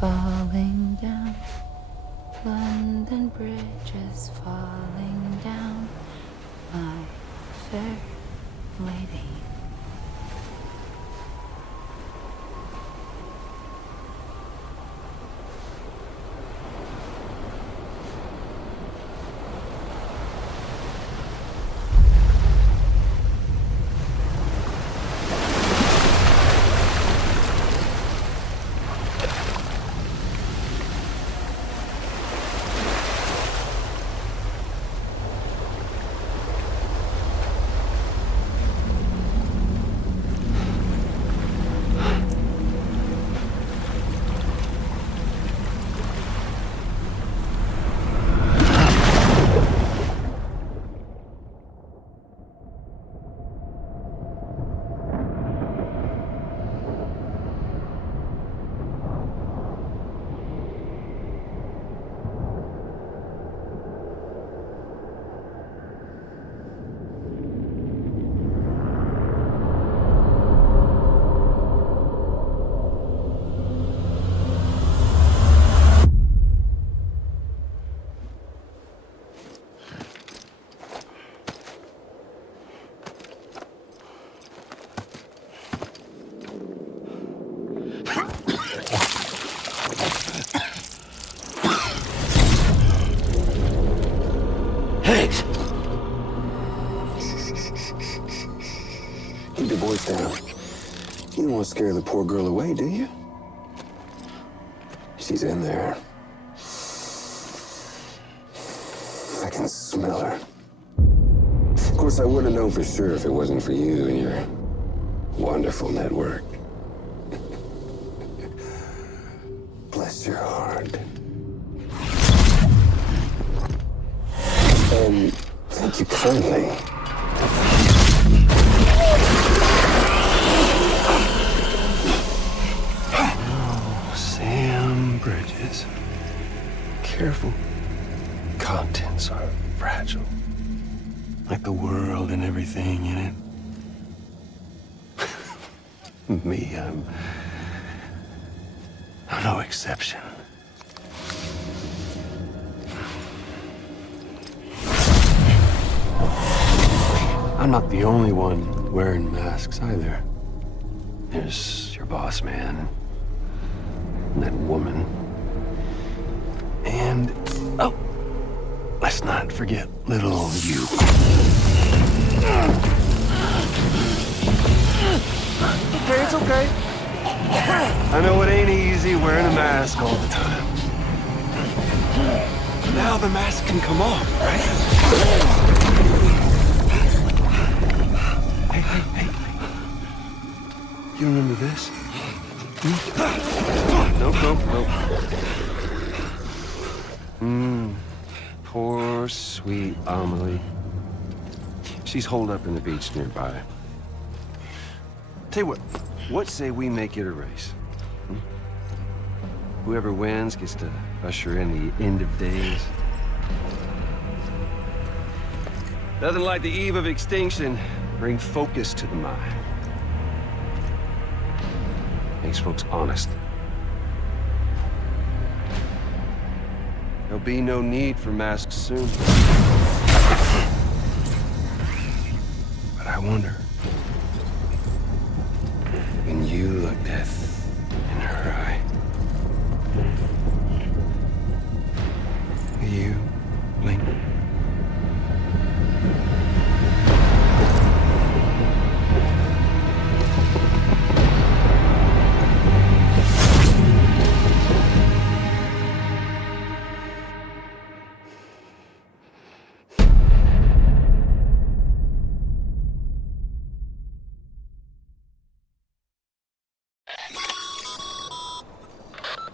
falling down. London Bridge is falling down, my fair lady. Higgs! Keep your voice down. You don't want to scare the poor girl away, do you? She's in there. I can smell her. Of course, I wouldn't know for sure if it wasn't for you and your wonderful network. Bless your heart. And thank you kindly. Oh, Sam Bridges. Careful. Contents are fragile. Like the world and everything in it. Me, I'm no exception. I'm not the only one wearing masks either. There's your boss man, and that woman, and, oh, let's not forget little you. Okay, it's okay. I know it ain't easy wearing a mask all the time. Now the mask can come off, right? Hey. You remember this? Nope. Poor, sweet Amelie. She's holed up in the beach nearby. Tell you what say we make it a race? Whoever wins gets to usher in the end of days. Nothing like the eve of extinction. Bring focus to the mind. Makes folks honest. There'll be no need for masks soon. But I wonder, when you look death in her eye, will you blink?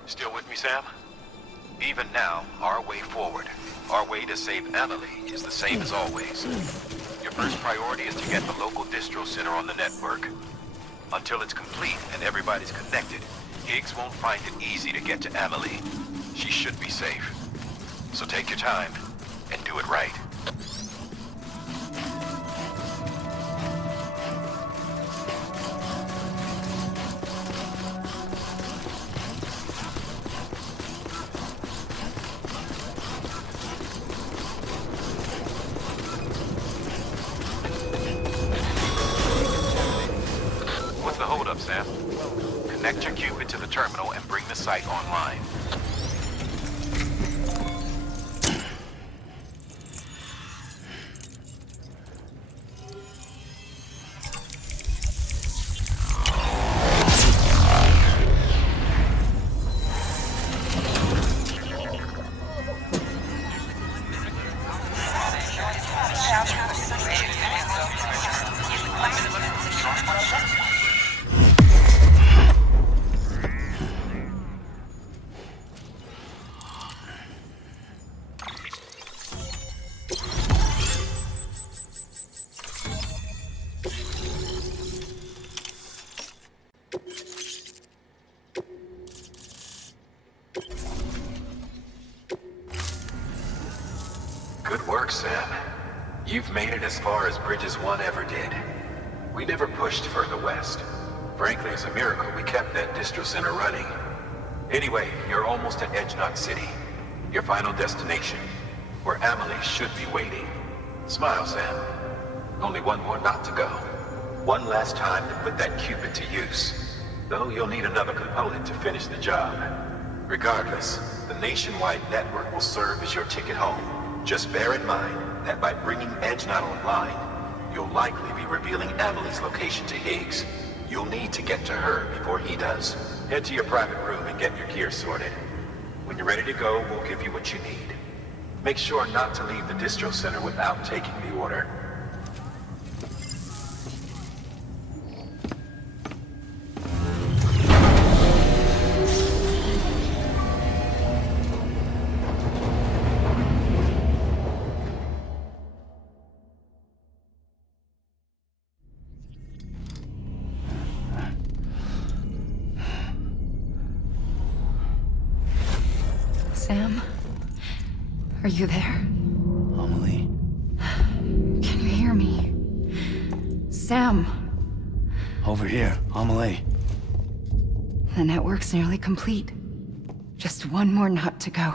Still with me, Sam? Even now, our way forward, our way to save Emily, is the same as always. Your first priority is to get the local distro center on the network. Until it's complete and everybody's connected, Higgs won't find it easy to get to Emily. She should be safe. So take your time and do it right. Sam. Connect your Cupid to the terminal and bring the site online. Good work, Sam. You've made it as far as Bridges 1 ever did. We never pushed further west. Frankly, it's a miracle we kept that distro center running. Anyway, you're almost at Edge Knot City, your final destination, where Amelie should be waiting. Smile, Sam. Only one more knot to go. One last time to put that Cupid to use. Though you'll need another component to finish the job. Regardless, the nationwide network will serve as your ticket home. Just bear in mind that by bringing Edge Knot online, you'll likely be revealing Amelie's location to Higgs. You'll need to get to her before he does. Head to your private room and get your gear sorted. When you're ready to go, we'll give you what you need. Make sure not to leave the distro center without taking the order. Sam? Are you there? Amelie? Can you hear me? Sam! Over here, Amelie. The network's nearly complete. Just one more knot to go.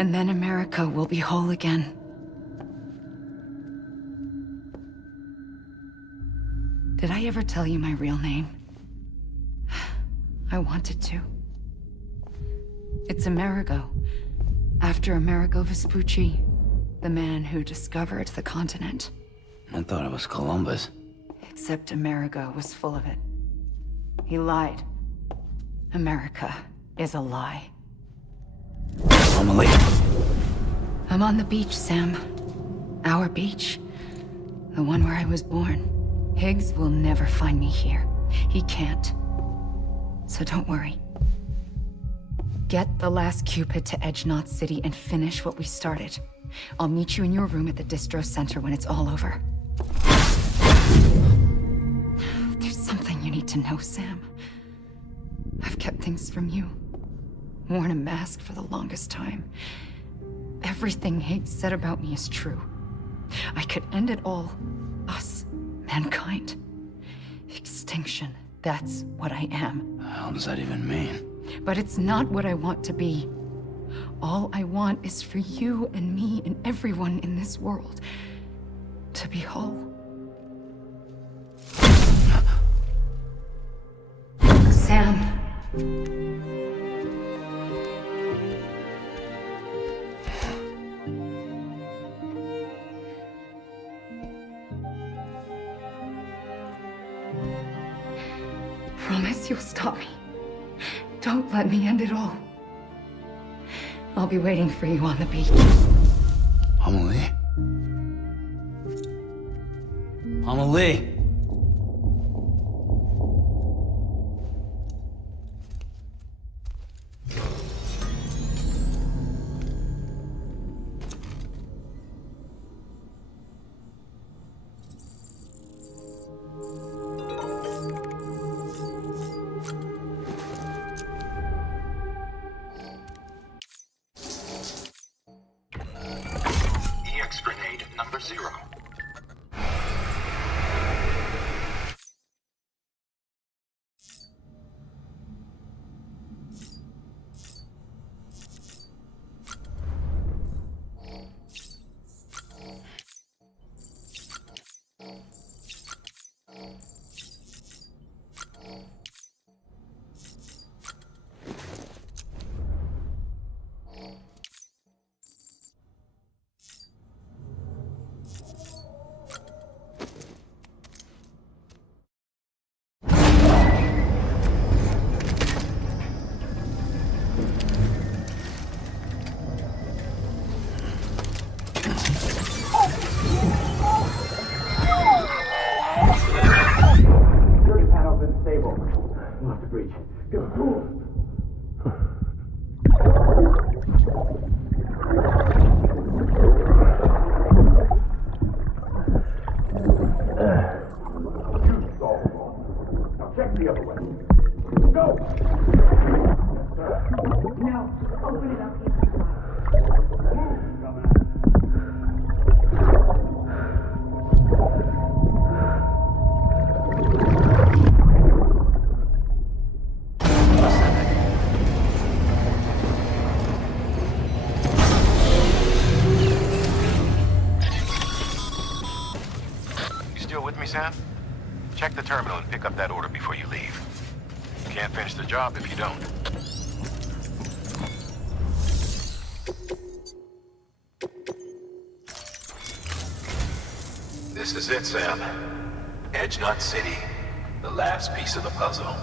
And then America will be whole again. Did I ever tell you my real name? I wanted to. It's Amerigo, after Amerigo Vespucci, the man who discovered the continent. I thought it was Columbus. Except Amerigo was full of it. He lied. America is a lie. Amelie. I'm on the beach, Sam. Our beach. The one where I was born. Higgs will never find me here. He can't. So don't worry. Get the last Cupid to Edge Knot City and finish what we started. I'll meet you in your room at the distro center when it's all over. There's something you need to know, Sam. I've kept things from you. Worn a mask for the longest time. Everything Higgs said about me is true. I could end it all. Us. Mankind. Extinction. That's what I am. How does that even mean? But it's not what I want to be. All I want is for you and me and everyone in this world to be whole. Sam. Promise you'll stop me. Don't let me end it all. I'll be waiting for you on the beach. Amelie? Amelie! EX grenade number 0. We'll have to breach. Get a tool. Now check the other way. Go! No, open it up. You still with me, Sam? Check the terminal and pick up that order before you leave. You can't finish the job if you don't. This is it, Sam. Edge Knot City. The last piece of the puzzle.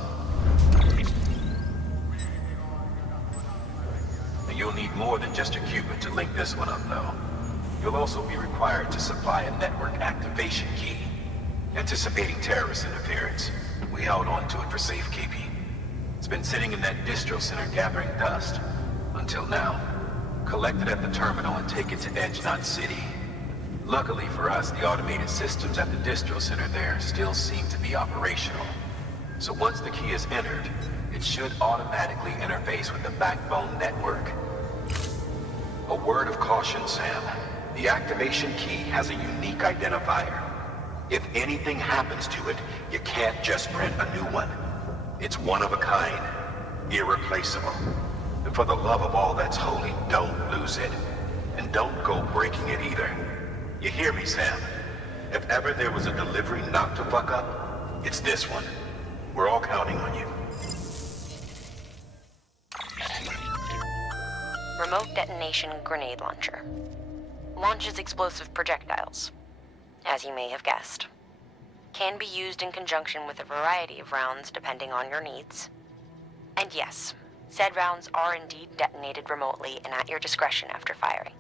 You'll need more than just a qubit to link this one up, though. You'll also be required to supply a network activation key. Anticipating terrorist interference, we held on to it for safekeeping. It's been sitting in that distro center gathering dust. Until now. Collect it at the terminal and take it to Edge Knot City. Luckily for us, the automated systems at the distro center there still seem to be operational. So once the key is entered, it should automatically interface with the backbone network. A word of caution, Sam. The activation key has a unique identifier. If anything happens to it, you can't just print a new one. It's one of a kind, irreplaceable. And for the love of all that's holy, don't lose it. And don't go breaking it either. You hear me, Sam? If ever there was a delivery not to fuck up, it's this one. We're all counting on you. Remote detonation grenade launcher. Launches explosive projectiles. As you may have guessed. Can be used in conjunction with a variety of rounds depending on your needs. And yes, said rounds are indeed detonated remotely and at your discretion after firing.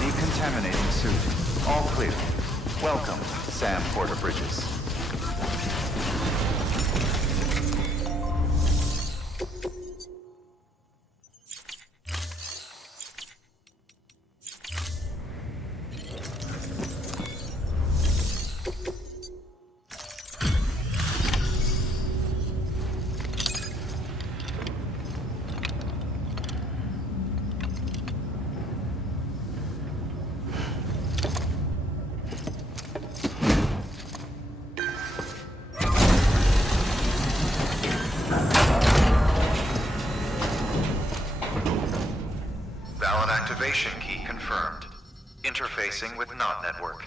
Decontaminating suit. All clear. Welcome, Sam Porter Bridges. Activation key confirmed. Interfacing with NOT network.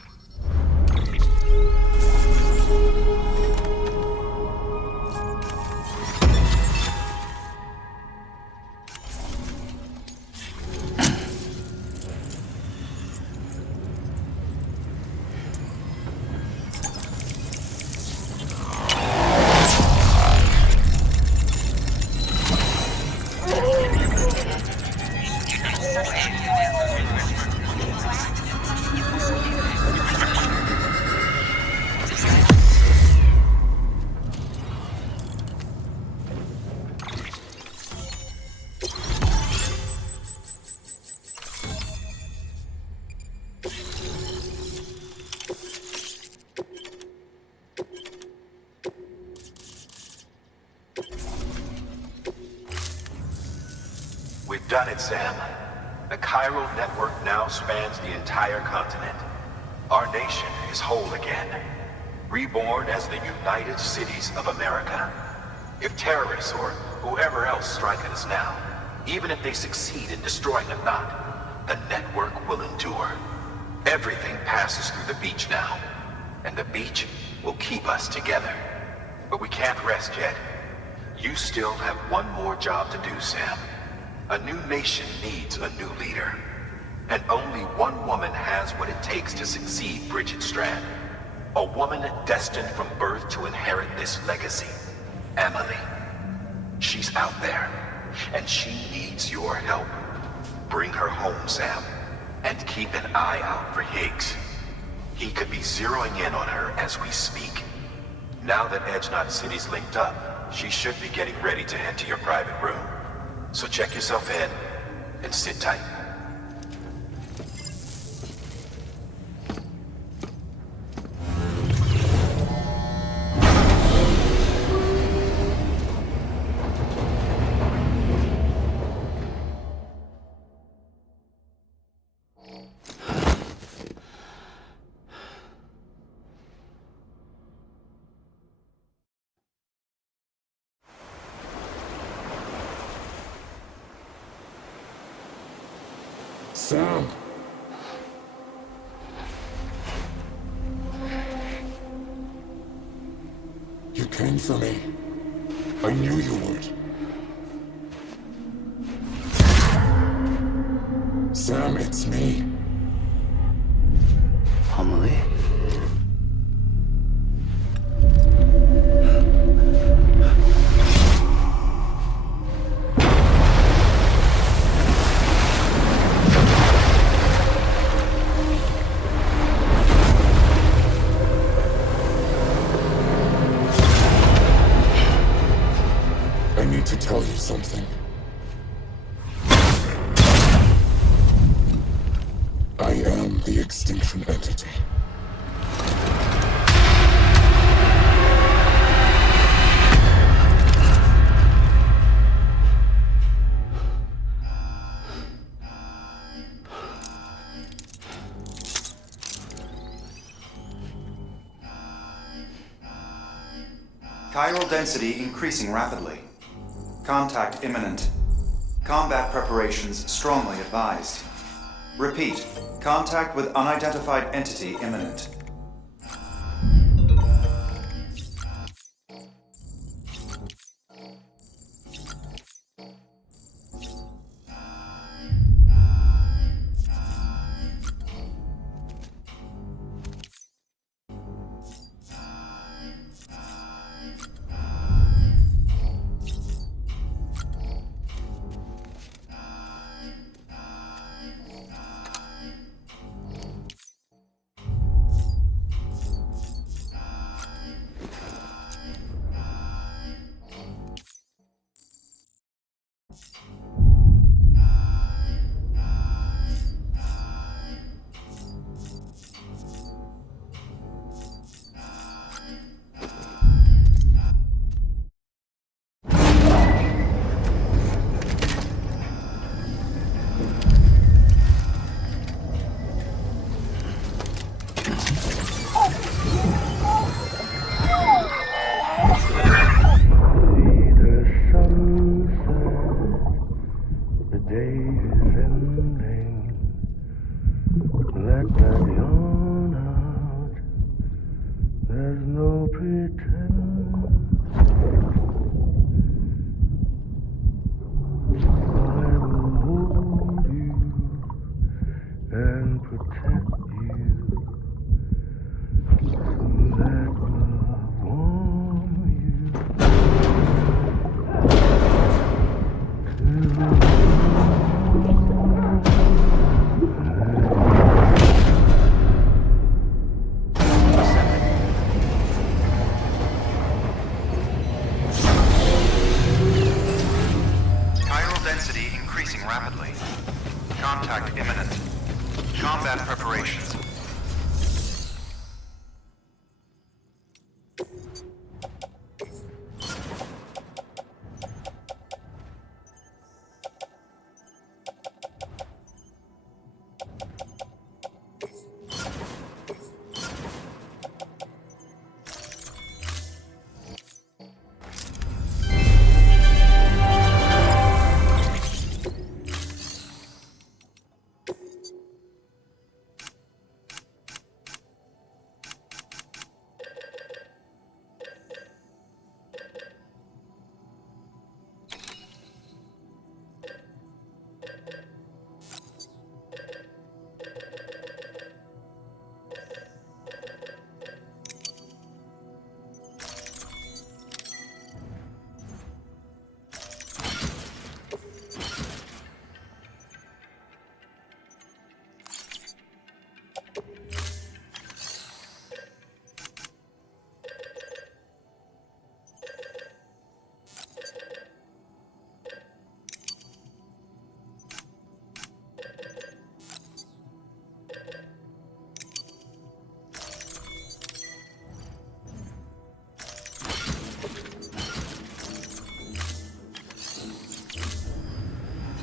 We've done it, Sam. The chiral network now spans the entire continent. Our nation is whole again, reborn as the United Cities of America. If terrorists or whoever else strike at us now, even if they succeed in destroying the knot, the network will endure. Everything passes through the beach now, and the beach will keep us together. But we can't rest yet. You still have one more job to do, Sam. A new nation needs a new leader. And only one woman has what it takes to succeed Bridget Strand. A woman destined from birth to inherit this legacy. Emily. She's out there, and she needs your help. Bring her home, Sam, and keep an eye out for Higgs. He could be zeroing in on her as we speak. Now that Edge Knot City's linked up, she should be getting ready to head to your private room. So check yourself in, and sit tight. Sam! You came for me. I knew you would. Sam, it's me. Amelie? I need to tell you something. I am the extinction entity. Chiral density increasing rapidly. Contact imminent. Combat preparations strongly advised. Repeat, contact with unidentified entity imminent. The day is ending. back on out. There's no pretend. I will hold you and protect you. So that love warm you. Chiral density increasing rapidly. Contact imminent. Combat preparations.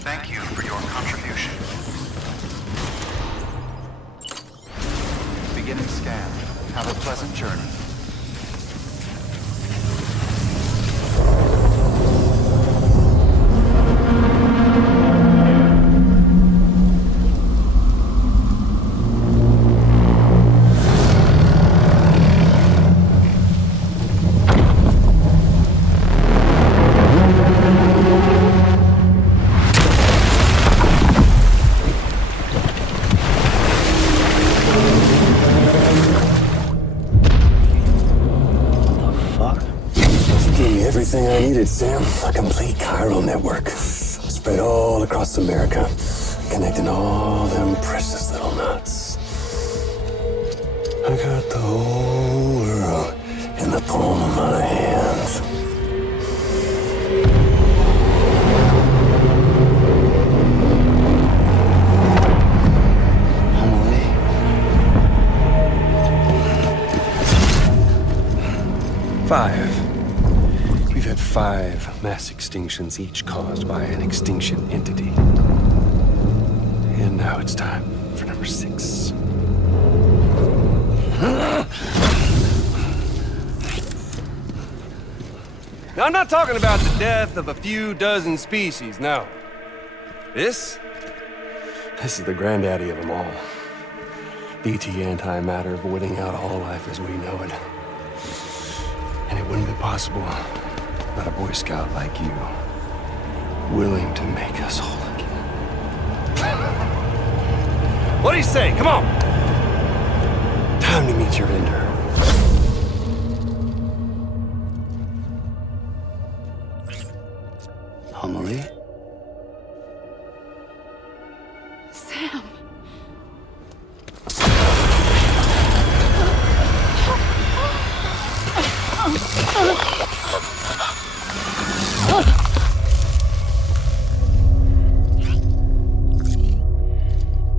Thank you for your contribution. Beginning scan. Have a pleasant journey. Everything I needed, Sam. A complete chiral network. Spread all across America. Connecting all them precious little knots. I got the whole world in the palm of my hands. We've had 5 mass extinctions, each caused by an extinction entity. And now it's time for number 6. Now, I'm not talking about the death of a few dozen species, no. This is the granddaddy of them all. BT antimatter voiding out all life as we know it. And it wouldn't be possible without a Boy Scout like you, willing to make us whole again. What do you say? Come on! Time to meet your ender. Homily? Sam.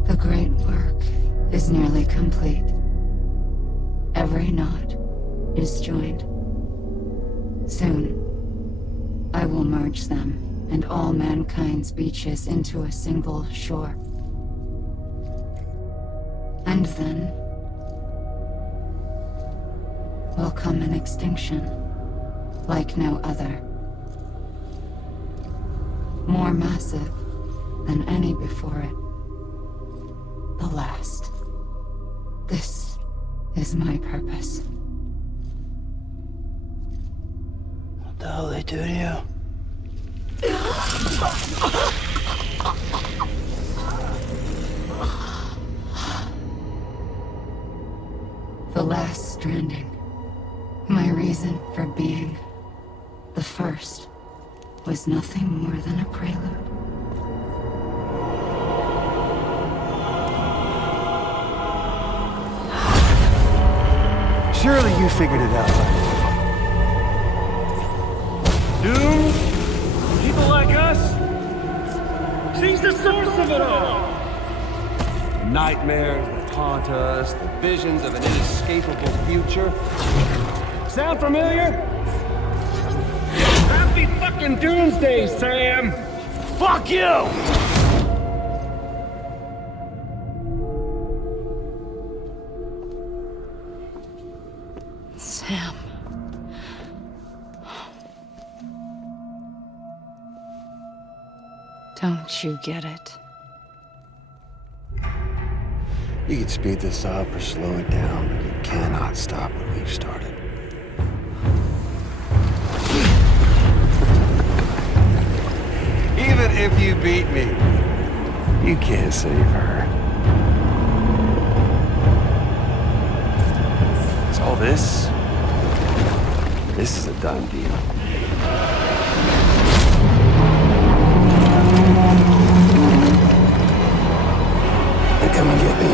The great work is nearly complete. Every knot is joined. Soon, I will merge them and all mankind's beaches into a single shore. And then will come an extinction like no other. More massive than any before it. The last. This is my purpose. What the hell they do to you? The last stranding. My reason for being the first was nothing more than a prelude. Surely you figured it out. Doomed? People like us? She's the source of it all! Nightmares that haunt us, the visions of an inescapable future. Sound familiar? Happy fucking doomsday, Sam! Fuck you! Sam. Don't you get it? You can speed this up or slow it down, but you cannot stop what we've started. Even if you beat me, you can't save her. So all this is a done deal. They come and get me.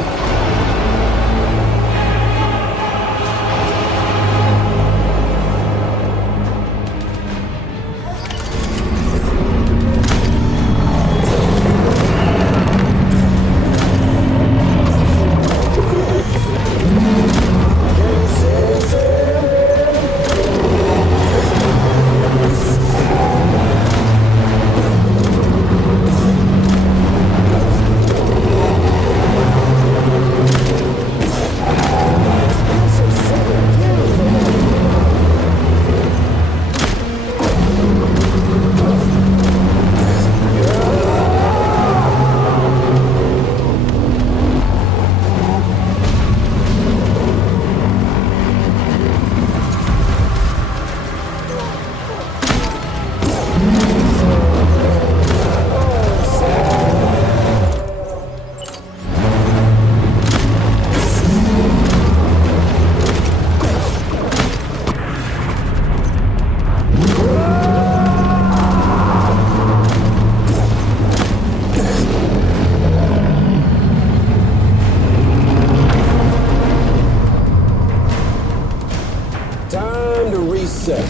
Time to reset.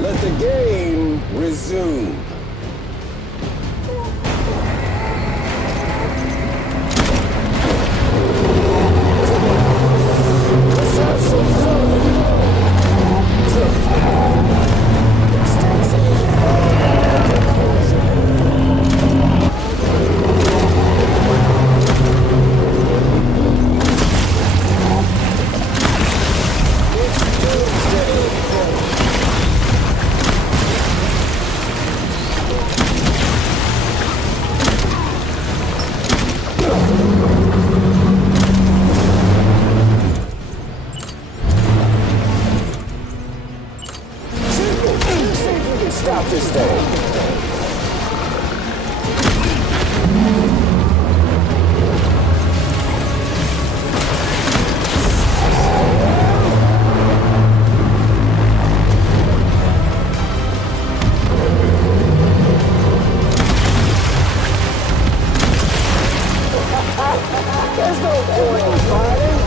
Let the game resume. Stop this thing. There's no point in fighting.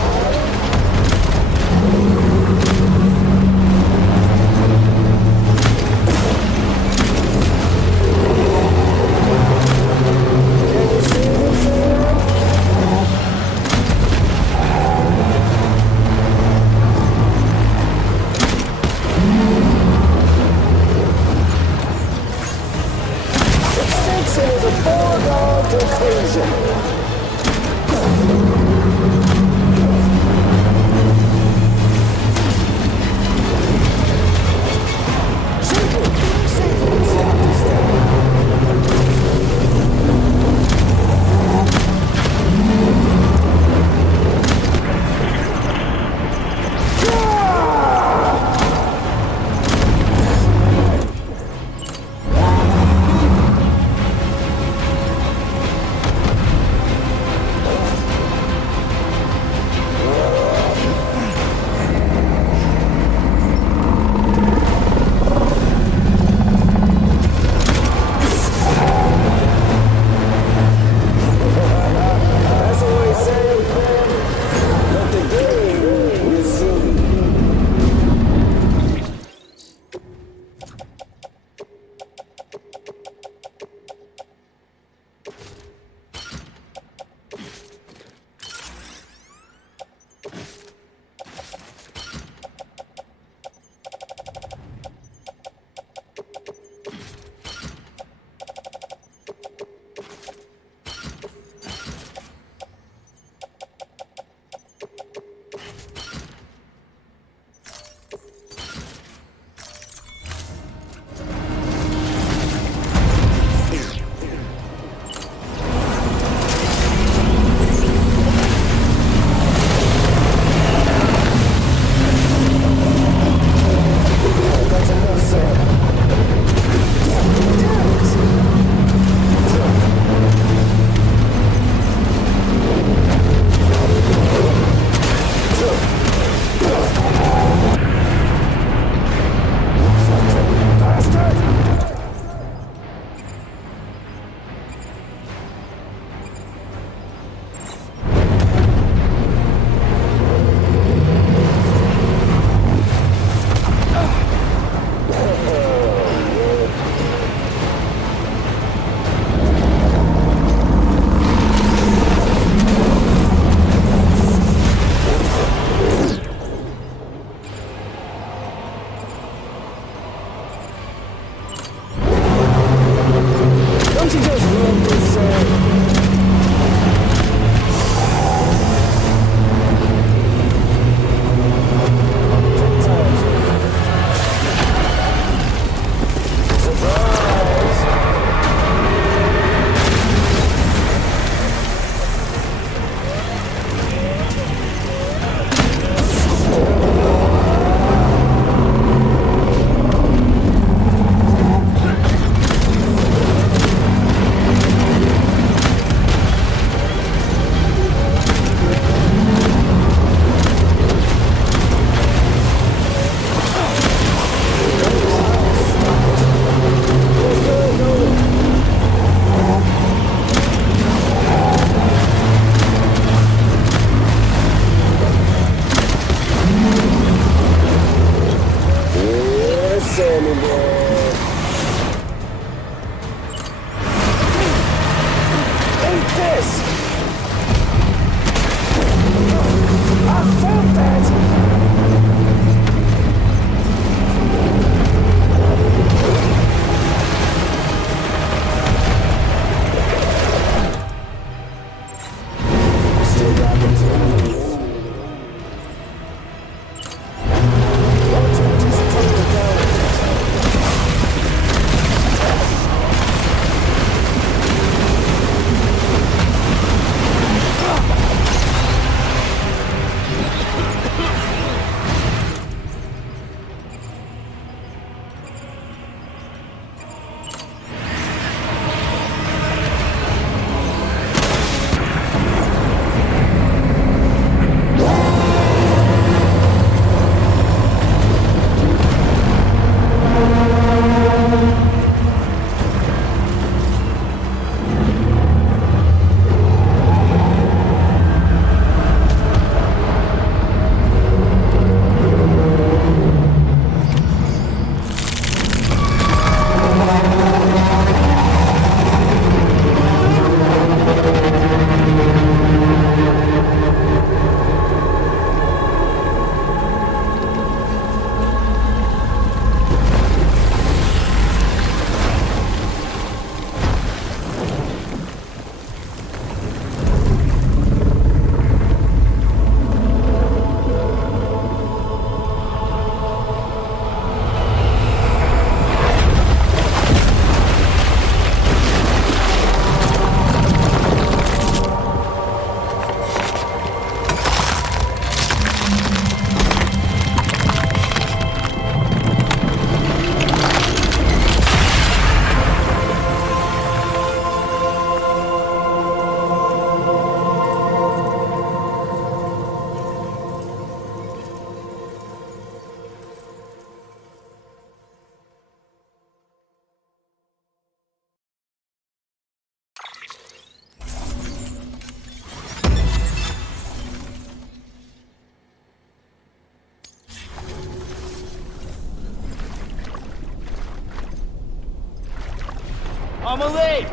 Amelie!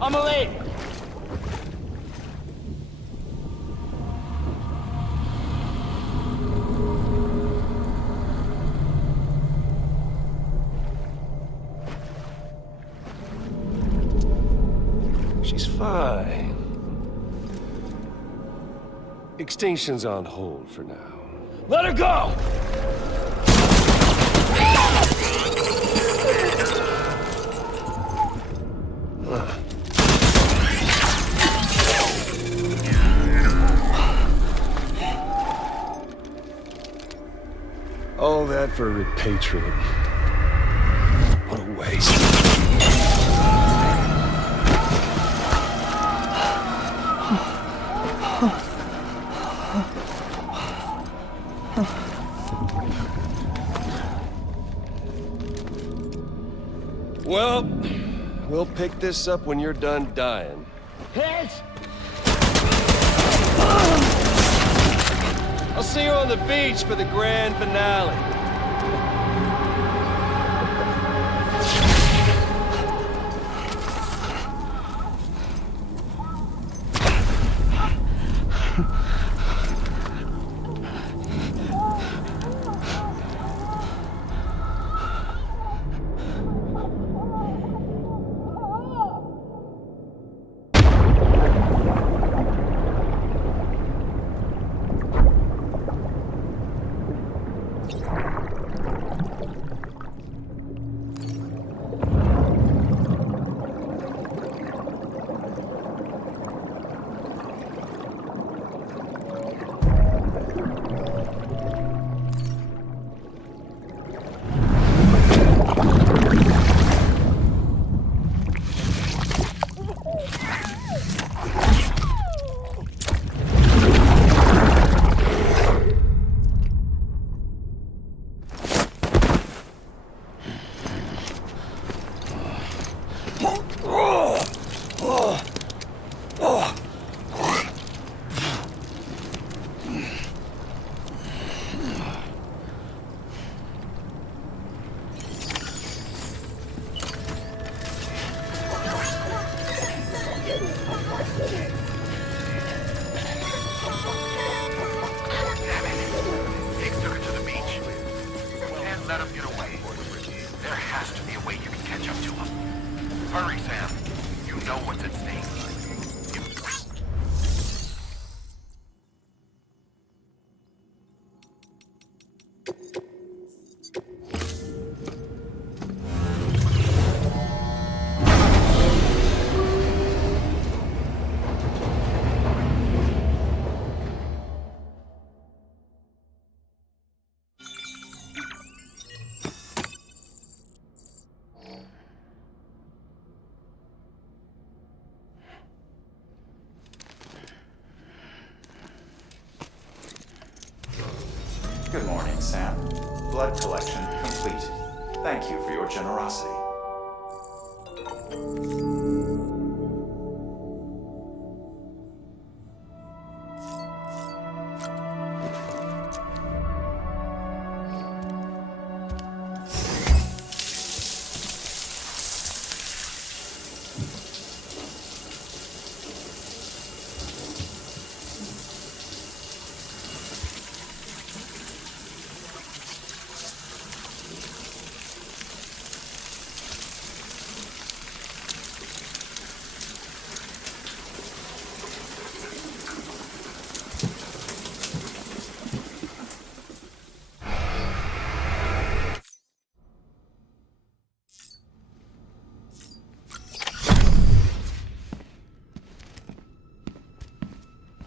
Amelie! She's fine. Extinction's on hold for now. Let her go! All that for repatriate. What a waste. Well, we'll pick this up when you're done dying. Higgs! I'll see you on the beach for the grand finale. Hurry, Sam. You know what's at stake. Good morning, Sam. Blood collection complete. Thank you for your generosity.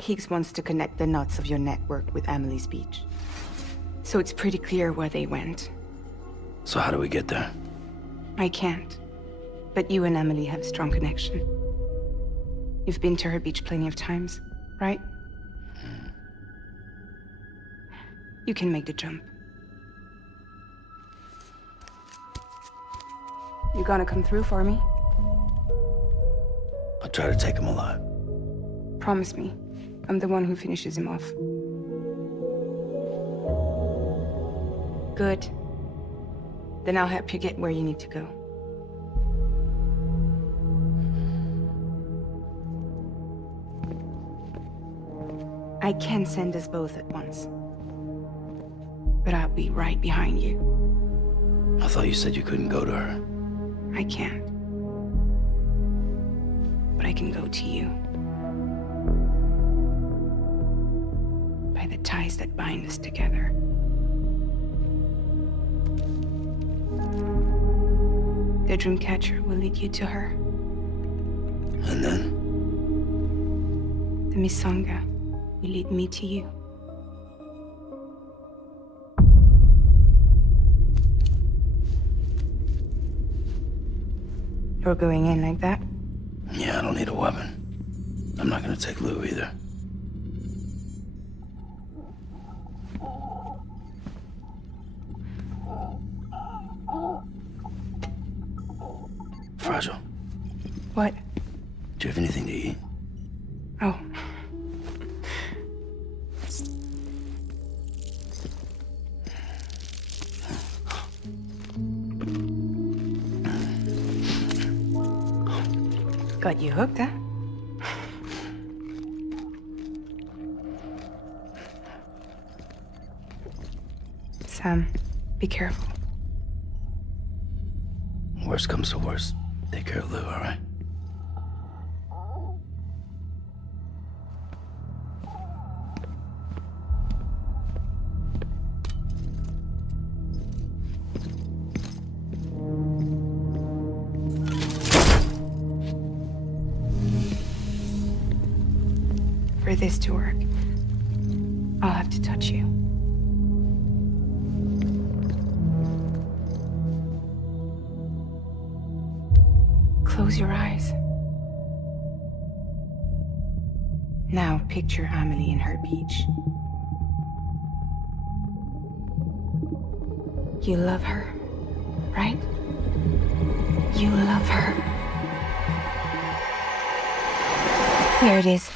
Higgs wants to connect the knots of your network with Amelie's beach. So it's pretty clear where they went. So how do we get there? I can't. But you and Amelie have a strong connection. You've been to her beach plenty of times, right? You can make the jump. You gonna come through for me? I'll try to take him alive. Promise me. I'm the one who finishes him off. Good. Then I'll help you get where you need to go. I can send us both at once. But I'll be right behind you. I thought you said you couldn't go to her. I can't. But I can go to you. By the ties that bind us together. The Dreamcatcher will lead you to her. And then? The Misanga will lead me to you. You're going in like that? Yeah, I don't need a weapon. I'm not gonna take Lou either. Fragile. What? Do you have anything to eat? Oh. Got you hooked, huh? Sam, be careful. Worst comes to worst. Take care of Lou, all right? For this to work, I'll have to touch you. Close your eyes. Now picture Amelie in her beach. You love her, right? You love her. There it is.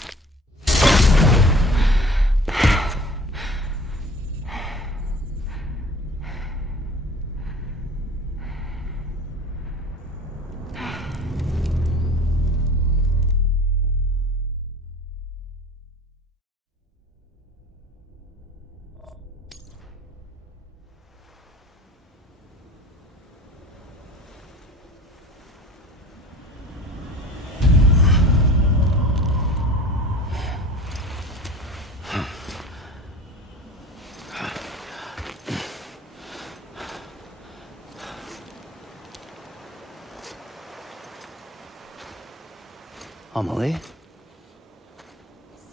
Amelie?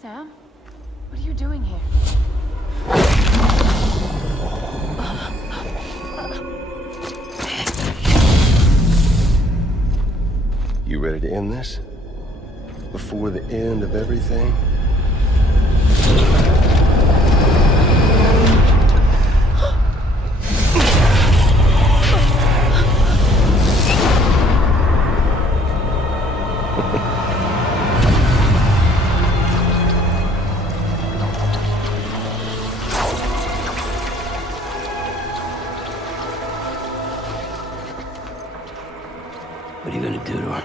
Sam? What are you doing here? You ready to end this? Before the end of everything? What are you gonna do to her?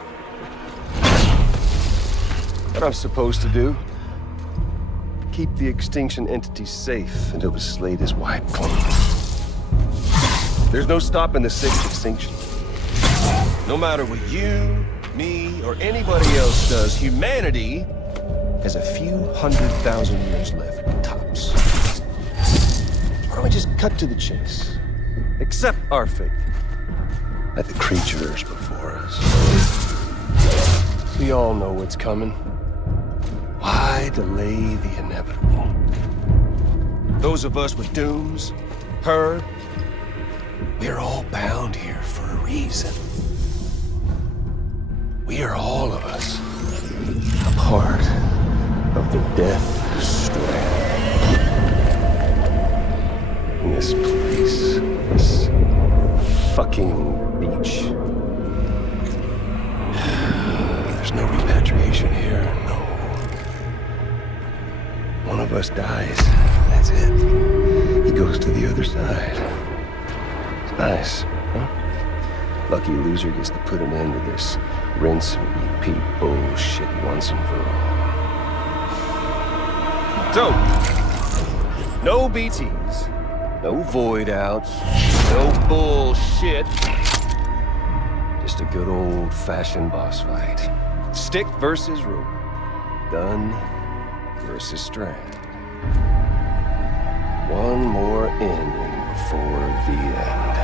What I'm supposed to do? Keep the extinction entity safe until the slate is wiped clean. There's no stopping the sixth extinction. No matter what you, me, or anybody else does, humanity has a few 100,000 years left, tops. Why don't we just cut to the chase? Accept our fate, like the creatures before us. We all know what's coming. Why delay the inevitable? Those of us with dooms, her, we're all bound here for a reason. We are all of us a part of the Death Strand. In this place, this fucking beach. There's no repatriation here, no. One of us dies, that's it. He goes to the other side. It's nice, huh? Lucky loser gets to put an end to this rinse and repeat bullshit once and for all. So, no BTs, no void outs, no bullshit. Just a good old-fashioned boss fight. Stick versus rope. Gun versus Strand. One more ending before the end.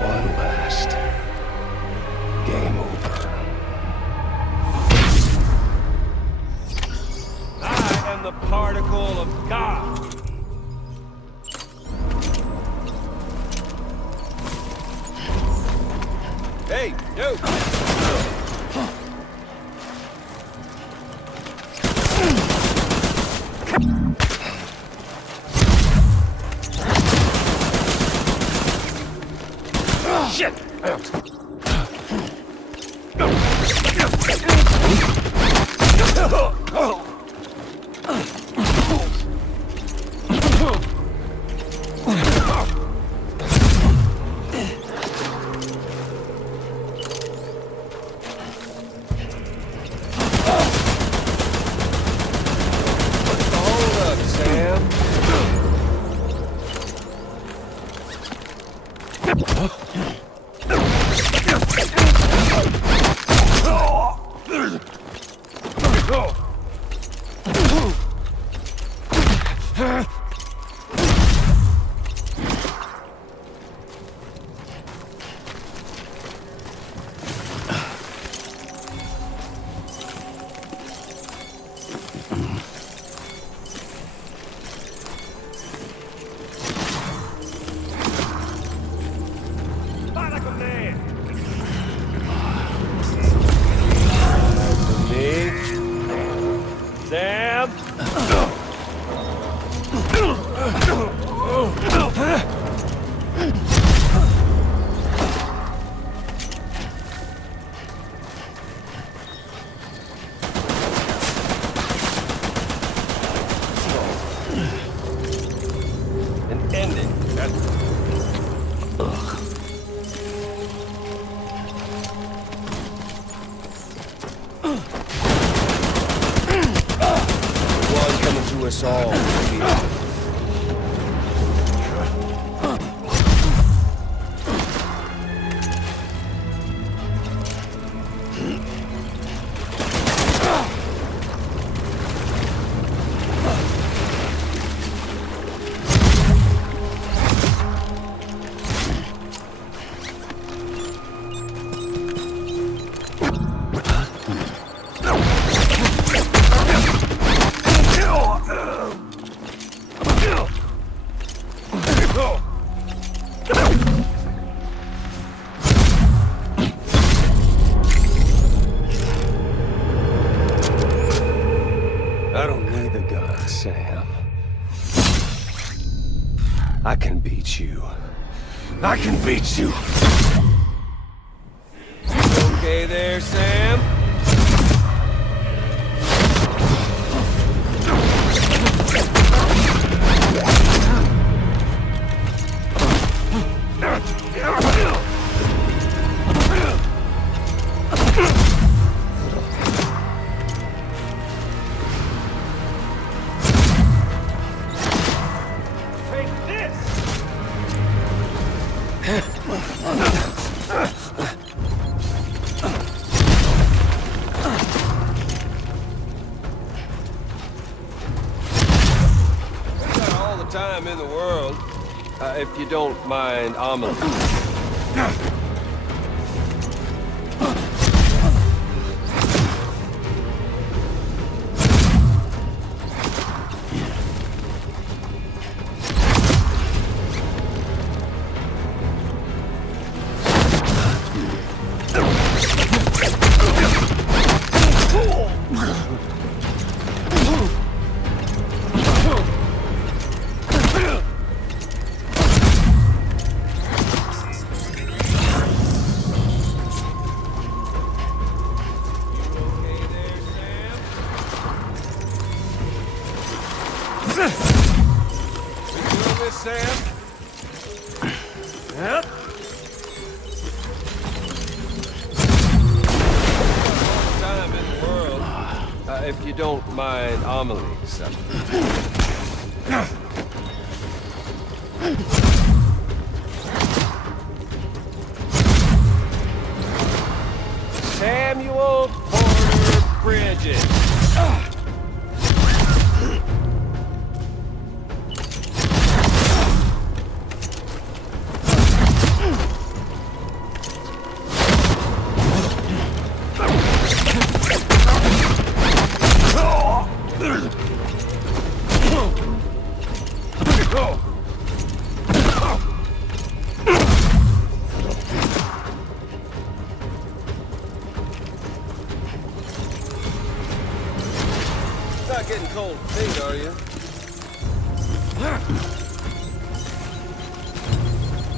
One last game over. I am the particle of God. Hey, yo! Shit! Us all. I don't need the gun, Sam. I can beat you. I can beat you. Okay there, Sam? Time in the world, if you don't mind, Amelie. don't mind Amelie's. Samuel Porter Bridges. Getting cold feet, are you?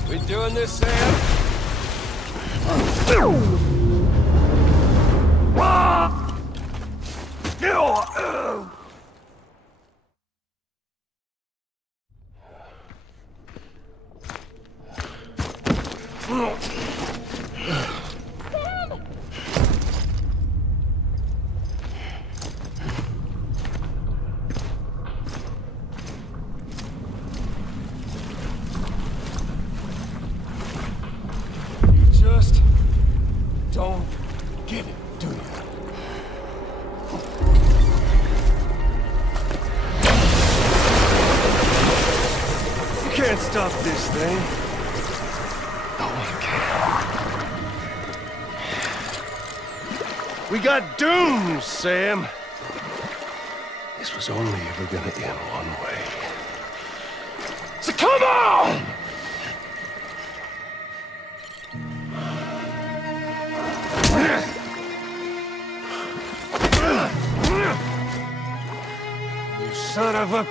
We doing this, Sam? Just don't get it, do you? You can't stop this thing. No one can. We got dooms, Sam. This was only ever gonna end one way. So come on! You son of a...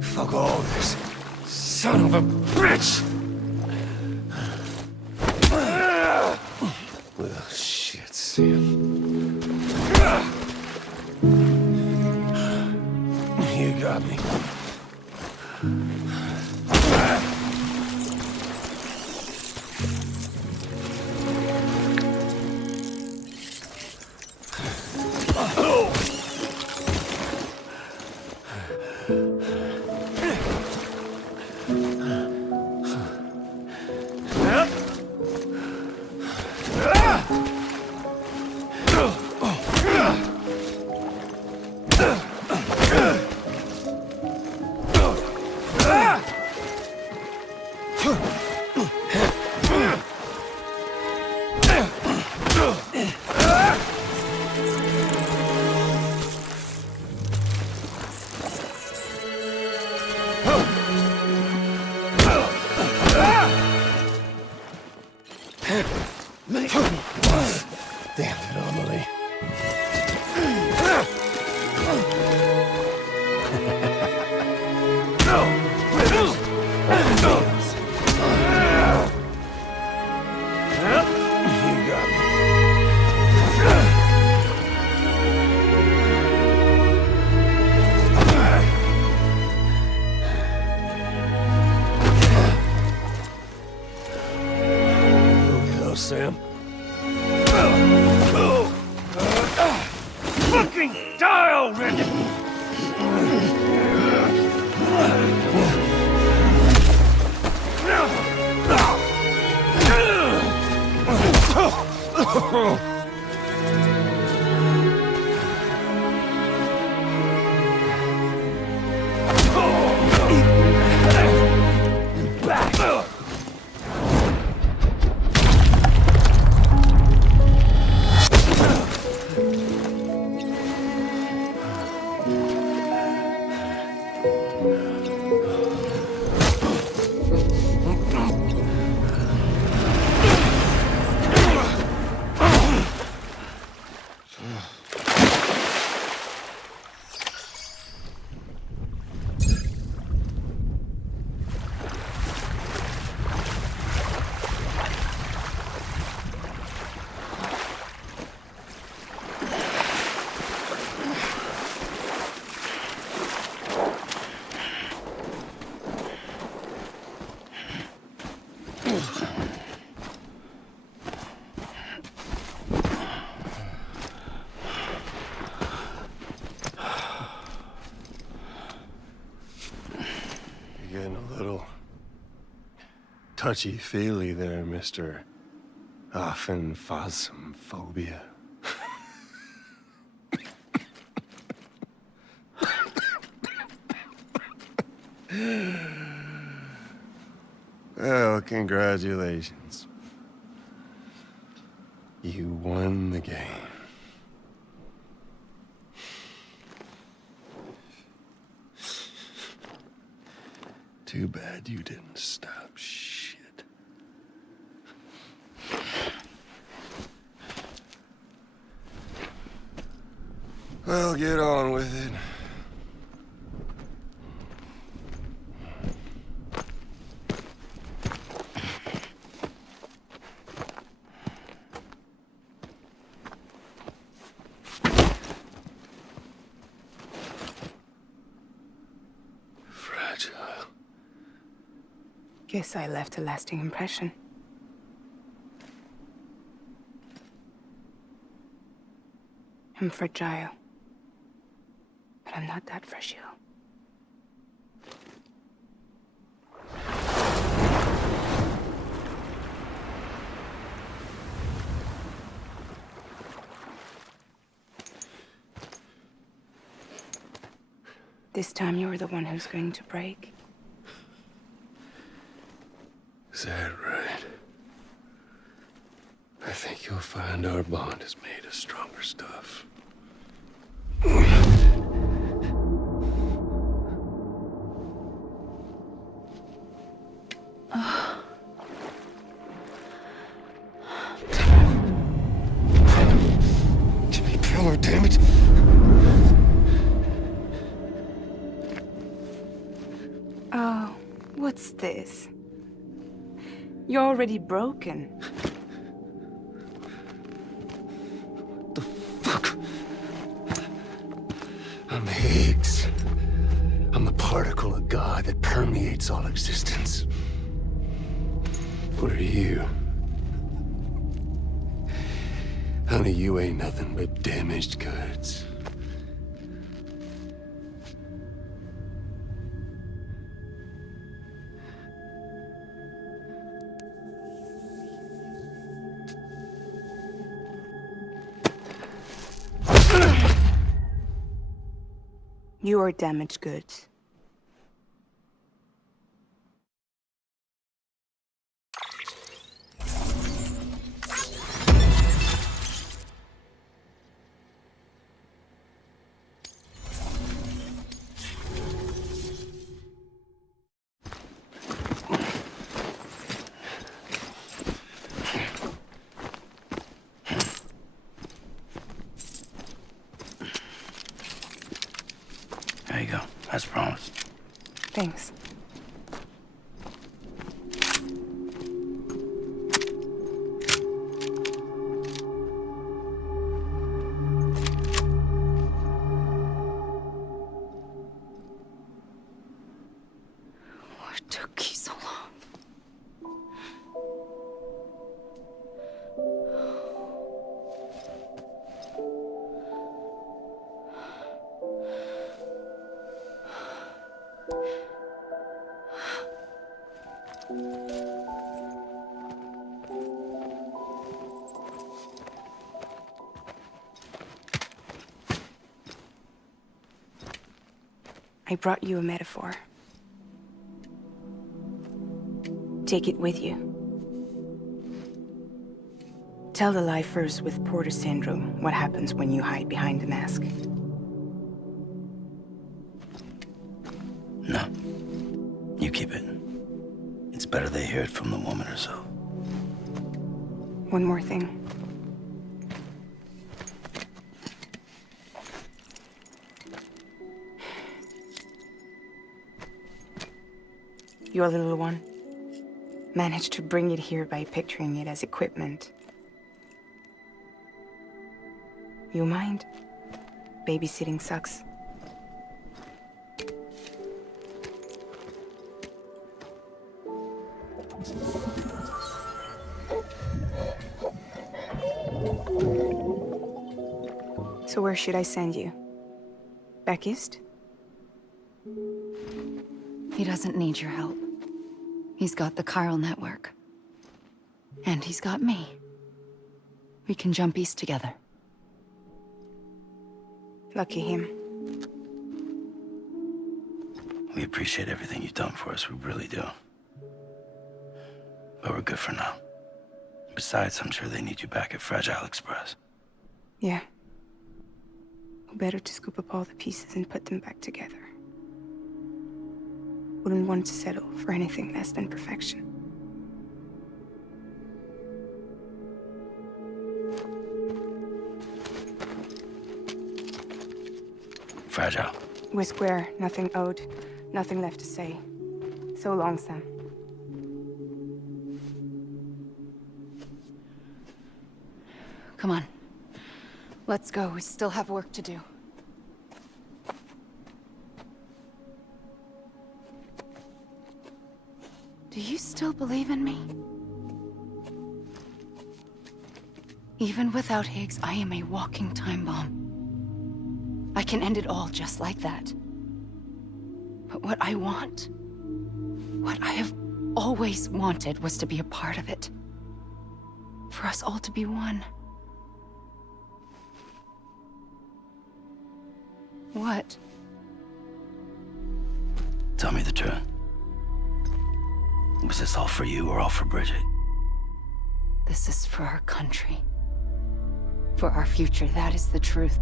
Fuck all this. Son of a bitch! Well, shit, Sam. You got me. Damn it, Amelie. You got me. Touchy-feely there, Mr. Phasmophobia. Well, congratulations. You won the game. Too bad you didn't stop shit. Well, get on with it. Fragile. Guess I left a lasting impression. I'm fragile. But I'm not that fragile. This time you're the one who's going to break. Is that right? I think you'll find our bond is made of stronger stuff. Jimmy Pillar, damn it! Oh, what's this? You're already broken. The fuck? I'm Higgs. I'm the particle of God that permeates all existence. What are you? Honey, you ain't nothing but damaged goods. You are damaged goods. There you go, as promised. Thanks. What took you so long? I brought you a metaphor. Take it with you. Tell the lifers with Porter syndrome what happens when you hide behind the mask. No. You keep it. It's better they hear it from the woman herself. One more thing. your little one. Managed to bring it here by picturing it as equipment. You mind? Babysitting sucks. So where should I send you? Back east? He doesn't need your help. He's got the chiral network. And he's got me. We can jump east together. Lucky him. We appreciate everything you've done for us, we really do. But we're good for now. Besides, I'm sure they need you back at Fragile Express. Yeah. Better to scoop up all the pieces and put them back together. Wouldn't want to settle for anything less than perfection. Fragile. We're square, nothing owed, nothing left to say. So long, Sam. Come on. Let's go. We still have work to do. Do you still believe in me? Even without Higgs, I am a walking time bomb. I can end it all just like that. But what I want, what I have always wanted, was to be a part of it. For us all to be one. What? Tell me the truth. Was this all for you or all for Bridget? This is for our country. For our future, that is the truth.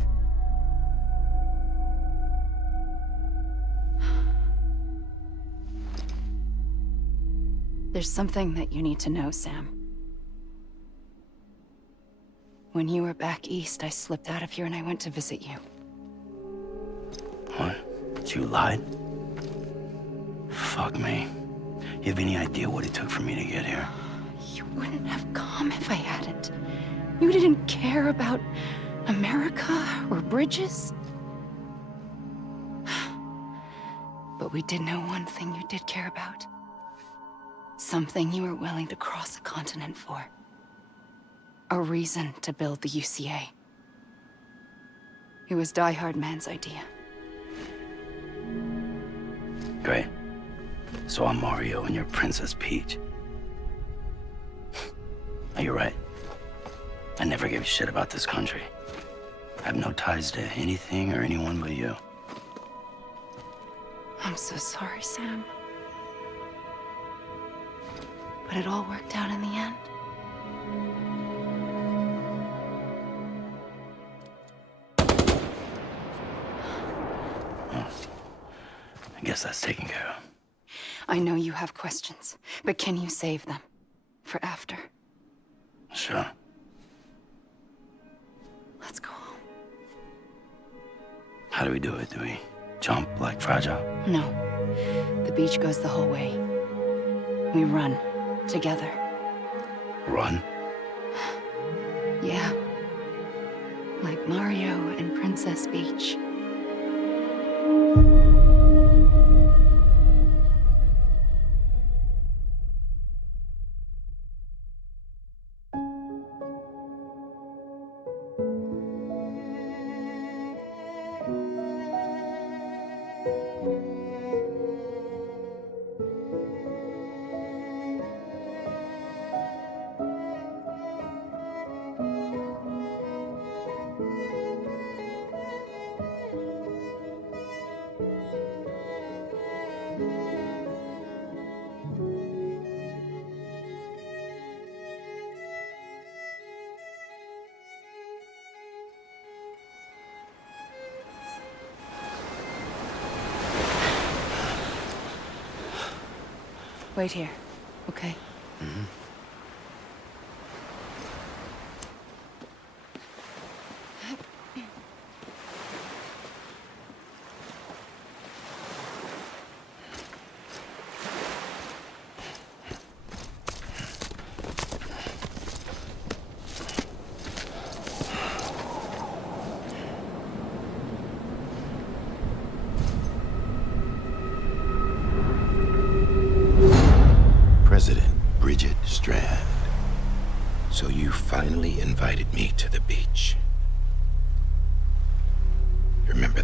There's something that you need to know, Sam. When you were back east, I slipped out of here and I went to visit you. What? You lied? Fuck me. You have any idea what it took for me to get here? You wouldn't have come if I hadn't. You didn't care about America or bridges. But we did know one thing you did care about. Something you were willing to cross a continent for. A reason to build the UCA. It was Die-Hardman's idea. Great. So I'm Mario and you're Princess Peach. You're right. I never gave a shit about this country. I have no ties to anything or anyone but you. I'm so sorry, Sam. But it all worked out in the end. Well, I guess that's taken care of. I know you have questions, but can you save them for after? Sure. Let's go home. How do we do it? Do we jump like Fragile? No. The beach goes the whole way. We run together. Run? Yeah. Like Mario and Princess Peach. Wait here, okay? Mm-hmm.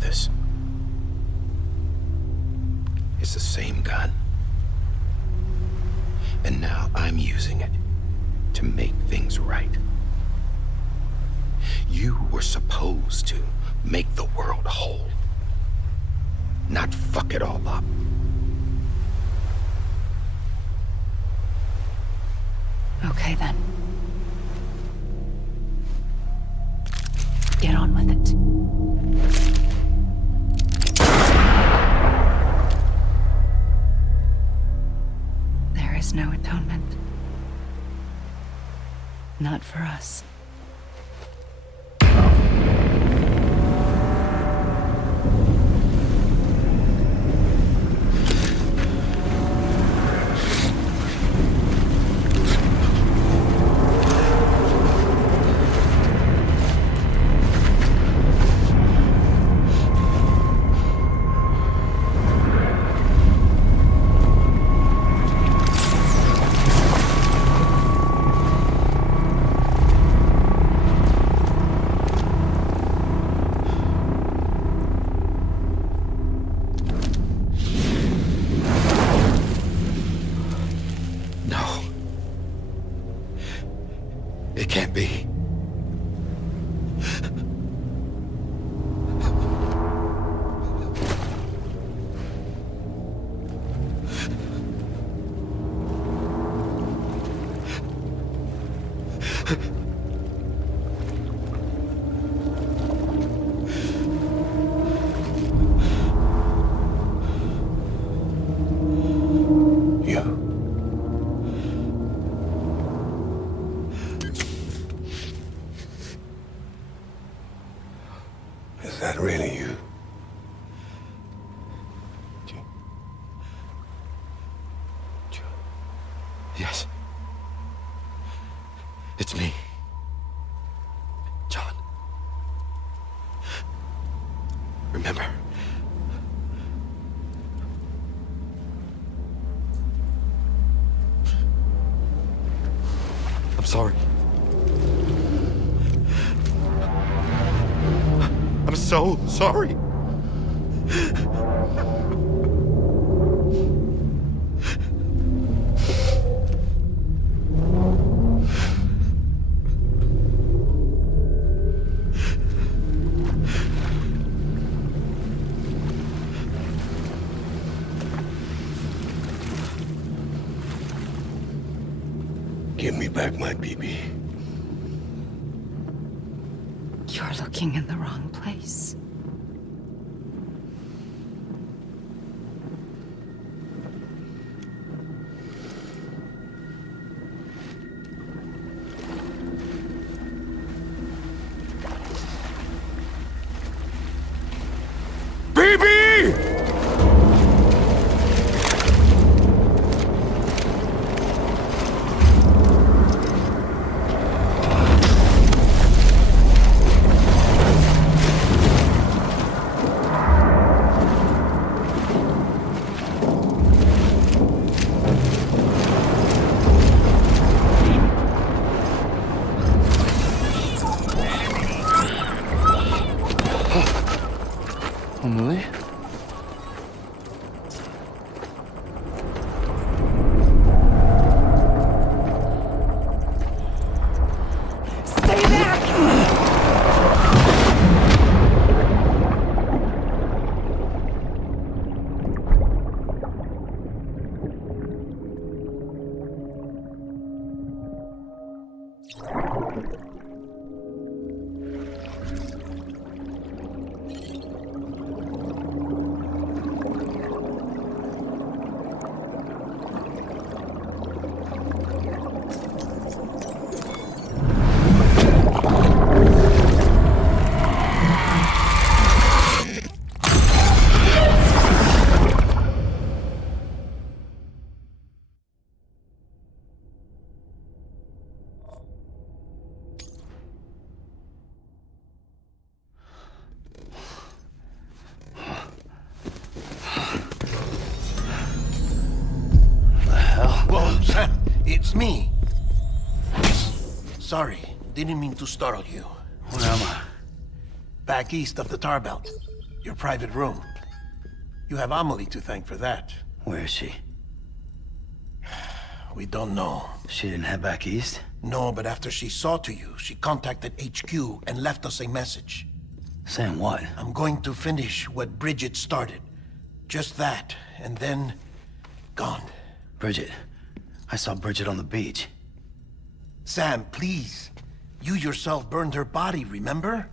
this. It's the same gun. And now I'm using it to make things right. You were supposed to make the world whole, not fuck it all up. Okay, then. Get on with it. There is no atonement. Not for us. It can't be. Is that really you? Yes. It's me. John. Remember? I'm sorry. I'm so sorry. Give me back my BB. You're looking in the wrong place. Emily? Stay back! Whoa, Sam, it's me. Sorry, didn't mean to startle you. Where am I? Back east of the Tar Belt. Your private room. You have Amelie to thank for that. Where is she? We don't know. She didn't head back east? No, but after she saw to you, she contacted HQ and left us a message. Saying what? I'm going to finish what Bridget started. Just that, and then... gone. Bridget. I saw Bridget on the beach. Sam, please. You yourself burned her body, remember?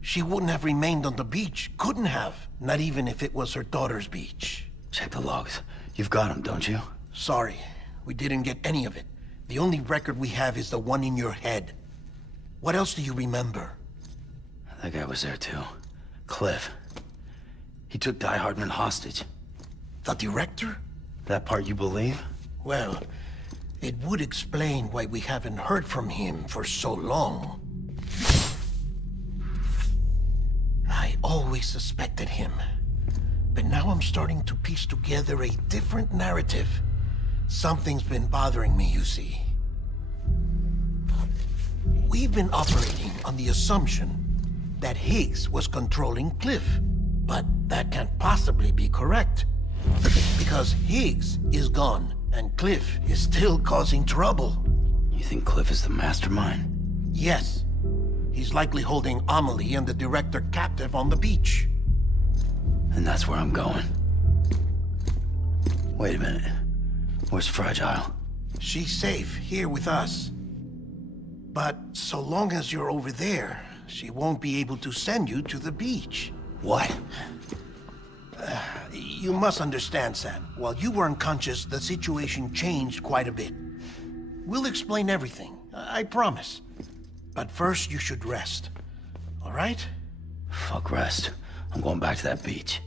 She wouldn't have remained on the beach. Couldn't have. Not even if it was her daughter's beach. Check the logs. You've got them, don't you? Sorry. We didn't get any of it. The only record we have is the one in your head. What else do you remember? That guy was there too. Cliff. He took Die-Hardman hostage. The director? That part you believe? Well, it would explain why we haven't heard from him for so long. I always suspected him. But now I'm starting to piece together a different narrative. Something's been bothering me, you see. We've been operating on the assumption that Higgs was controlling Cliff. But that can't possibly be correct. Because Higgs is gone, and Cliff is still causing trouble. You think Cliff is the mastermind? Yes. He's likely holding Amelie and the director captive on the beach. And that's where I'm going. Wait a minute. Where's Fragile? She's safe, here with us. But so long as you're over there, she won't be able to send you to the beach. What? You must understand, Sam. While you were unconscious, the situation changed quite a bit. We'll explain everything, I promise. But first, you should rest. All right? Fuck rest. I'm going back to that beach.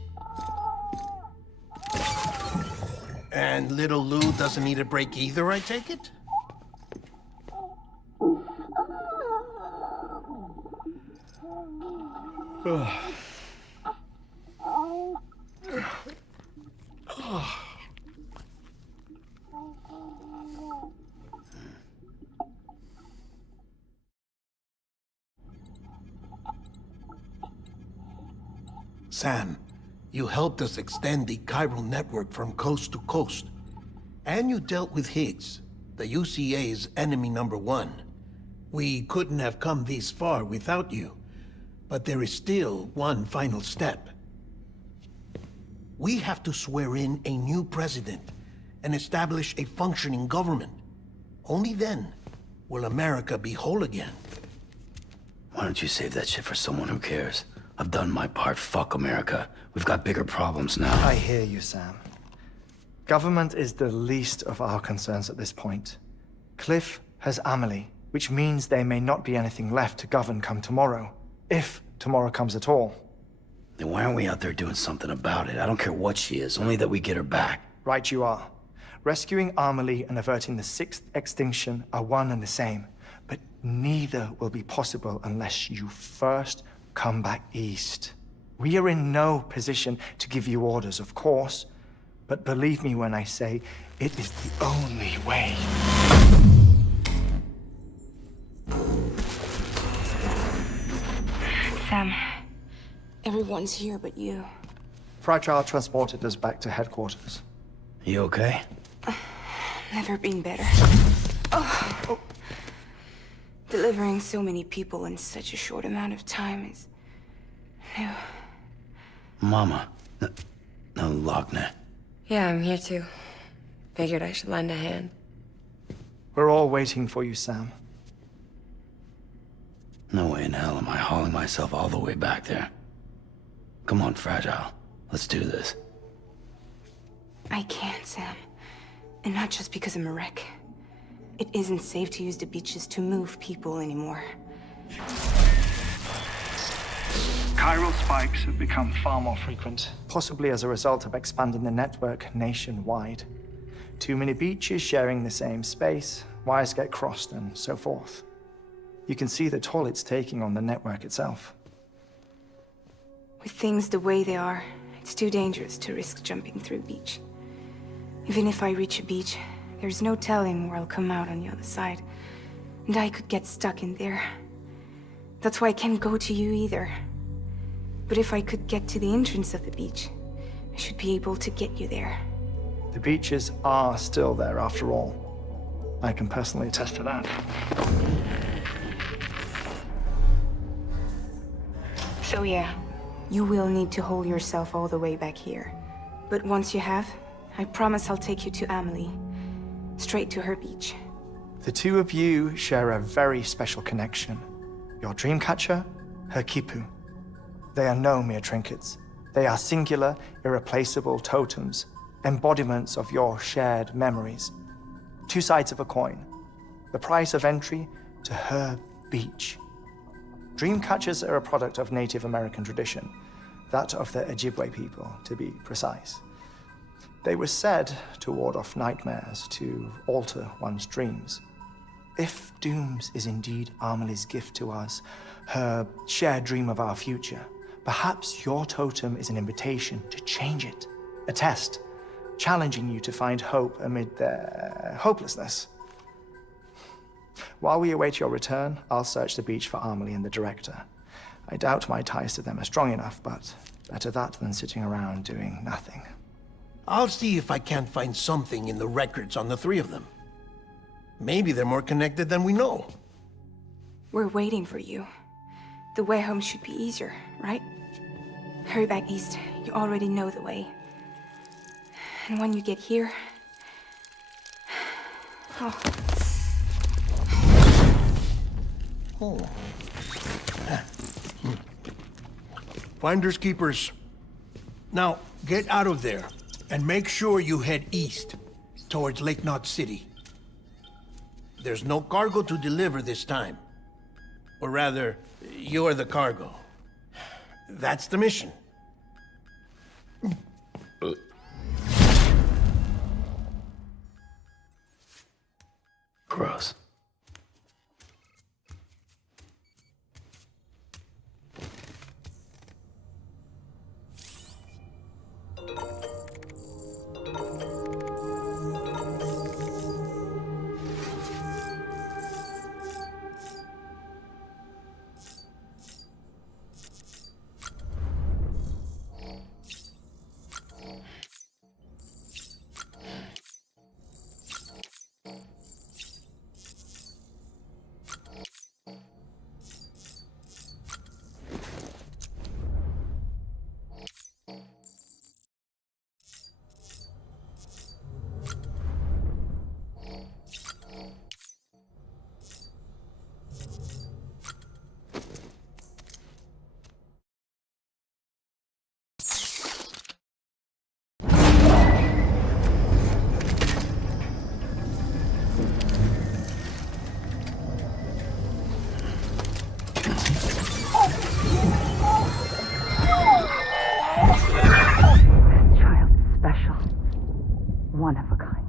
And little Lou doesn't need a break either, I take it? Sam, you helped us extend the chiral network from coast to coast. And you dealt with Higgs, the UCA's enemy #1. We couldn't have come this far without you. But there is still one final step. We have to swear in a new president and establish a functioning government. Only then will America be whole again. Why don't you save that shit for someone who cares? I've done my part. Fuck America. We've got bigger problems now. I hear you, Sam. Government is the least of our concerns at this point. Cliff has Amelie, which means there may not be anything left to govern come tomorrow. If tomorrow comes at all. Then why aren't we out there doing something about it? I don't care what she is, only that we get her back. Right you are. Rescuing Amelie and averting the 6th extinction are one and the same. But neither will be possible unless you first come back east. We are in no position to give you orders, of course. But believe me when I say, it is the only way. Sam, everyone's here but you. Fragile transported us back to headquarters. You okay? Never been better. Oh. Delivering so many people in such a short amount of time is new. Mama. No, Lochner. Yeah, I'm here too. Figured I should lend a hand. We're all waiting for you, Sam. No way in hell am I hauling myself all the way back there. Come on, Fragile. Let's do this. I can't, Sam. And not just because I'm a wreck. It isn't safe to use the beaches to move people anymore. Chiral spikes have become far more frequent, possibly as a result of expanding the network nationwide. Too many beaches sharing the same space, wires get crossed, and so forth. You can see the toll it's taking on the network itself. With things the way they are, it's too dangerous to risk jumping through a beach. Even if I reach a beach, there's no telling where I'll come out on the other side. And I could get stuck in there. That's why I can't go to you either. But if I could get to the entrance of the beach, I should be able to get you there. The beaches are still there after all. I can personally attest to that. So yeah, you will need to haul yourself all the way back here. But once you have, I promise I'll take you to Amelie. Straight to her beach. The two of you share a very special connection. Your dreamcatcher, her quipu. They are no mere trinkets. They are singular, irreplaceable totems, embodiments of your shared memories. Two sides of a coin. The price of entry to her beach. Dreamcatchers are a product of Native American tradition, that of the Ojibwe people, to be precise. They were said to ward off nightmares, to alter one's dreams. If Dooms is indeed Amelie's gift to us, her shared dream of our future, perhaps your totem is an invitation to change it, a test, challenging you to find hope amid their hopelessness. While we await your return, I'll search the beach for Amelie and the director. I doubt my ties to them are strong enough, but better that than sitting around doing nothing. I'll see if I can't find something in the records on the three of them. Maybe they're more connected than we know. We're waiting for you. The way home should be easier, right? Hurry back east. You already know the way. And when you get here... Oh. Finders keepers. Now, get out of there, and make sure you head east, towards Lake Knot City. There's no cargo to deliver this time. Or rather, you're the cargo. That's the mission. Gross. One of a kind.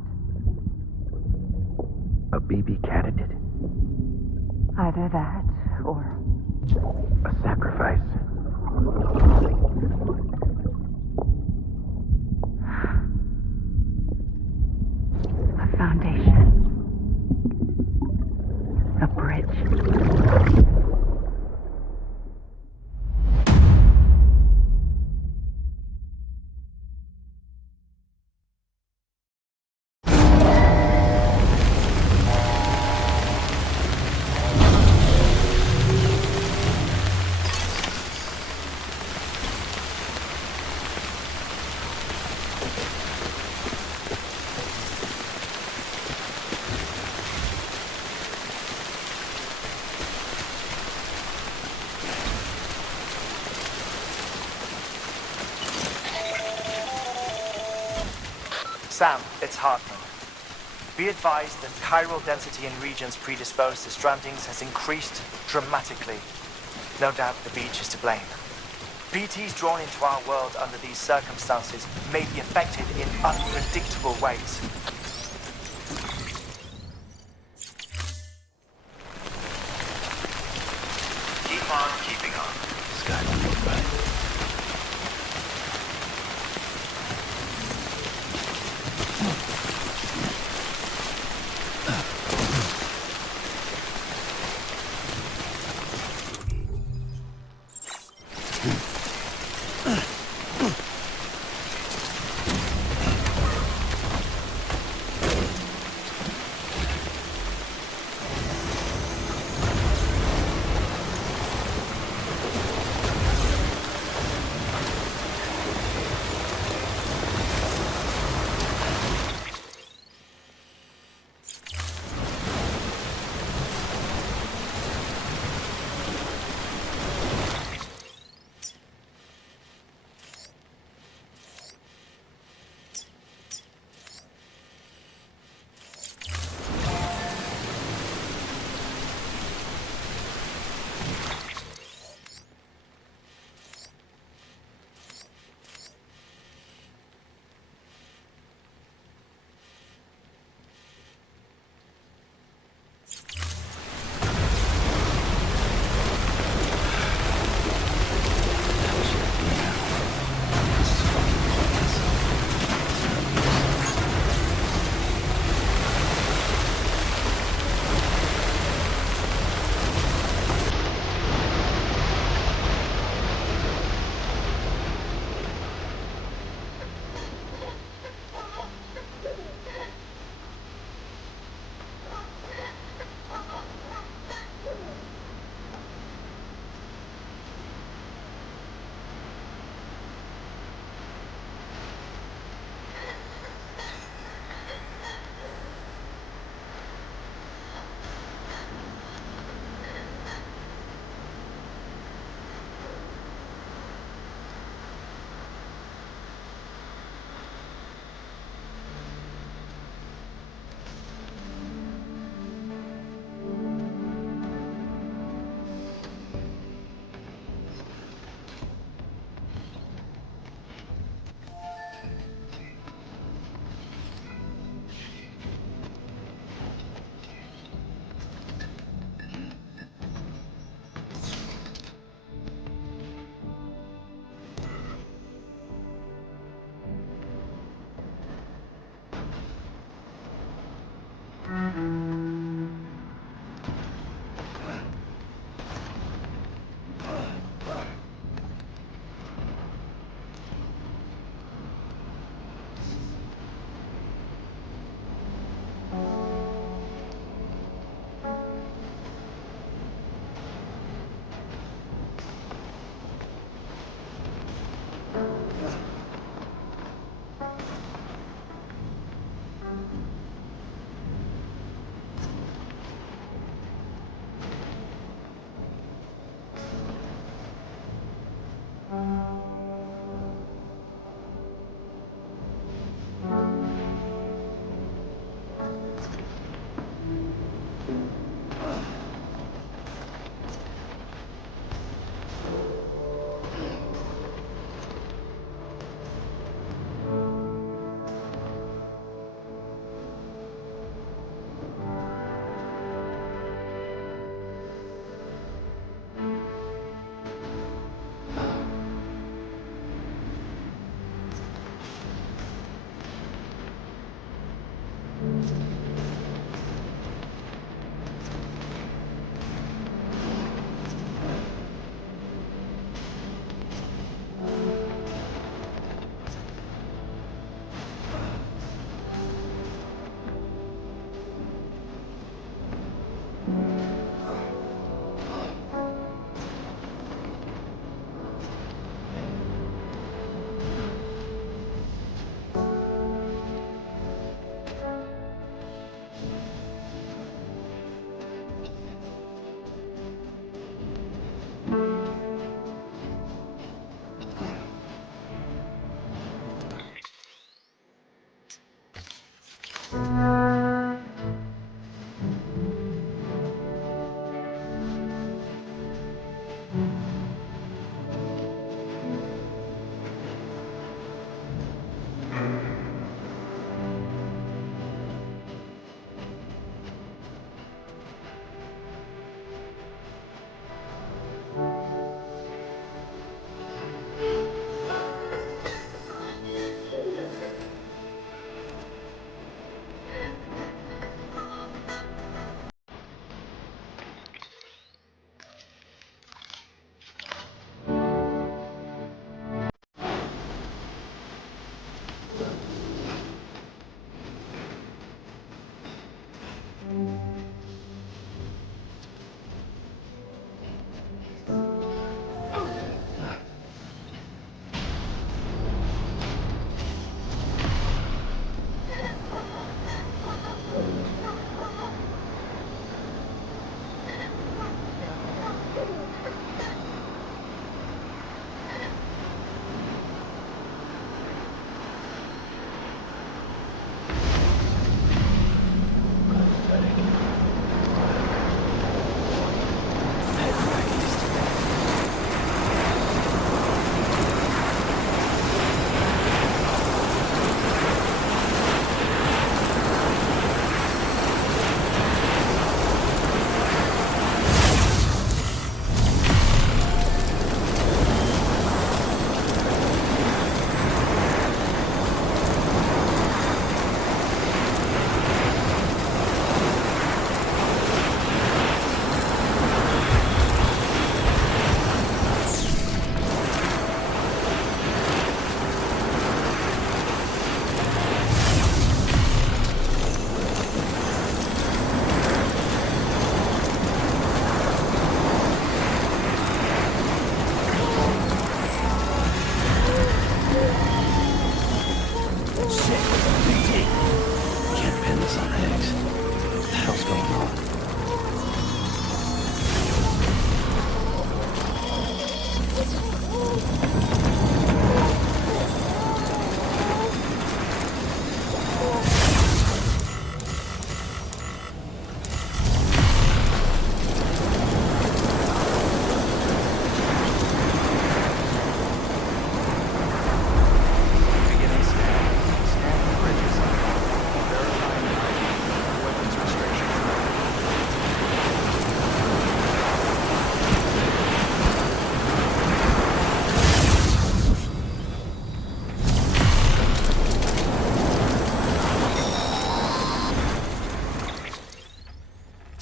A baby candidate? Either that, or... a sacrifice. A foundation. A bridge. Sam, it's Hartman. Be advised that chiral density in regions predisposed to strandings has increased dramatically. No doubt the beach is to blame. BTs drawn into our world under these circumstances may be affected in unpredictable ways. Keep on keeping on. This guy don't look right.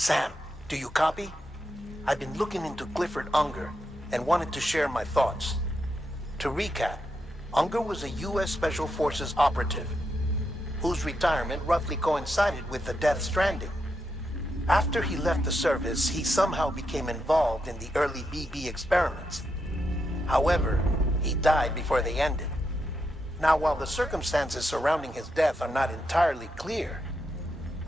Sam, do you copy? I've been looking into Clifford Unger and wanted to share my thoughts. To recap, Unger was a U.S. Special Forces operative whose retirement roughly coincided with the death Stranding. After he left the service, he somehow became involved in the early BB experiments. However, he died before they ended. Now, while the circumstances surrounding his death are not entirely clear,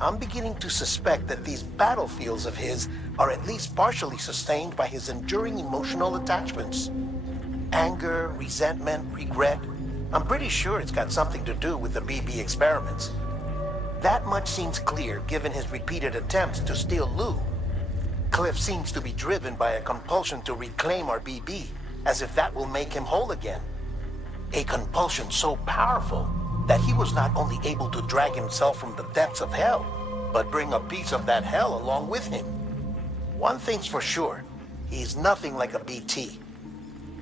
I'm beginning to suspect that these battlefields of his are at least partially sustained by his enduring emotional attachments. Anger, resentment, regret. I'm pretty sure it's got something to do with the BB experiments. That much seems clear given his repeated attempts to steal Lou. Cliff seems to be driven by a compulsion to reclaim our BB, as if that will make him whole again. A compulsion so powerful that he was not only able to drag himself from the depths of hell, but bring a piece of that hell along with him. One thing's for sure, he's nothing like a BT.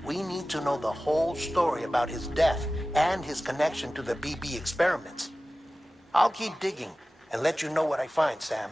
We need to know the whole story about his death and his connection to the BB experiments. I'll keep digging and let you know what I find, Sam.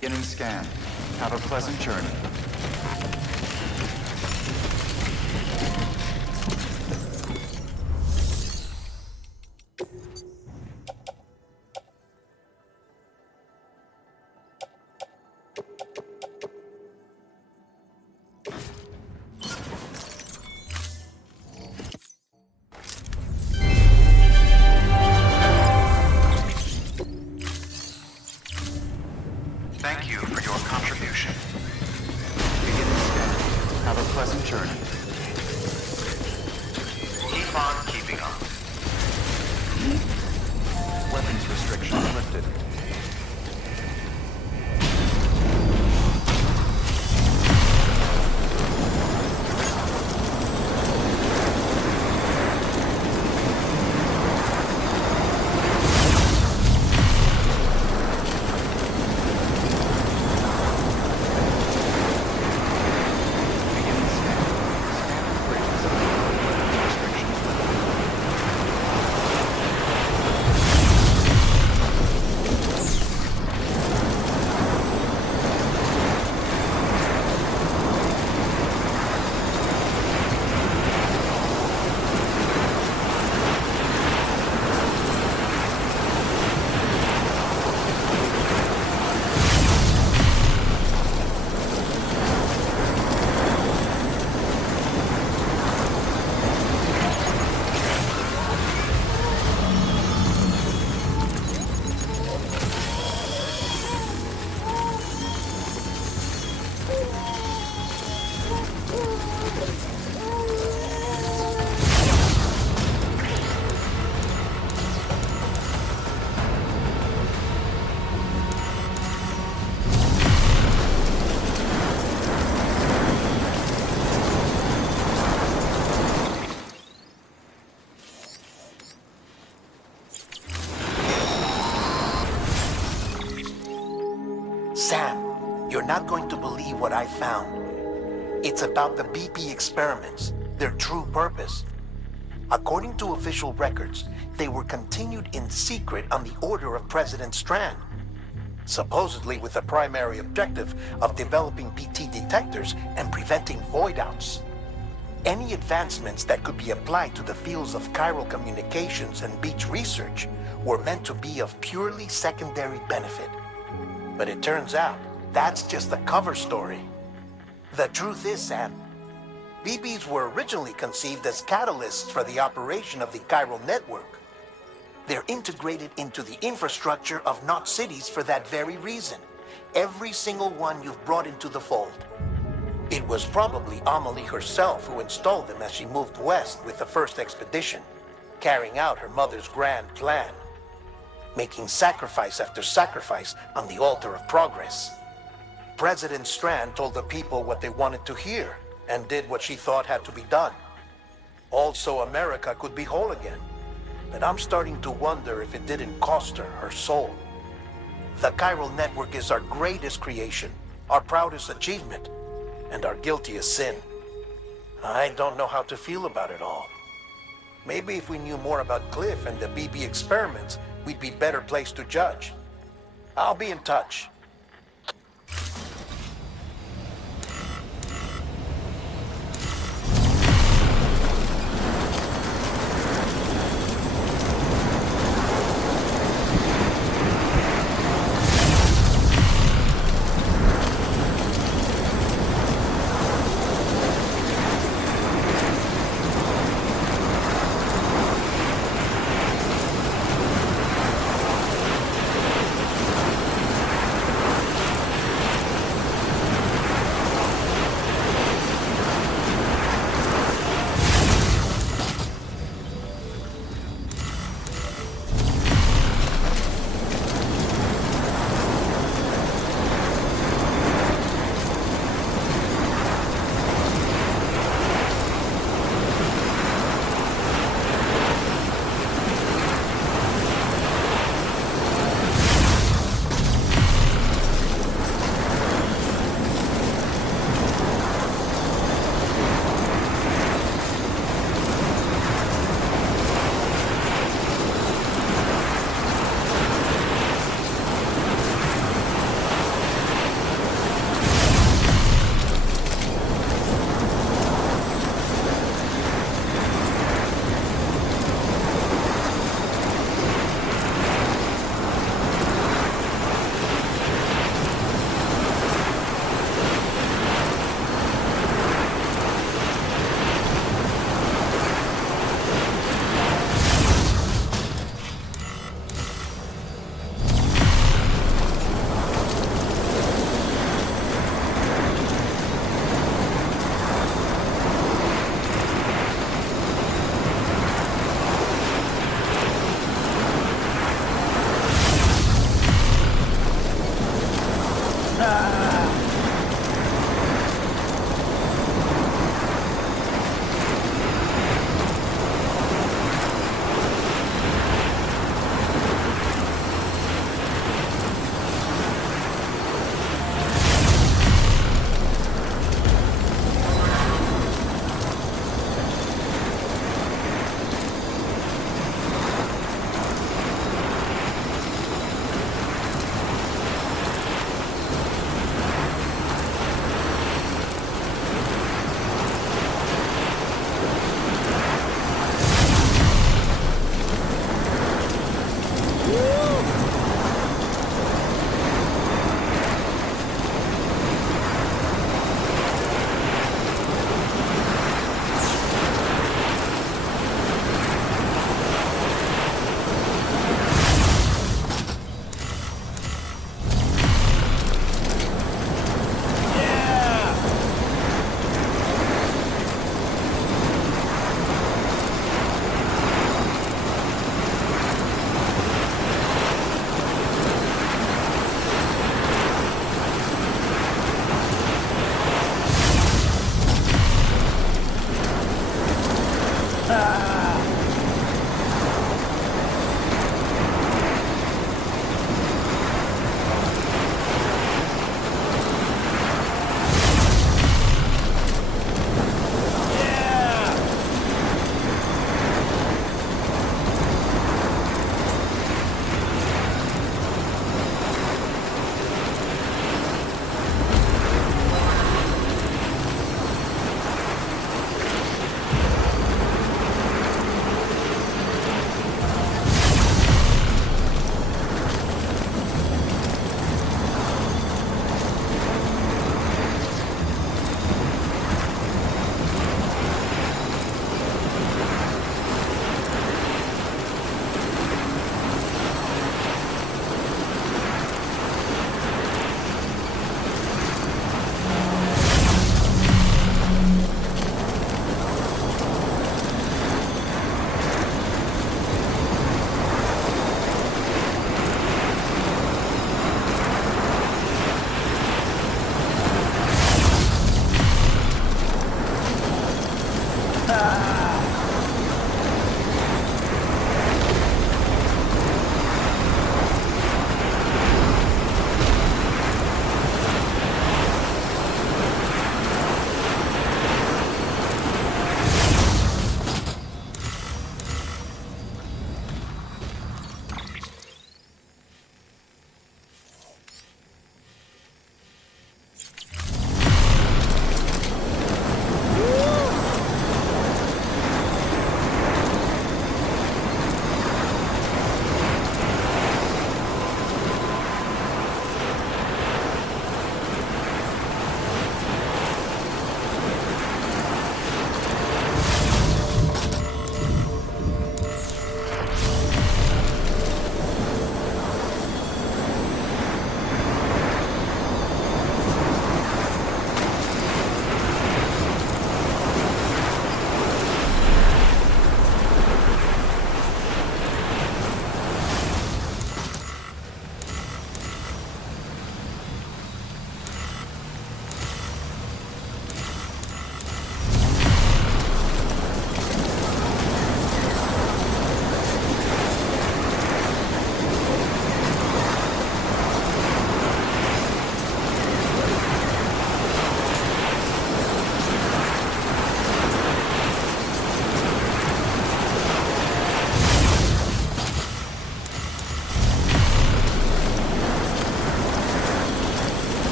Beginning scan. Have a pleasant journey. Thank you for your contribution. Sam, you're not going to believe what I found. It's about the BP experiments, their true purpose. According to official records, they were continued in secret on the order of President Strand, supposedly with the primary objective of developing BT detectors and preventing void-outs. Any advancements that could be applied to the fields of chiral communications and beach research were meant to be of purely secondary benefit. But it turns out, that's just the cover story. The truth is, Sam, BBs were originally conceived as catalysts for the operation of the chiral network. They're integrated into the infrastructure of Knot cities for that very reason. Every single one you've brought into the fold. It was probably Amelie herself who installed them as she moved west with the first expedition, carrying out her mother's grand plan, making sacrifice after sacrifice on the altar of progress. President Strand told the people what they wanted to hear and did what she thought had to be done. Also, America could be whole again. But I'm starting to wonder if it didn't cost her her soul. The chiral network is our greatest creation, our proudest achievement, and our guiltiest sin. I don't know how to feel about it all. Maybe if we knew more about Cliff and the BB experiments, we'd be better placed to judge. I'll be in touch.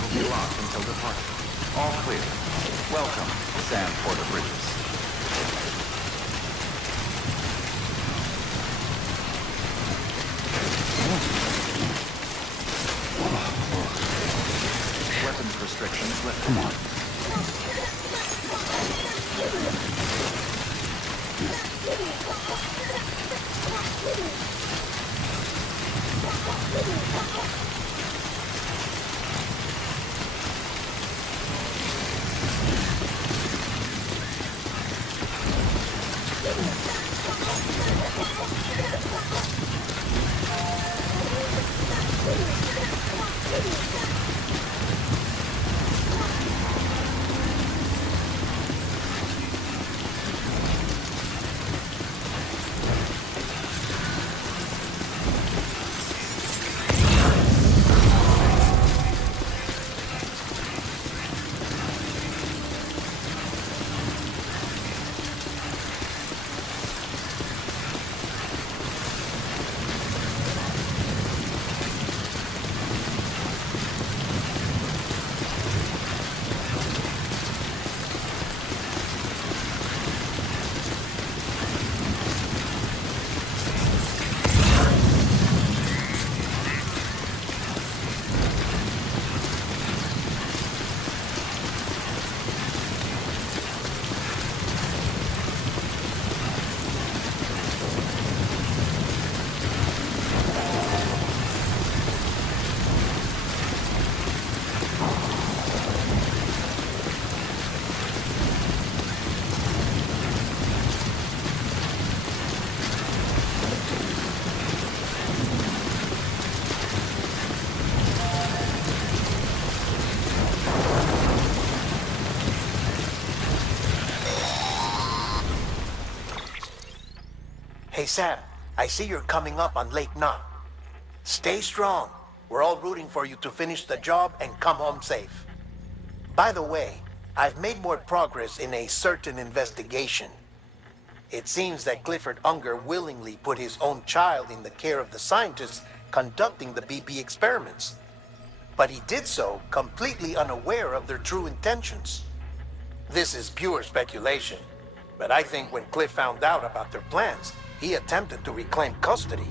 will be locked until departure. All clear. Welcome, Sam Porter Bridges. Weapons restrictions lifted. Come on. Hey, Sam, I see you're coming up on Lake None. Stay strong. We're all rooting for you to finish the job and come home safe. By the way, I've made more progress in a certain investigation. It seems that Clifford Unger willingly put his own child in the care of the scientists conducting the BP experiments. But he did so completely unaware of their true intentions. This is pure speculation, but I think when Cliff found out about their plans, he attempted to reclaim custody.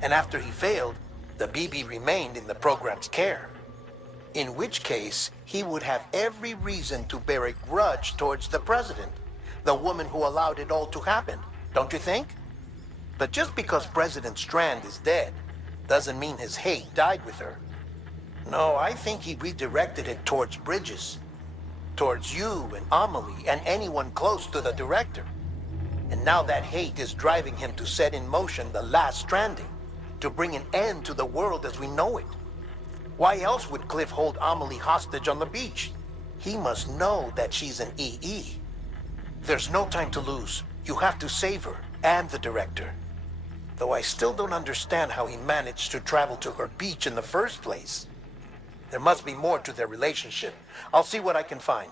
And after he failed, the BB remained in the program's care. In which case, he would have every reason to bear a grudge towards the president, the woman who allowed it all to happen, don't you think? But just because President Strand is dead, doesn't mean his hate died with her. No, I think he redirected it towards Bridges. Towards you and Amelie and anyone close to the director. And now that hate is driving him to set in motion the last Stranding, to bring an end to the world as we know it. Why else would Cliff hold Amelie hostage on the beach? He must know that she's an EE. There's no time to lose. You have to save her and the director. Though I still don't understand how he managed to travel to her beach in the first place. There must be more to their relationship. I'll see what I can find.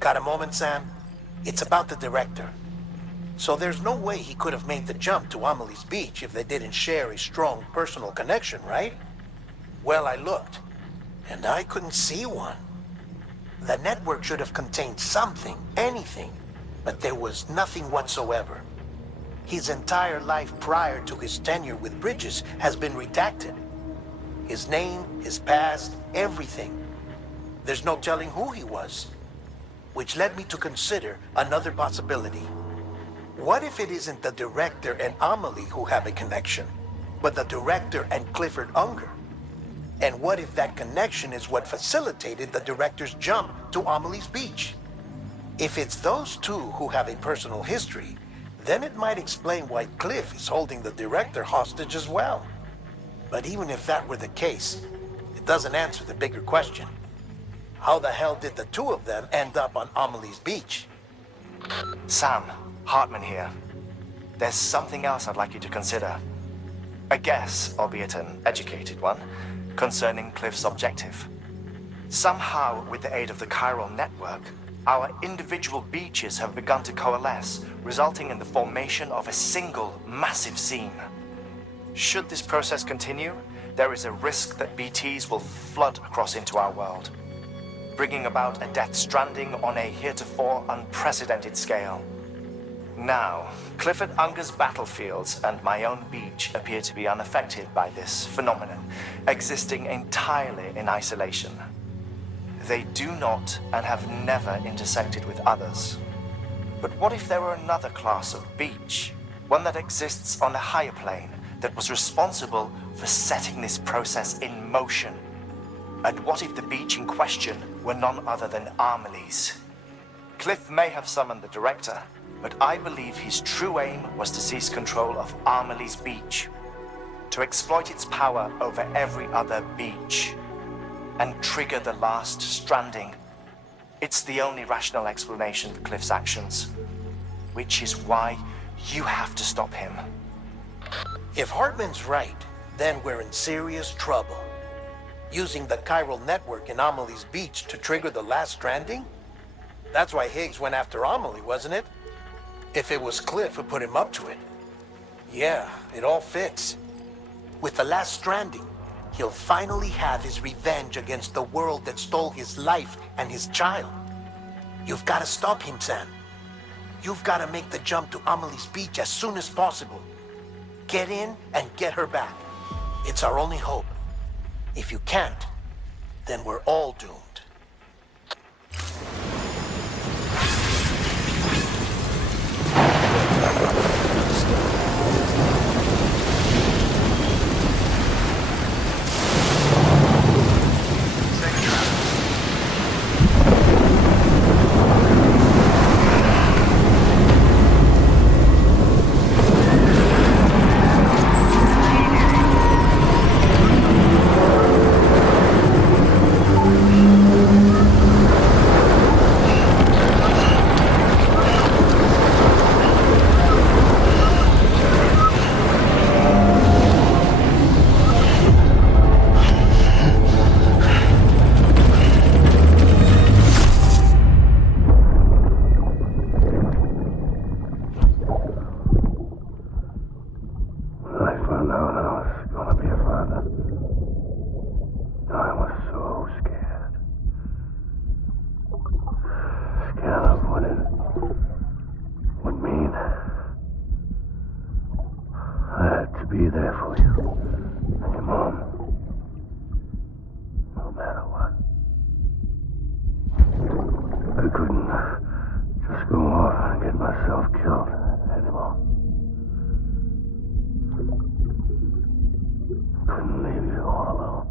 Got a moment, Sam? It's about the director. So there's no way he could have made the jump to Amelie's beach if they didn't share a strong personal connection, right? Well, I looked, and I couldn't see one. The network should have contained something, anything, but there was nothing whatsoever. His entire life prior to his tenure with Bridges has been redacted. His name, his past, everything. There's no telling who he was. Which led me to consider another possibility. What if it isn't the director and Amelie who have a connection, but the director and Clifford Unger? And what if that connection is what facilitated the director's jump to Amelie's beach? If it's those two who have a personal history, then it might explain why Cliff is holding the director hostage as well. But even if that were the case, it doesn't answer the bigger question. How the hell did the two of them end up on Amelie's beach? Sam, Hartman here. There's something else I'd like you to consider. A guess, albeit an educated one, concerning Cliff's objective. Somehow, with the aid of the chiral network, our individual beaches have begun to coalesce, resulting in the formation of a single, massive scene. Should this process continue, there is a risk that BTs will flood across into our world, bringing about a death stranding on a heretofore unprecedented scale. Now, Clifford Unger's battlefields and my own beach appear to be unaffected by this phenomenon, existing entirely in isolation. They do not and have never intersected with others. But what if there were another class of beach, one that exists on a higher plane, that was responsible for setting this process in motion? And what if the beach in question were none other than Amelie's? Cliff may have summoned the director, but I believe his true aim was to seize control of Amelie's beach, to exploit its power over every other beach, and trigger the last stranding. It's the only rational explanation for Cliff's actions, which is why you have to stop him. If Hartman's right, then we're in serious trouble. Using the chiral network in Amelie's beach to trigger the last stranding? That's why Higgs went after Amelie, wasn't it? If it was Cliff who put him up to it. Yeah, it all fits. With the last stranding, he'll finally have his revenge against the world that stole his life and his child. You've got to stop him, Sam. You've got to make the jump to Amelie's beach as soon as possible. Get in and get her back. It's our only hope. If you can't, then we're all doomed. Be there for you and your mom, no matter what. I couldn't just go off and get myself killed anymore. Couldn't leave you all alone.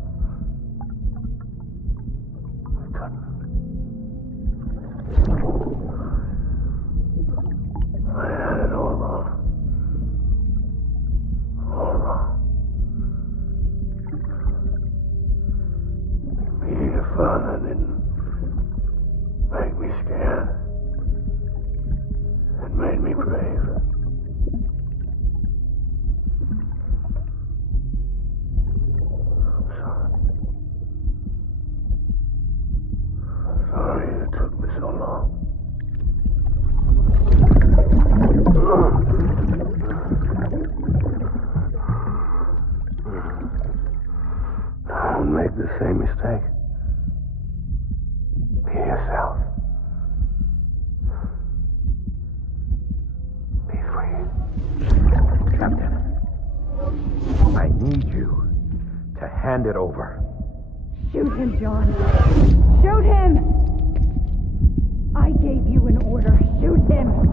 I couldn't. I had it all wrong. Being a father didn't make me scared. It made me brave. I'm Hand it over. Shoot him, John. Shoot him! I gave you an order. Shoot him!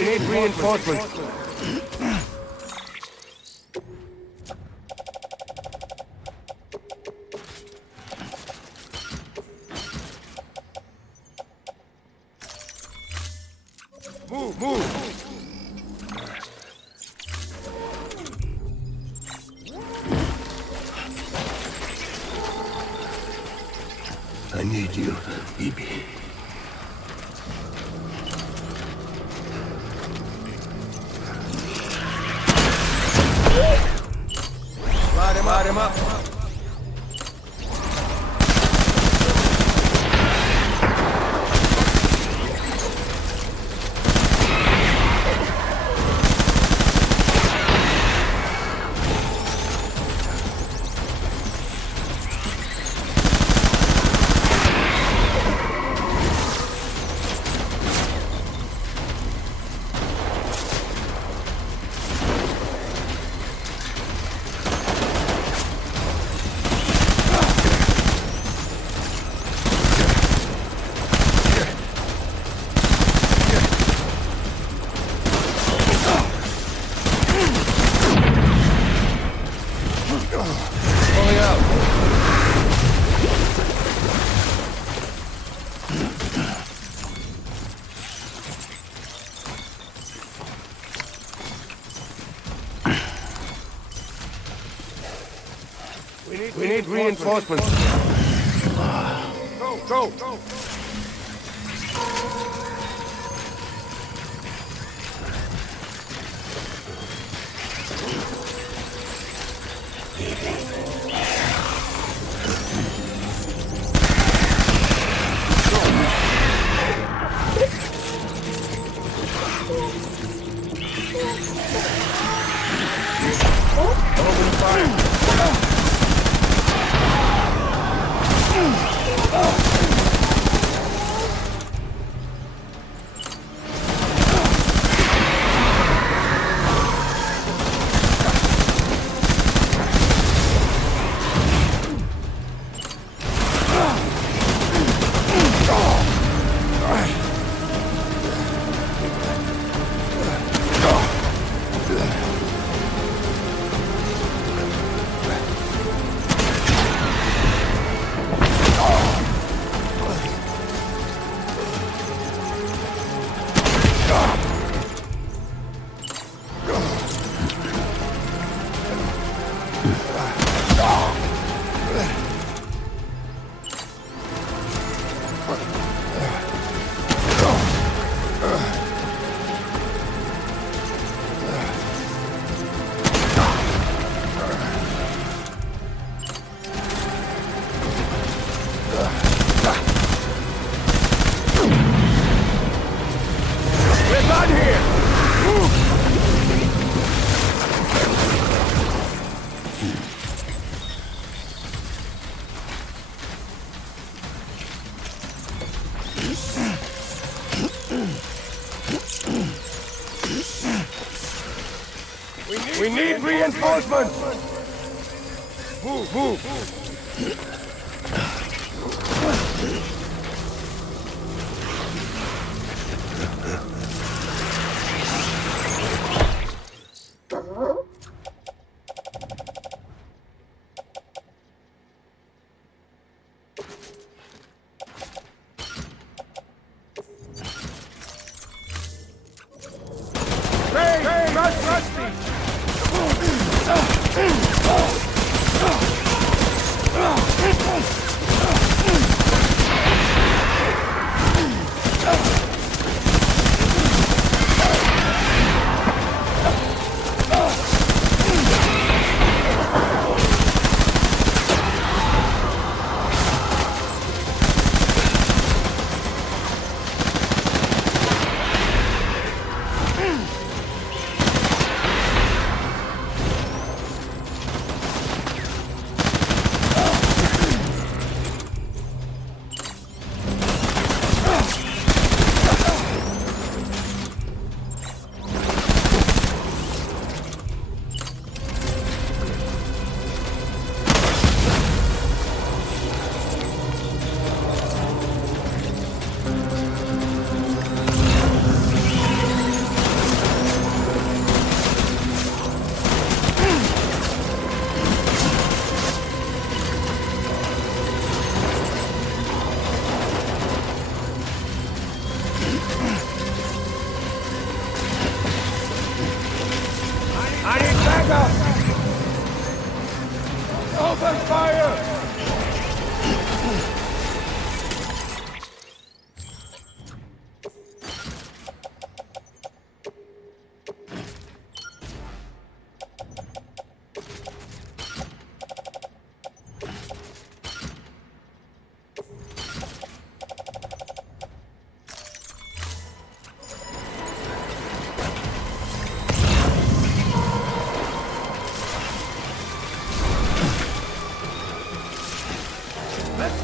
We need reinforcements. Move! I need you, Evie. Light him up. We need reinforcements. Go! Open fire! We need reinforcements! Move, move!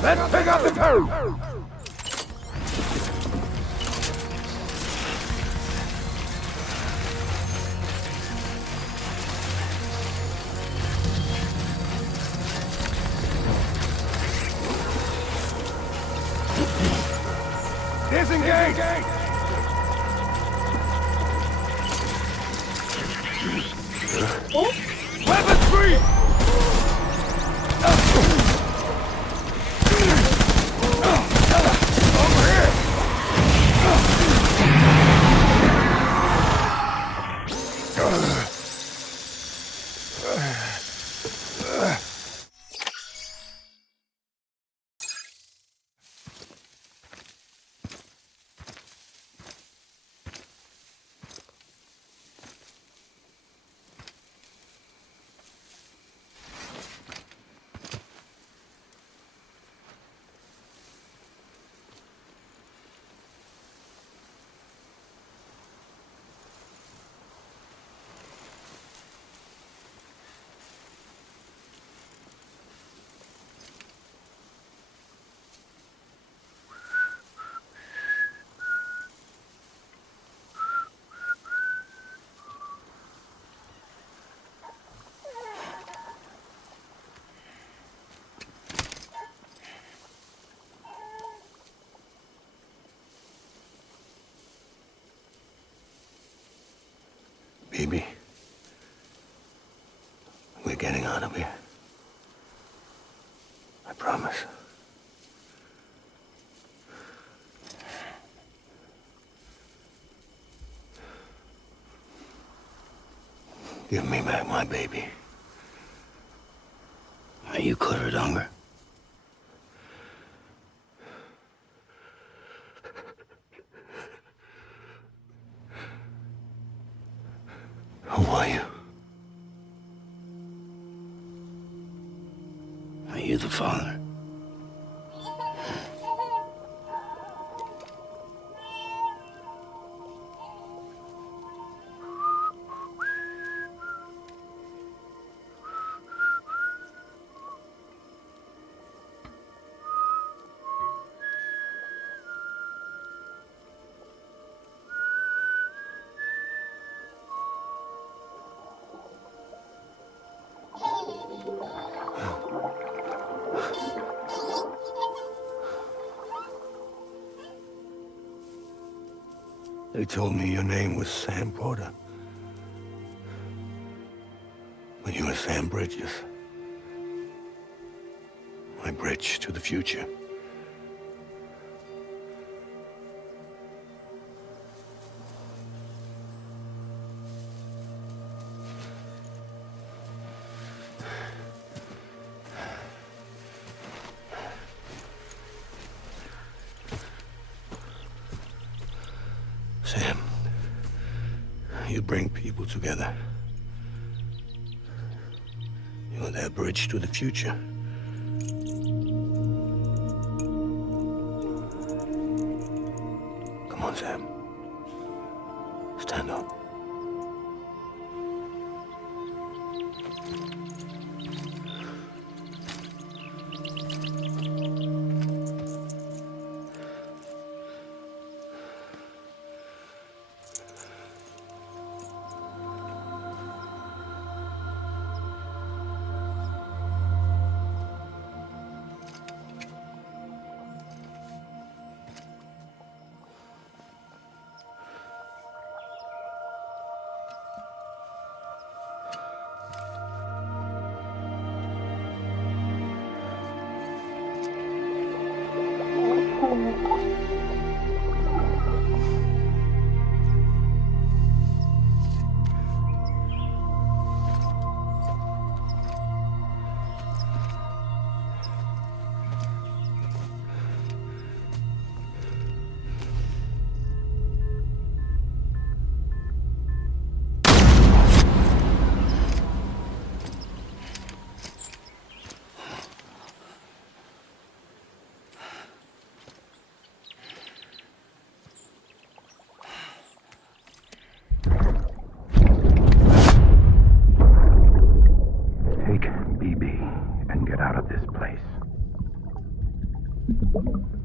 Let's pick up the purse! Disengage! Weapons free! Baby, we're getting out of here. I promise. Give me back my baby. Are you Clifford Unger? Who are you? Are you the father? They told me your name was Sam Porter. But you were Sam Bridges. My bridge to the future. Sam, you bring people together. You're their bridge to the future. Come on, Sam. Stand up.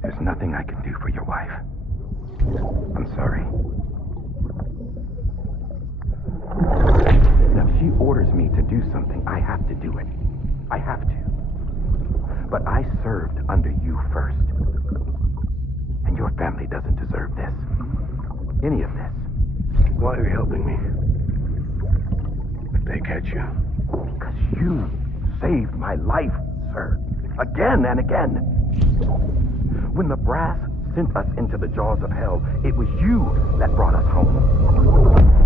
There's nothing I can do for your wife. I'm sorry. Now, if she orders me to do something, I have to do it. I have to. But I served under you first. And your family doesn't deserve this. Any of this. Why are you helping me? If they catch you. Because you saved my life, sir. Again and again. When the brass sent us into the jaws of hell, it was you that brought us home.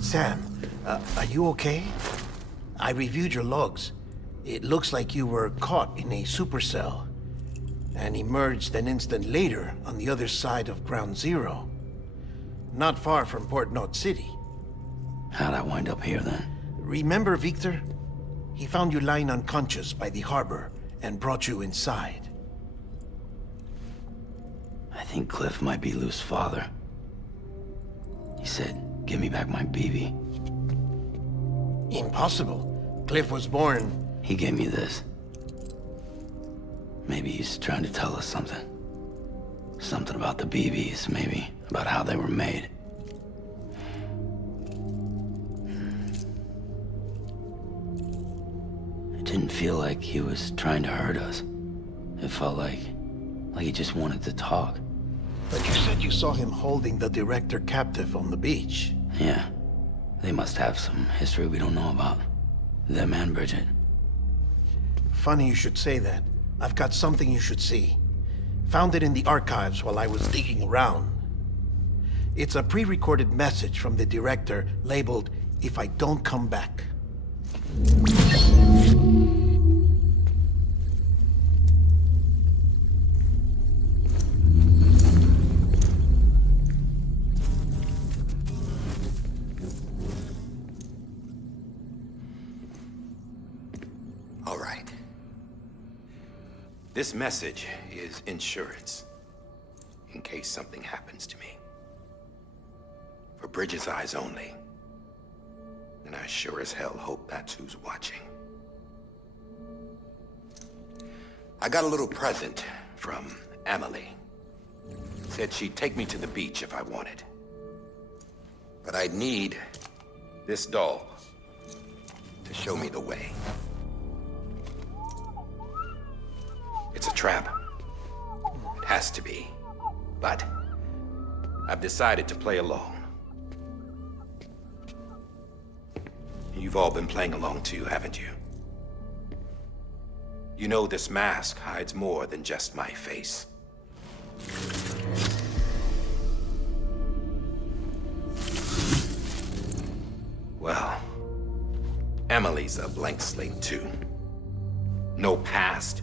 Sam, are you okay? I reviewed your logs. It looks like you were caught in a supercell and emerged an instant later on the other side of Ground Zero. Not far from Port Knot City. How'd I wind up here then? Remember Victor? He found you lying unconscious by the harbor and brought you inside. I think Cliff might be Lou's father. He said, "Give me back my BB." Impossible. Cliff was born... He gave me this. Maybe he's trying to tell us something. Something about the BBs, maybe. About how they were made. It didn't feel like he was trying to hurt us. It felt like he just wanted to talk. But you said you saw him holding the director captive on the beach. Yeah. They must have some history we don't know about. Them and Bridget. Funny you should say that. I've got something you should see. Found it in the archives while I was digging around. It's a pre-recorded message from the director labeled, "If I don't come back." All right. This message is insurance, in case something happens to me. For Bridget's eyes only. And I sure as hell hope that's who's watching. I got a little present from Emily. Said she'd take me to the beach if I wanted. But I'd need this doll to show me the way. It's a trap. It has to be. But I've decided to play along. You've all been playing along too, haven't you? You know this mask hides more than just my face. Well, Emily's a blank slate too. No past,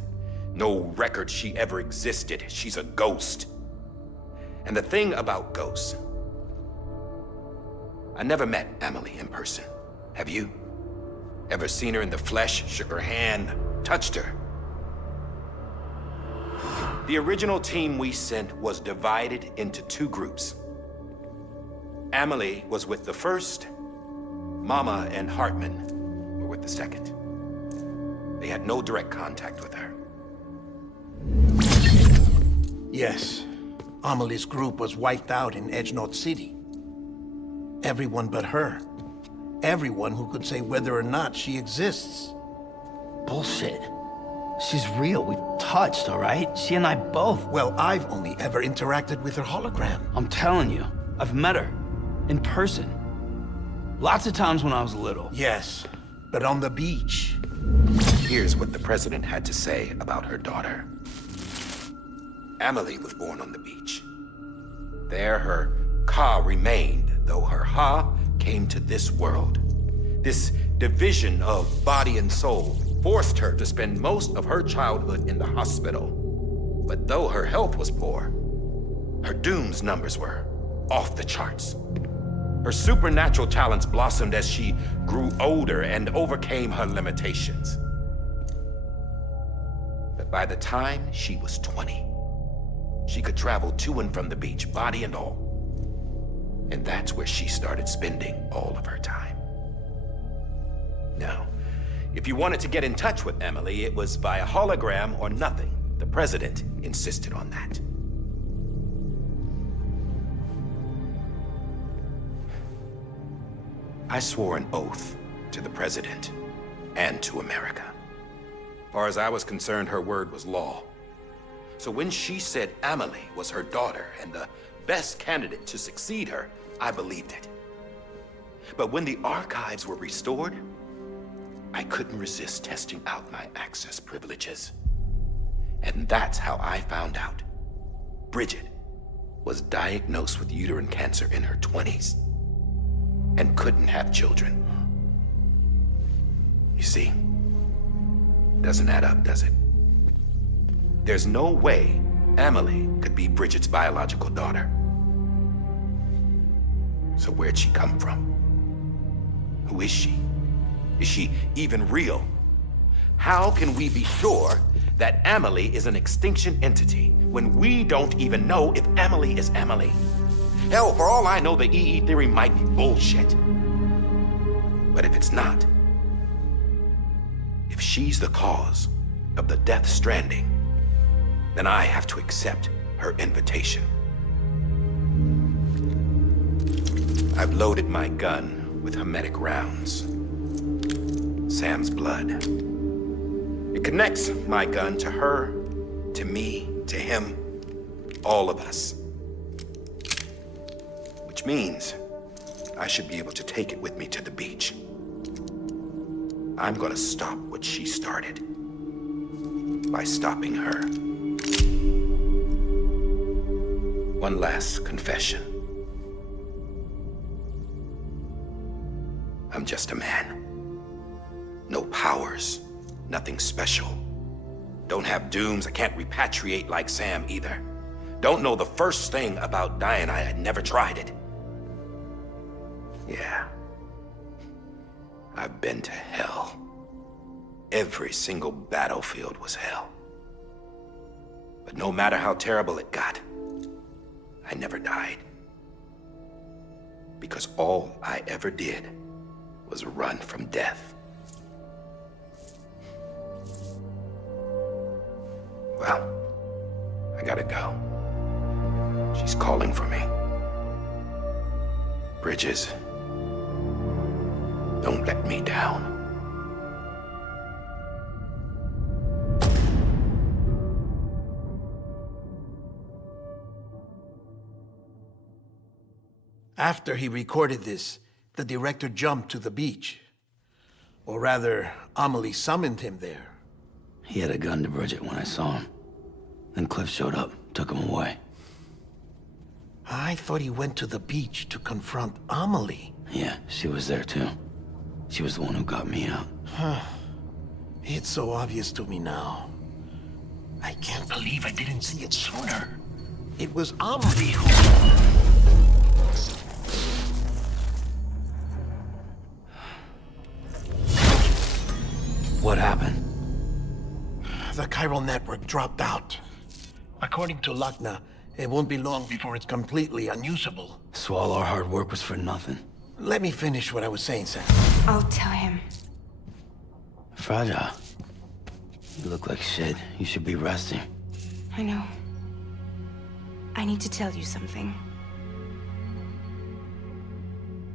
no record she ever existed. She's a ghost. And the thing about ghosts, I never met Emily in person. Have you? Ever seen her in the flesh, shook her hand, touched her? The original team we sent was divided into two groups. Emily was with the first. Mama and Hartman were with the second. They had no direct contact with her. Yes. Amelie's group was wiped out in Edgenorth City. Everyone but her. Everyone who could say whether or not she exists. Bullshit. She's real. We touched, all right? She and I both. Well, I've only ever interacted with her hologram. I'm telling you, I've met her. In person. Lots of times when I was little. Yes, but on the beach. Here's what the president had to say about her daughter. Emily was born on the beach. There her Ka remained, though her Ha came to this world. This division of body and soul forced her to spend most of her childhood in the hospital. But though her health was poor, her Doom's numbers were off the charts. Her supernatural talents blossomed as she grew older and overcame her limitations. But by the time she was 20, she could travel to and from the beach, body and all. And that's where she started spending all of her time. Now, if you wanted to get in touch with Emily, it was via hologram or nothing. The president insisted on that. I swore an oath to the president and to America. As far as I was concerned, her word was law. So when she said Emily was her daughter and the best candidate to succeed her, I believed it. But when the archives were restored, I couldn't resist testing out my access privileges. And that's how I found out Bridget was diagnosed with uterine cancer in her 20s and couldn't have children. You see, doesn't add up, does it? There's no way Emily could be Bridget's biological daughter. So where'd she come from? Who is she? Is she even real? How can we be sure that Emily is an extinction entity when we don't even know if Emily is Emily? Hell, for all I know, the EE theory might be bullshit. But if it's not, if she's the cause of the death stranding, then I have to accept her invitation. I've loaded my gun with hermetic rounds. Sam's blood. It connects my gun to her, to me, to him, all of us. Which means I should be able to take it with me to the beach. I'm gonna stop what she started by stopping her. One last confession. I'm just a man. No powers, nothing special. Don't have dooms, I can't repatriate like Sam either. Don't know the first thing about dying, I had never tried it. Yeah. I've been to hell. Every single battlefield was hell. But no matter how terrible it got, I never died. Because all I ever did was run from death. Well, I gotta go. She's calling for me. Bridges, don't let me down. After he recorded this, the director jumped to the beach. Or rather, Amelie summoned him there. He had a gun to Bridget when I saw him. Then Cliff showed up, took him away. I thought he went to the beach to confront Amelie. Yeah, she was there too. She was the one who got me out. It's so obvious to me now. I can't believe I didn't see it sooner. It was Amelie who... What happened? The chiral network dropped out. According to Lachna, it won't be long before it's completely unusable. So all our hard work was for nothing. Let me finish what I was saying, Sam. I'll tell him. Fragile. You look like shit. You should be resting. I know. I need to tell you something.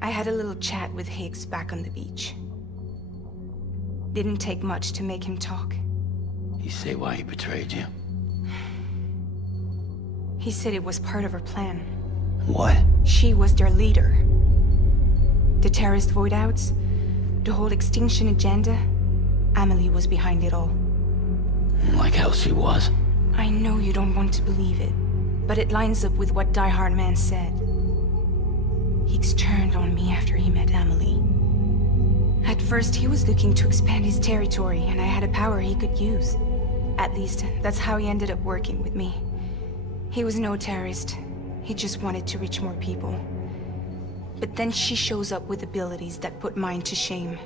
I had a little chat with Higgs back on the beach. Didn't take much to make him talk. You say why he betrayed you? He said it was part of her plan. What? She was their leader. The terrorist voidouts, the whole extinction agenda, Amelie was behind it all. Like hell she was. I know you don't want to believe it, but it lines up with what Die-Hardman said. Higgs turned on me after he met Amelie. At first, he was looking to expand his territory, and I had a power he could use. At least, that's how he ended up working with me. He was no terrorist. He just wanted to reach more people. But then she shows up with abilities that put mine to shame.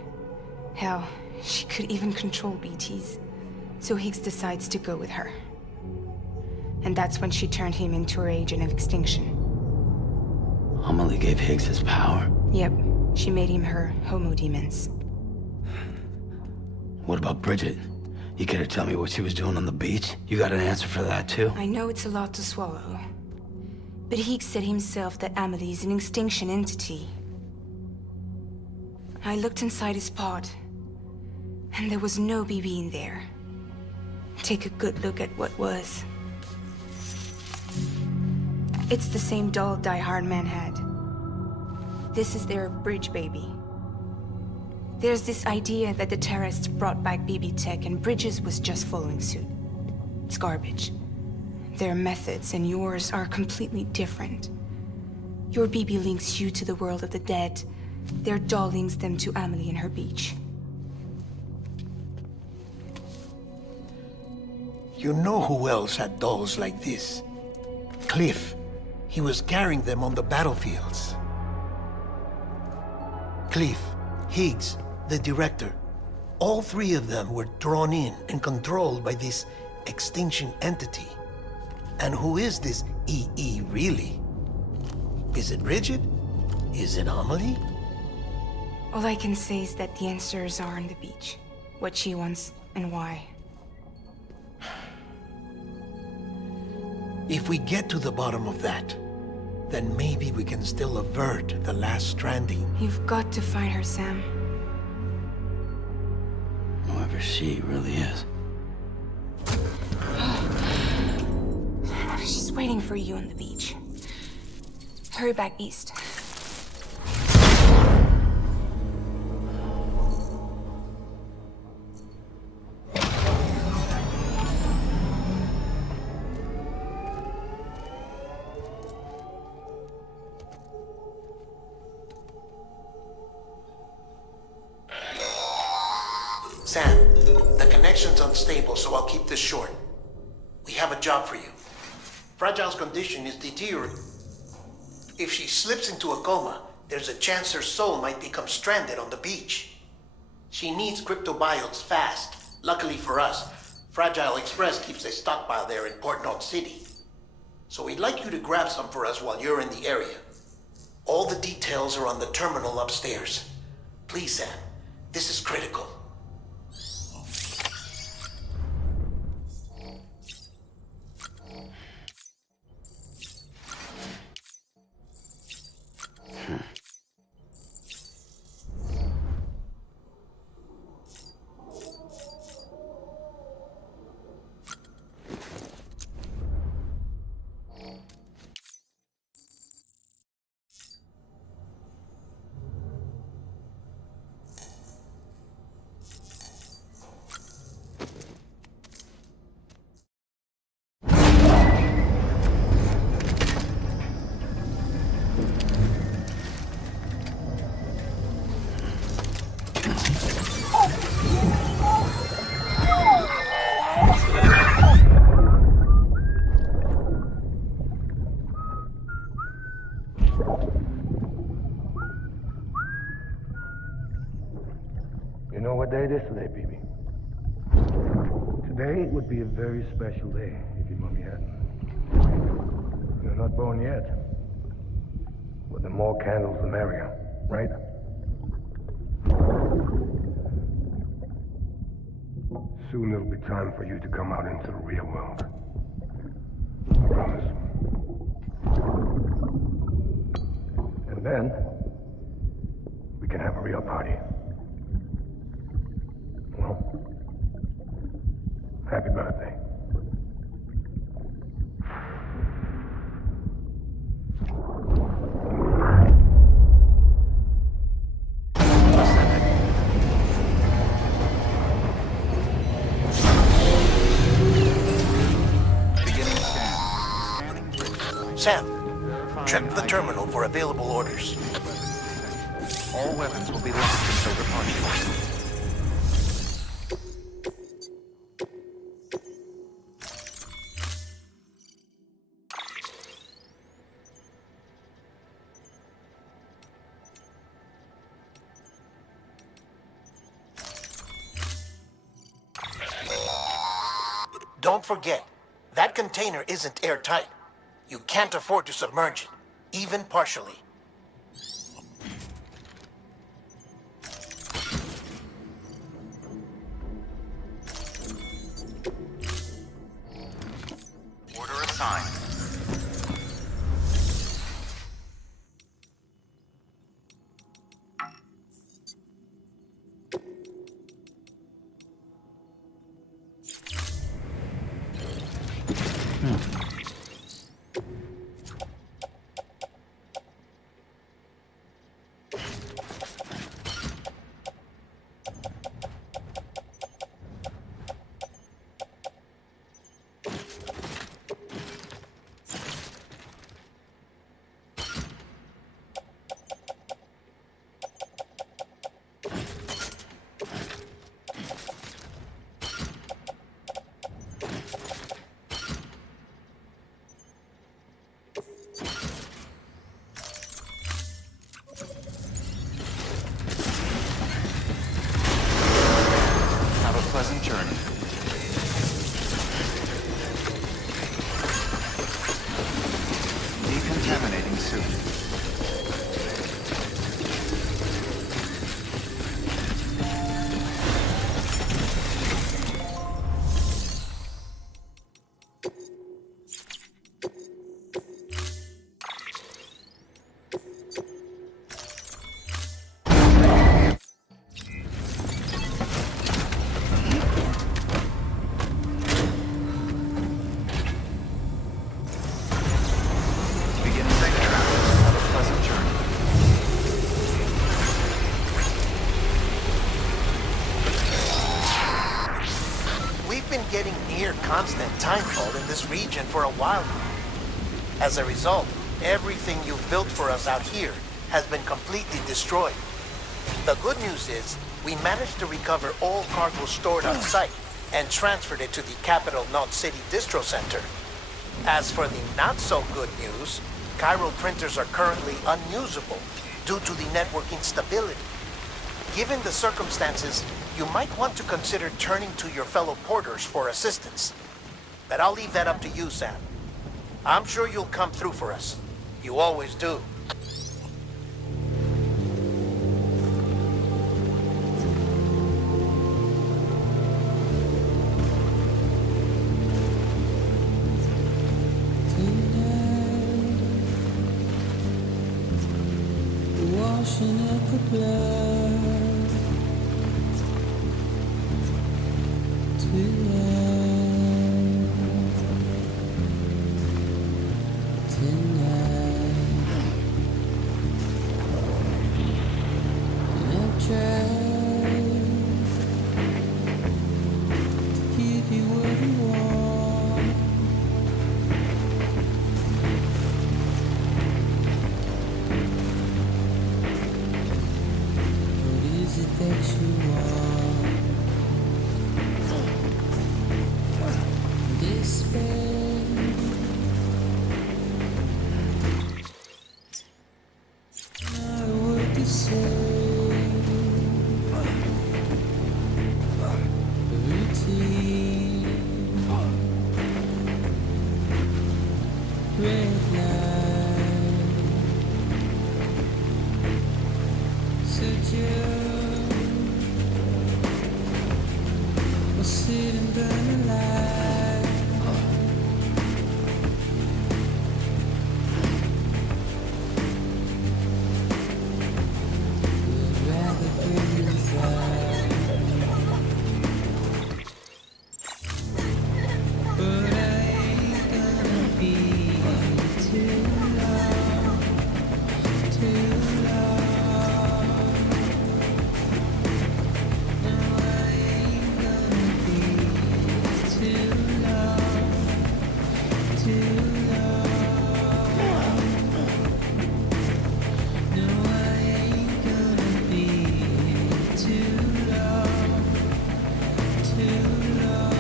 Hell, she could even control BTs. So Higgs decides to go with her. And that's when she turned him into her agent of extinction. Amelie gave Higgs his power? Yep. She made him her homo demons. What about Bridget? You care to tell me what she was doing on the beach? You got an answer for that too? I know it's a lot to swallow. But Higgs said himself that Amelie is an extinction entity. I looked inside his pod, and there was no BB in there. Take a good look at what was. It's the same doll Die-Hardman had. This is their bridge baby. There's this idea that the terrorists brought back BB tech and Bridges was just following suit. It's garbage. Their methods and yours are completely different. Your BB links you to the world of the dead. Their doll links them to Amelie and her beach. You know who else had dolls like this? Cliff. He was carrying them on the battlefields. Cliff, Higgs, the director. All three of them were drawn in and controlled by this extinction entity. And who is this EE really? Is it Bridget? Is it Amelie? All I can say is that the answers are on the beach. What she wants and why. If we get to the bottom of that, then maybe we can still avert the last stranding. You've got to find her, Sam. Whoever she really is. She's waiting for you on the beach. Hurry back east. Sam, the connection's unstable, so I'll keep this short. We have a job for you. Fragile's condition is deteriorating. If she slips into a coma, there's a chance her soul might become stranded on the beach. She needs cryptobiotes fast. Luckily for us, Fragile Express keeps a stockpile there in Port Knot City. So we'd like you to grab some for us while you're in the area. All the details are on the terminal upstairs. Please, Sam. This is critical. You know what day it is today, BB? Today would be a very special day if your mommy hadn't. You're not born yet. But the more candles, the merrier, right? Soon it'll be time for you to come out into the real world. I promise. And then, we can have a real party. Well, happy birthday. Sam, check the terminal for available orders. All weapons will be locked until departure. Don't forget, that container isn't airtight. You can't afford to submerge it, even partially. Order assigned. Pleasant journey. Decontaminating suit. Getting near constant timefall in this region for a while now. As a result, everything you've built for us out here has been completely destroyed. The good news is, we managed to recover all cargo stored on site and transferred it to the capital Knot City Distro Center. As for the not-so-good news, chiral printers are currently unusable due to the network instability. Given the circumstances, you might want to consider turning to your fellow porters for assistance. But I'll leave that up to you, Sam. I'm sure you'll come through for us. You always do. Washing up the blood tonight, and I've tried to give you what you want. What is it that you want? Despair. Not a word to say. A routine. Red light. So we'll sit and burn the light. We'd rather burn inside. But I ain't gonna be too long, too long. No, I ain't gonna be too long, too long. No, I ain't gonna be too long, too long.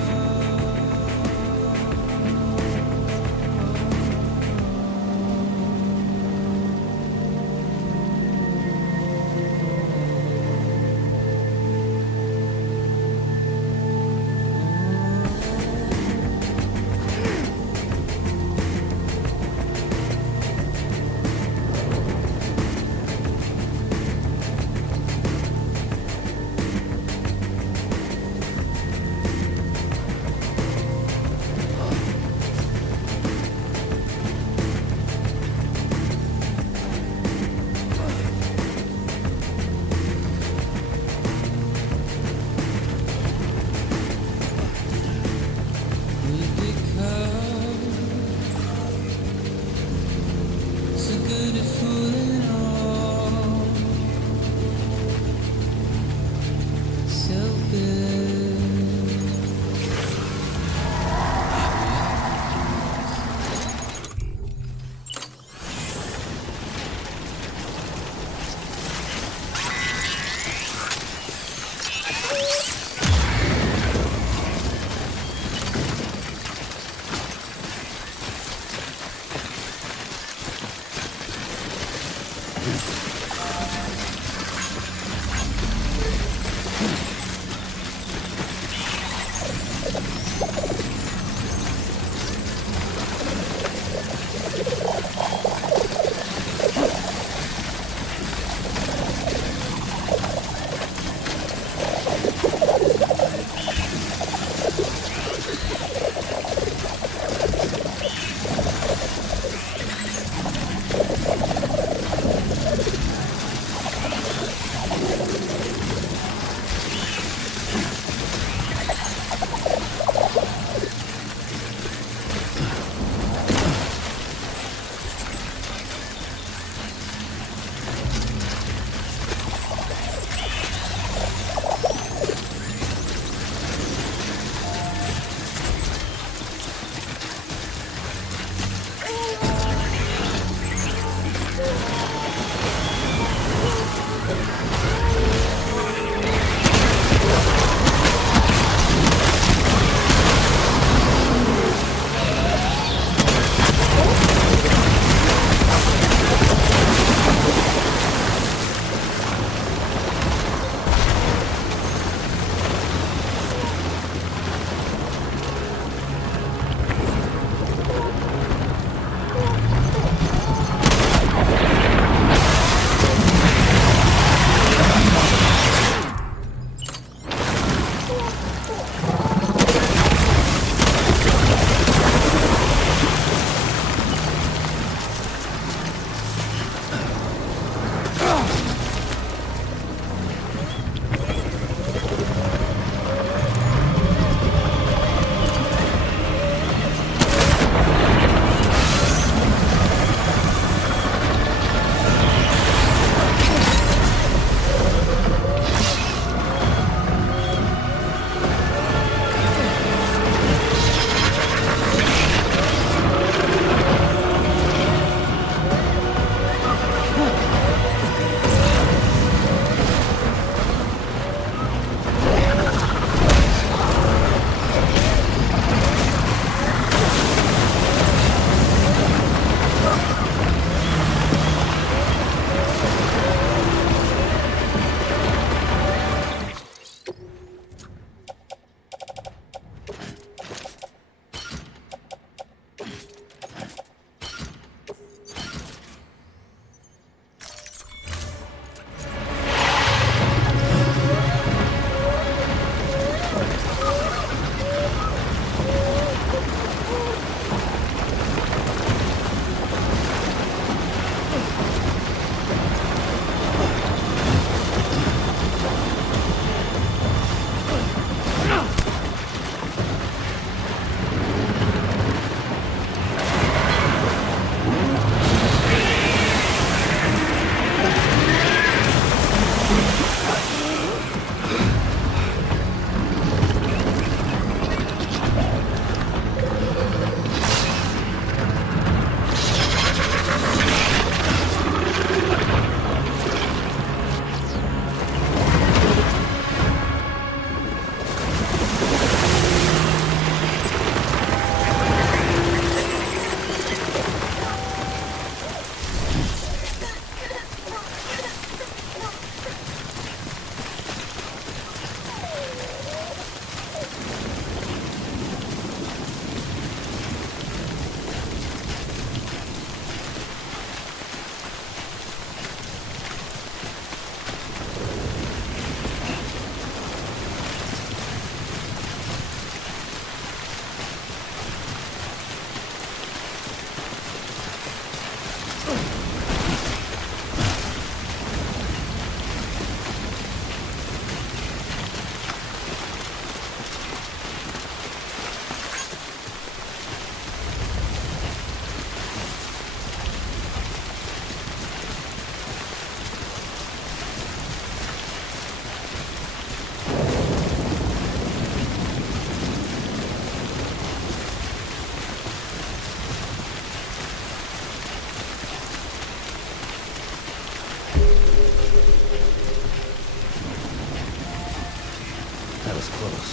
That was close.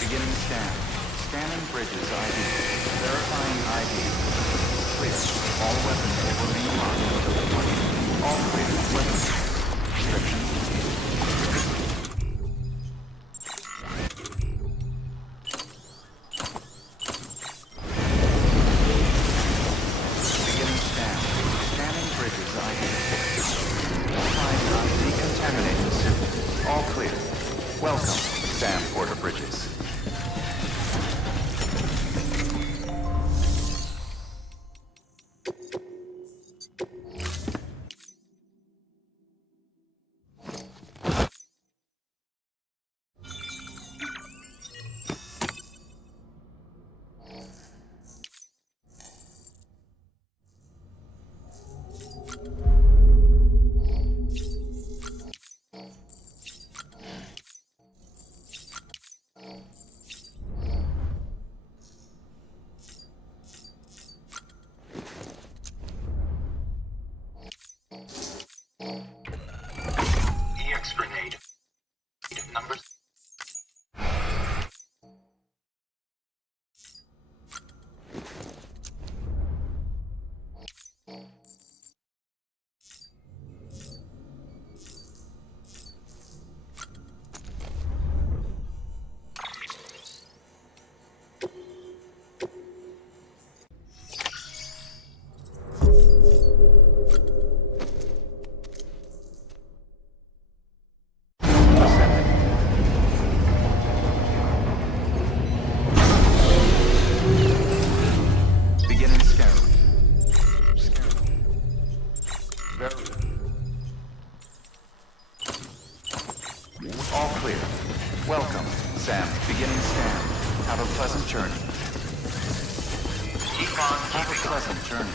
Beginning scan. Scanning bridges ID. Verifying ID. Clear. All weapons will remain locked until the 20th. All clear. Weapons. Restriction. Beginning scan. Scanning bridges ID. Find decontaminating suit. All clear. Welcome, Sam Porter Bridges. EX grenade. Numbers. Beginning scan. All clear. Welcome, Sam. Beginning scan. Have a pleasant journey. Keep on. Have a pleasant journey.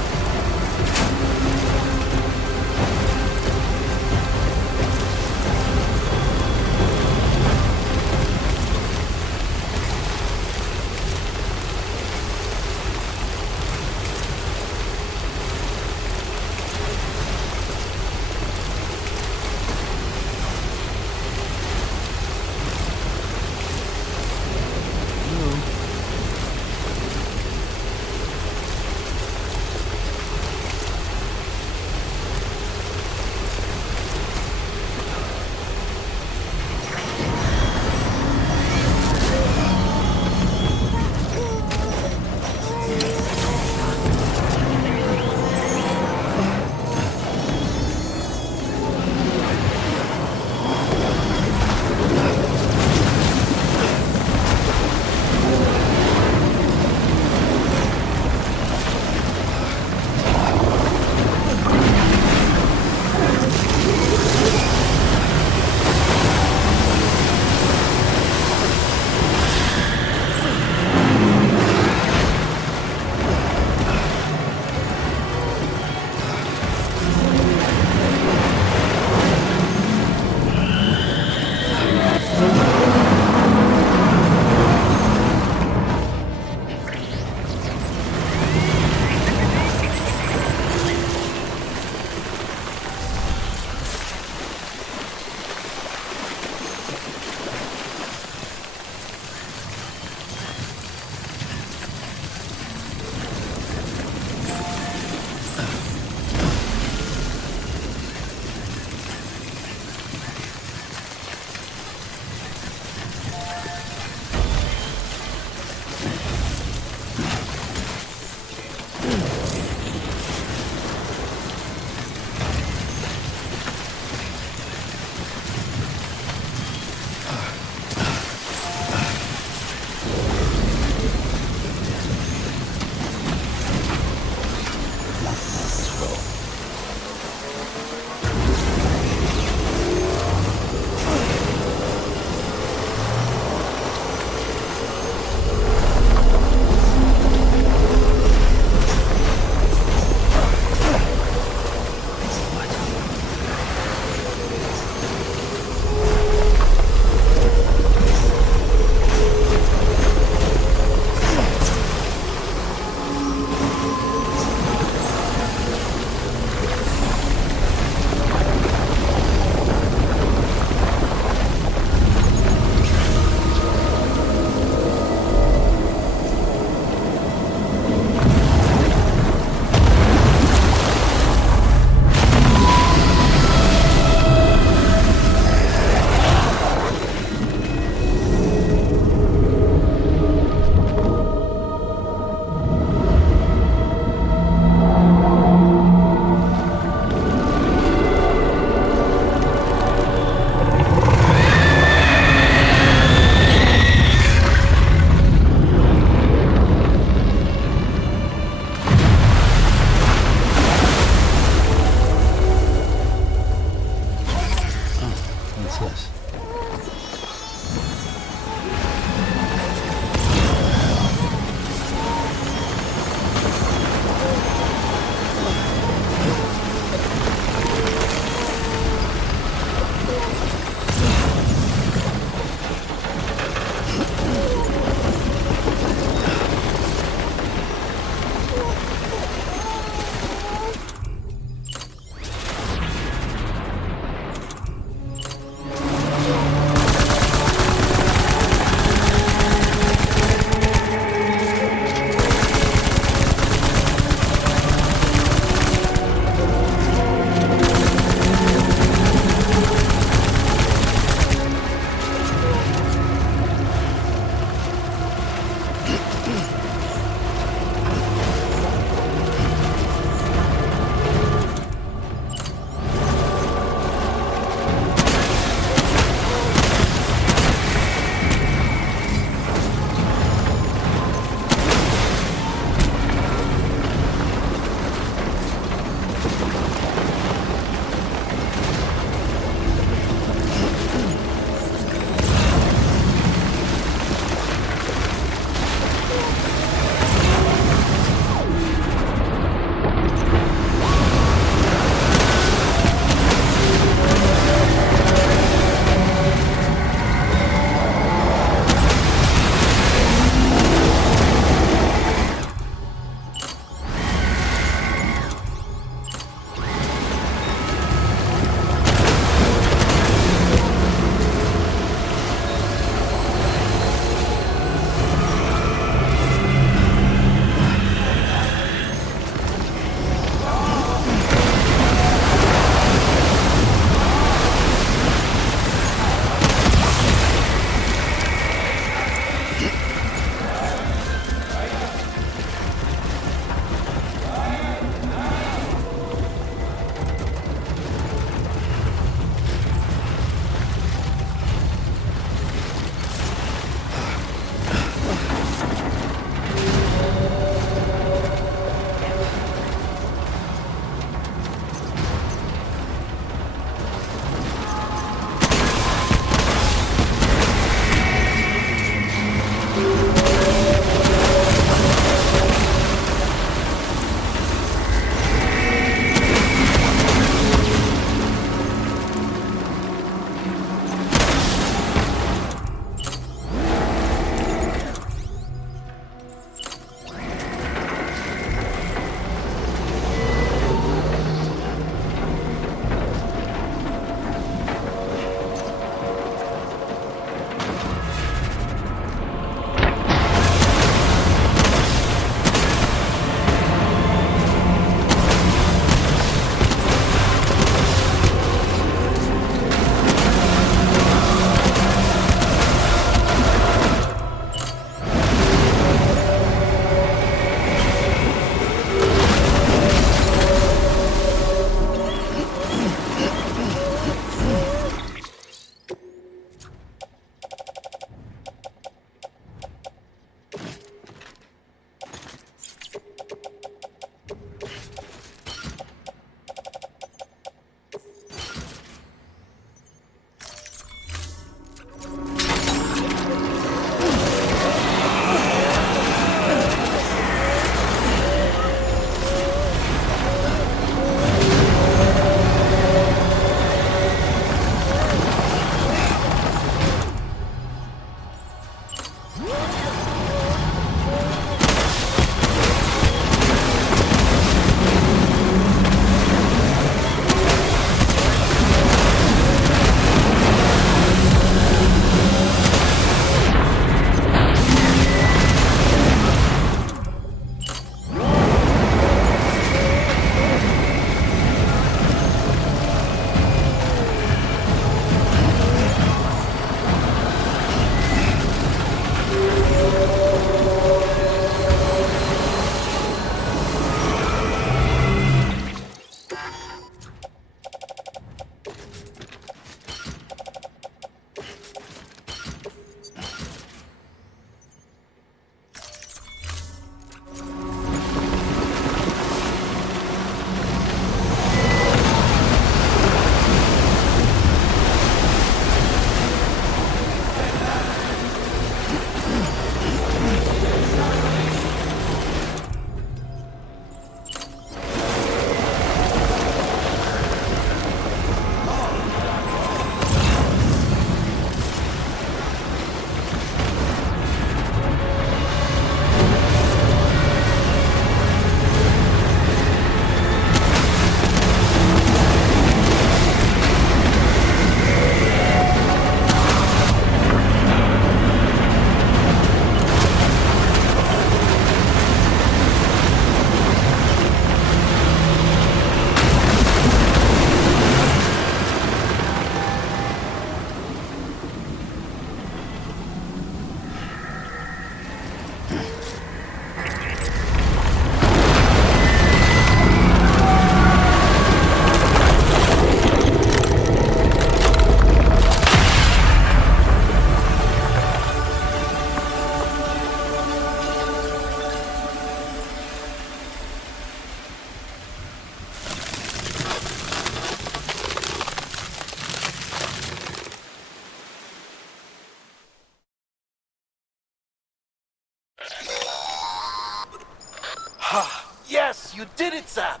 Yes, you did it, Sam!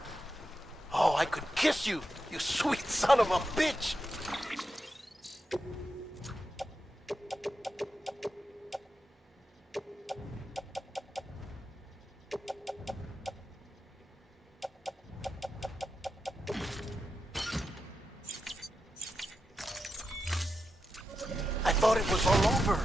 Oh, I could kiss you, you sweet son of a bitch! I thought it was all over.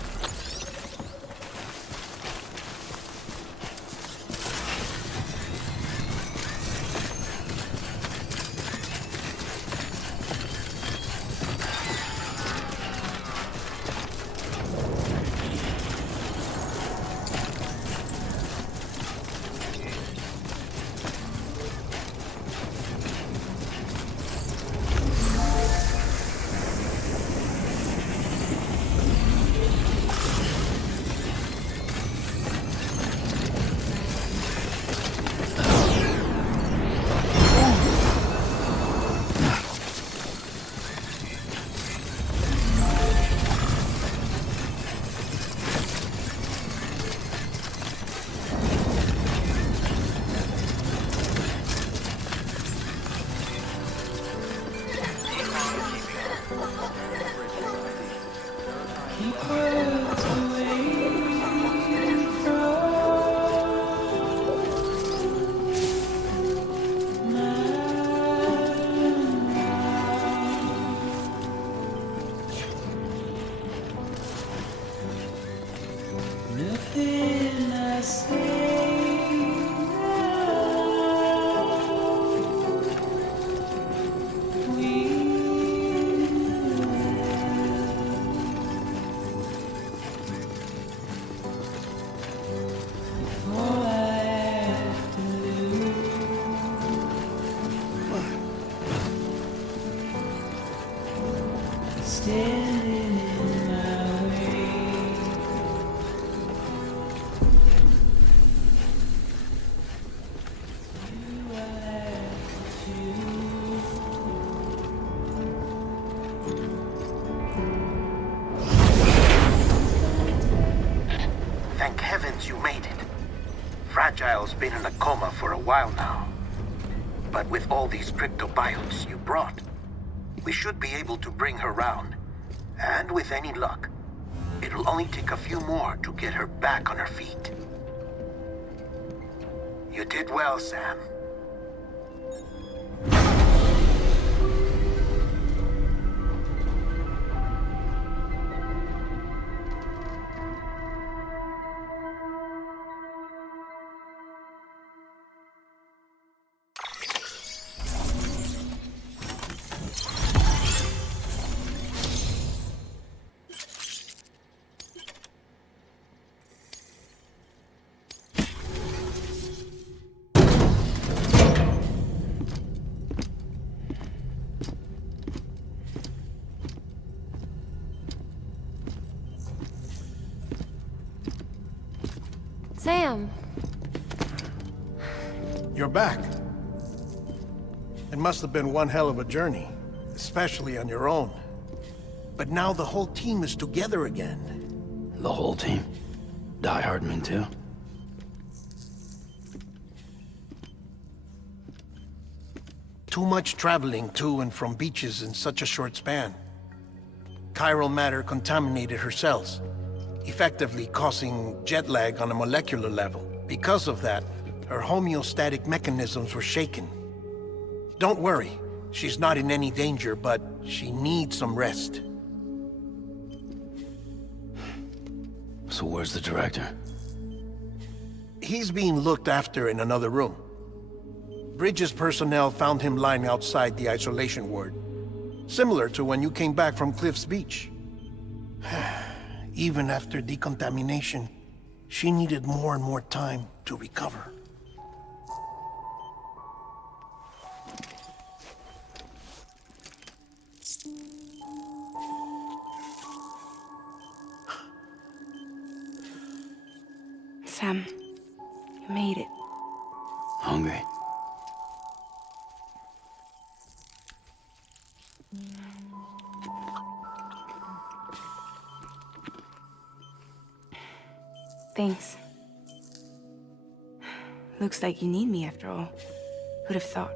Nothing I say standing in my way. You have to Thank heavens you made it. Fragile's been in a coma for a while now. But with all these cryptobiotes you brought, we should be able to bring her round. And with any luck, it'll only take a few more to get her back on her feet. You did well, Sam. Sam! You're back. It must have been one hell of a journey, especially on your own. But now the whole team is together again. The whole team? Die-Hardman too? Too much traveling to and from beaches in such a short span. Chiral matter contaminated her cells, effectively causing jet lag on a molecular level. Because of that, her homeostatic mechanisms were shaken. Don't worry, she's not in any danger, but she needs some rest. So where's the director? He's being looked after in another room. Bridges personnel found him lying outside the isolation ward. Similar to when you came back from Cliff's Beach. Even after decontamination, she needed more and more time to recover. Sam, you made it. Hungry? Thanks. Looks like you need me after all. Who'd have thought?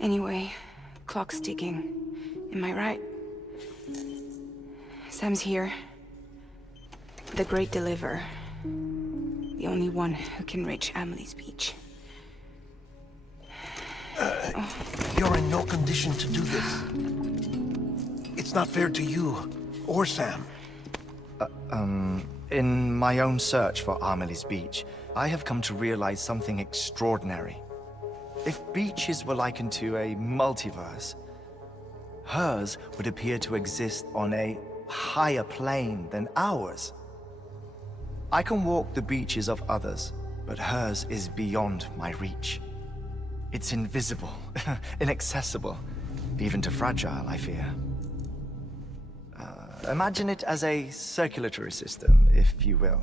Anyway, clock's ticking. Am I right? Sam's here. The Great Deliverer. The only one who can reach Amelie's beach. You're in no condition to do this. It's not fair to you, or Sam. In my own search for Amelie's beach, I have come to realize something extraordinary. If beaches were likened to a multiverse, hers would appear to exist on a higher plane than ours. I can walk the beaches of others, but hers is beyond my reach. It's invisible, inaccessible, even to fragile, I fear. Imagine it as a circulatory system, if you will.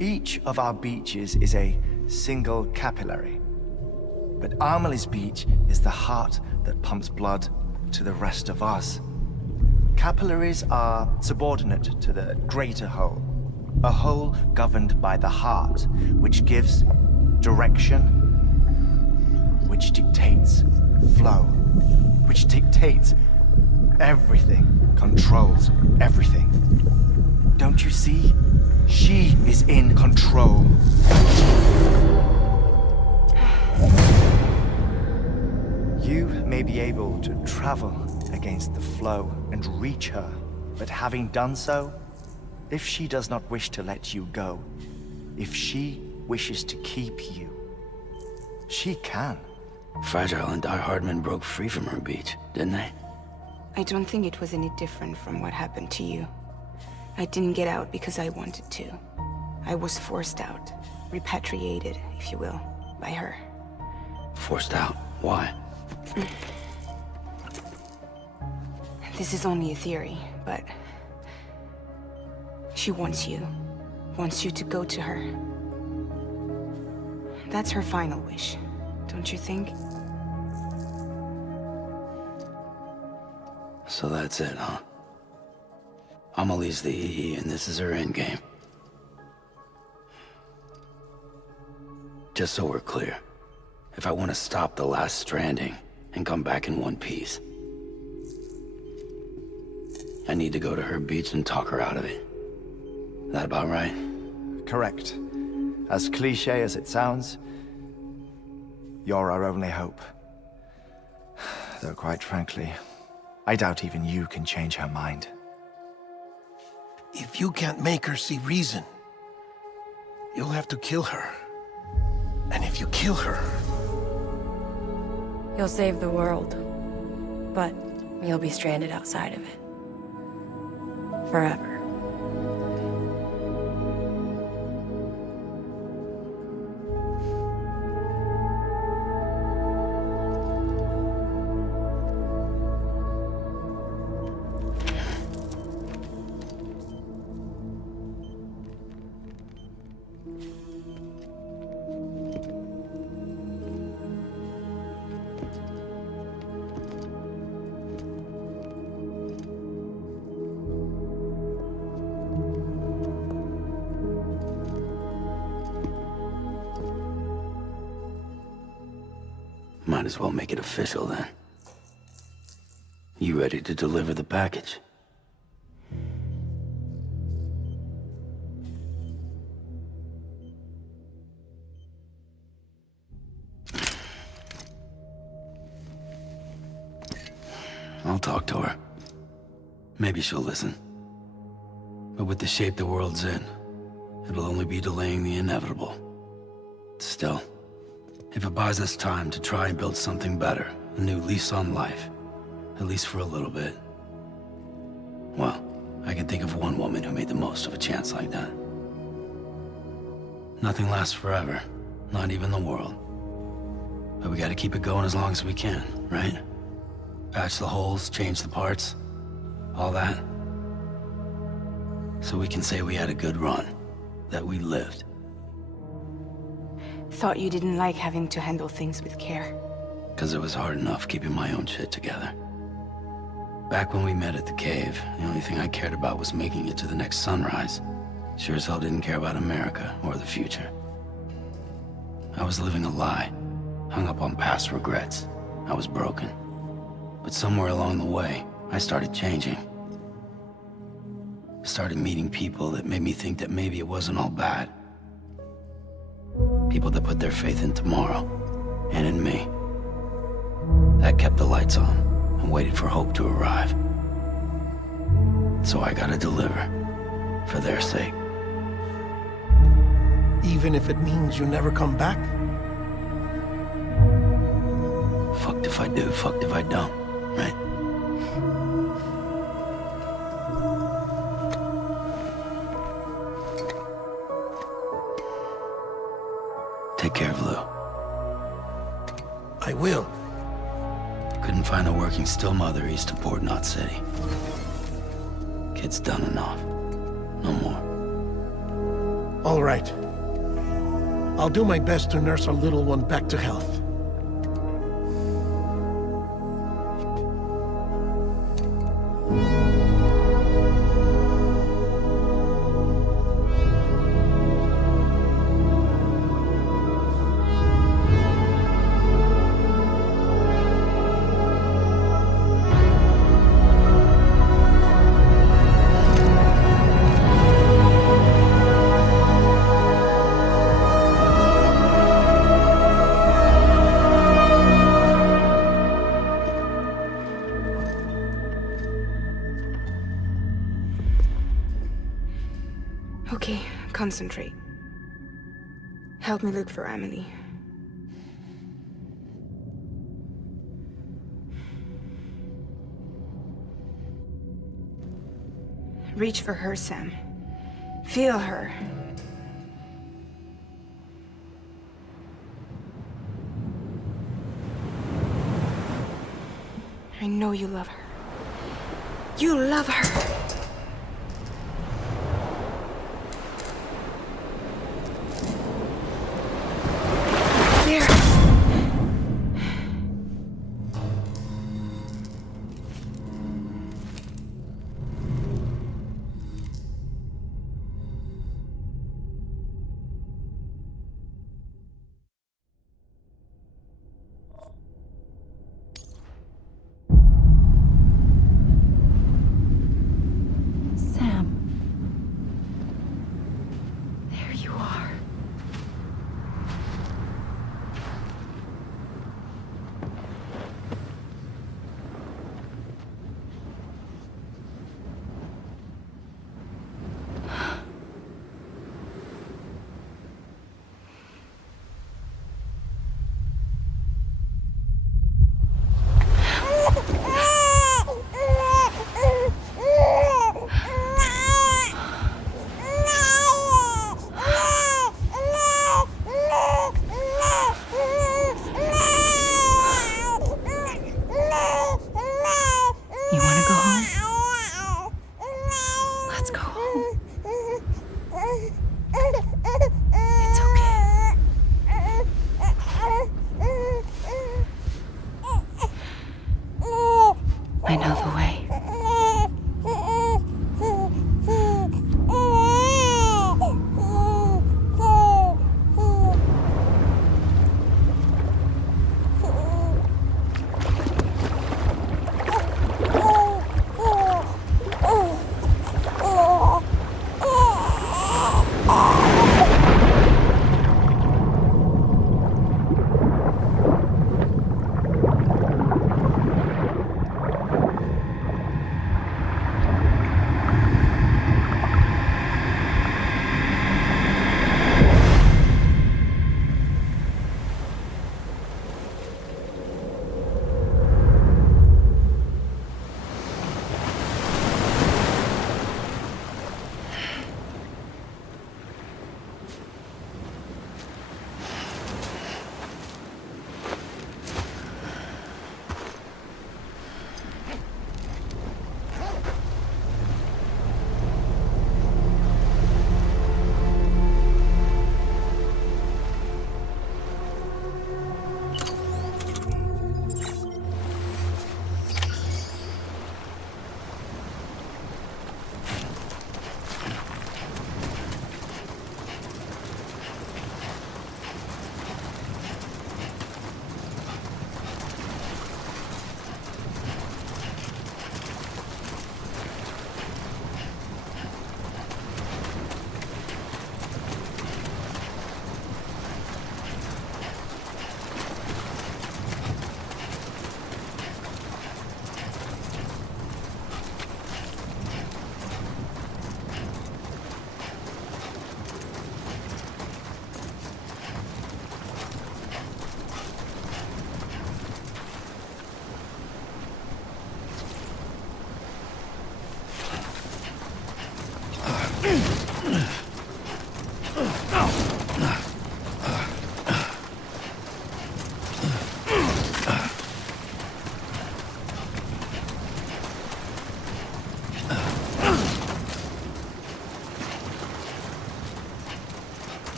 Each of our beaches is a single capillary, but Amelie's beach is the heart that pumps blood to the rest of us. Capillaries are subordinate to the greater whole, a whole governed by the heart, which gives direction, which dictates flow, which dictates everything, controls everything. Don't you see? She is in control. You may be able to travel against the flow and reach her, but having done so, if she does not wish to let you go, if she wishes to keep you, she can. Fragile and Die-Hardman broke free from her beach, didn't they? I don't think it was any different from what happened to you. I didn't get out because I wanted to. I was forced out, repatriated, if you will, by her. Forced out? Why? This is only a theory, but she wants you to go to her. That's her final wish, don't you think? So that's it, huh? Amelie's the EE, and this is her endgame. Just so we're clear, if I want to stop the last Stranding and come back in one piece, I need to go to her beach and talk her out of it. That about right? Correct. As cliché as it sounds, you're our only hope. Though quite frankly, I doubt even you can change her mind. If you can't make her see reason, you'll have to kill her. And if you kill her... You'll save the world, but you'll be stranded outside of it. Forever. Might as well make it official then. You ready to deliver the package? I'll talk to her. Maybe she'll listen. But with the shape the world's in, it'll only be delaying the inevitable. Still, if it buys us time to try and build something better, a new lease on life, at least for a little bit, well, I can think of one woman who made the most of a chance like that. Nothing lasts forever, not even the world. But we gotta keep it going as long as we can, right? Patch the holes, change the parts, all that. So we can say we had a good run, that we lived. Thought you didn't like having to handle things with care. Because it was hard enough keeping my own shit together. Back when we met at the cave, the only thing I cared about was making it to the next sunrise. Sure as hell didn't care about America or the future. I was living a lie, hung up on past regrets. I was broken. But somewhere along the way, I started changing. Started meeting people that made me think that maybe it wasn't all bad. People that put their faith in tomorrow, and in me. That kept the lights on, and waited for hope to arrive. So I gotta deliver, for their sake. Even if it means you never come back? Fucked if I do, fucked if I don't, right? Take care of Lou. I will. Couldn't find a working still mother east of Port Knot City. Kid's done enough. No more. All right. I'll do my best to nurse our little one back to health. Okay, concentrate. Help me look for Emily. Reach for her, Sam. Feel her. I know you love her. You love her!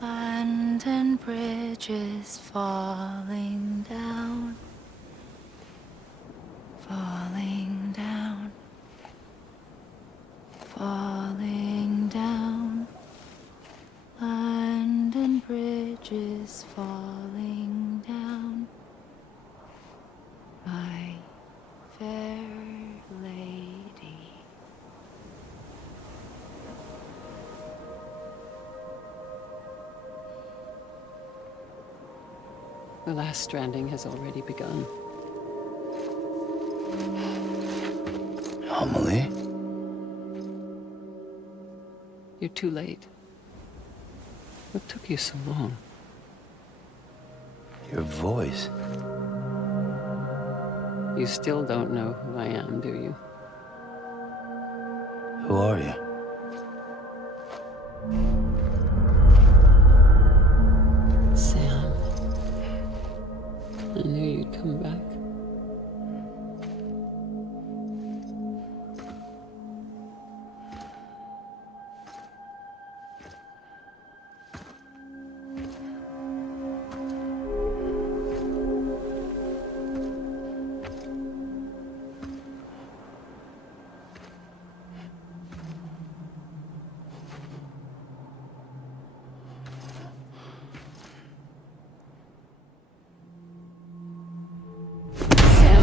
Abandoned bridges falling down, falling down, falling down. London bridges falling down, my fair lady. The last stranding has already begun. Amelie? You're too late. What took you so long? Your voice. You still don't know who I am, do you? Who are you? Sam. I knew you'd come back.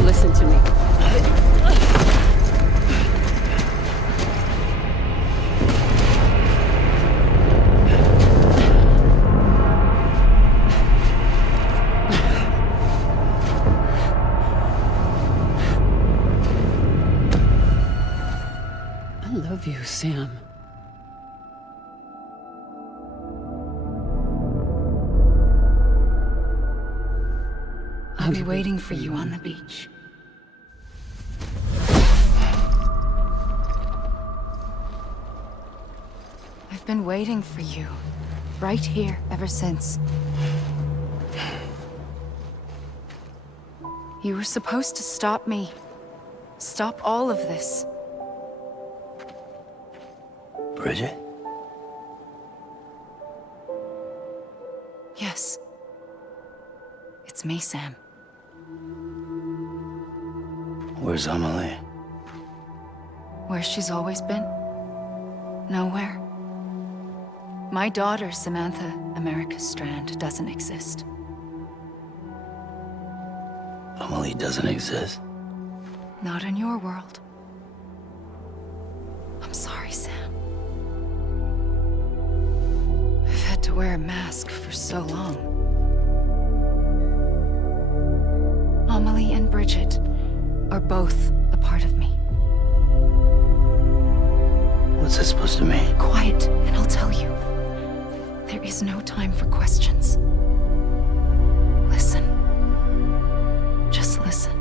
Listen to me. I love you, Sam. I'll be waiting for you on the beach. I've been waiting for you, right here, ever since. You were supposed to stop me. Stop all of this. Bridget? Yes. It's me, Sam. Where's Amelie? Where she's always been. Nowhere. My daughter, Samantha America Strand, doesn't exist. Amelie doesn't exist? Not in your world. I'm sorry, Sam. I've had to wear a mask for so long. Amelie and Bridget are both a part of me. What's that supposed to mean? Quiet, and I'll tell you. There is no time for questions. Listen. Just listen.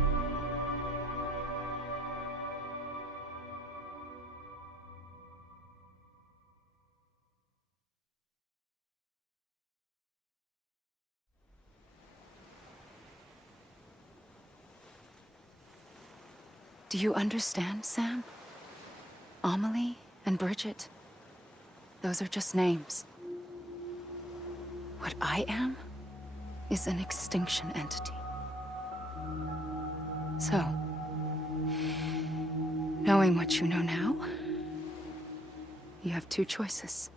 Do you understand, Sam? Amelie and Bridget, Those are just names. What I am is an extinction entity. So, knowing what you know now, you have two choices.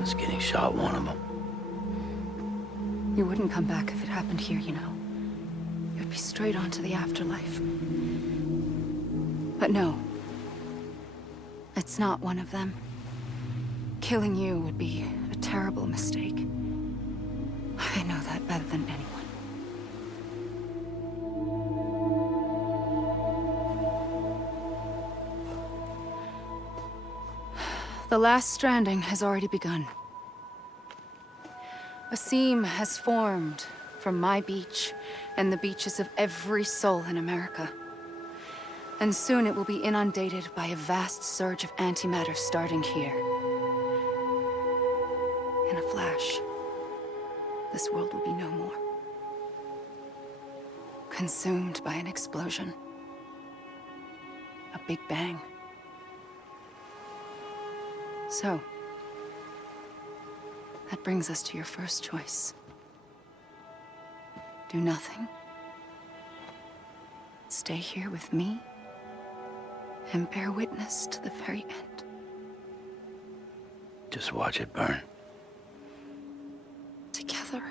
Us getting shot, one of them. You wouldn't come back if it happened here, you know. You'd be straight on to the afterlife. But no. It's not one of them. Killing you would be a terrible mistake. I know that better than anyone. The last stranding has already begun. A seam has formed from my beach and the beaches of every soul in America. And soon it will be inundated by a vast surge of antimatter starting here. In a flash, this world will be no more. Consumed by an explosion. A big bang. So, that brings us to your first choice. Do nothing. Stay here with me, and bear witness to the very end. Just watch it burn. Together.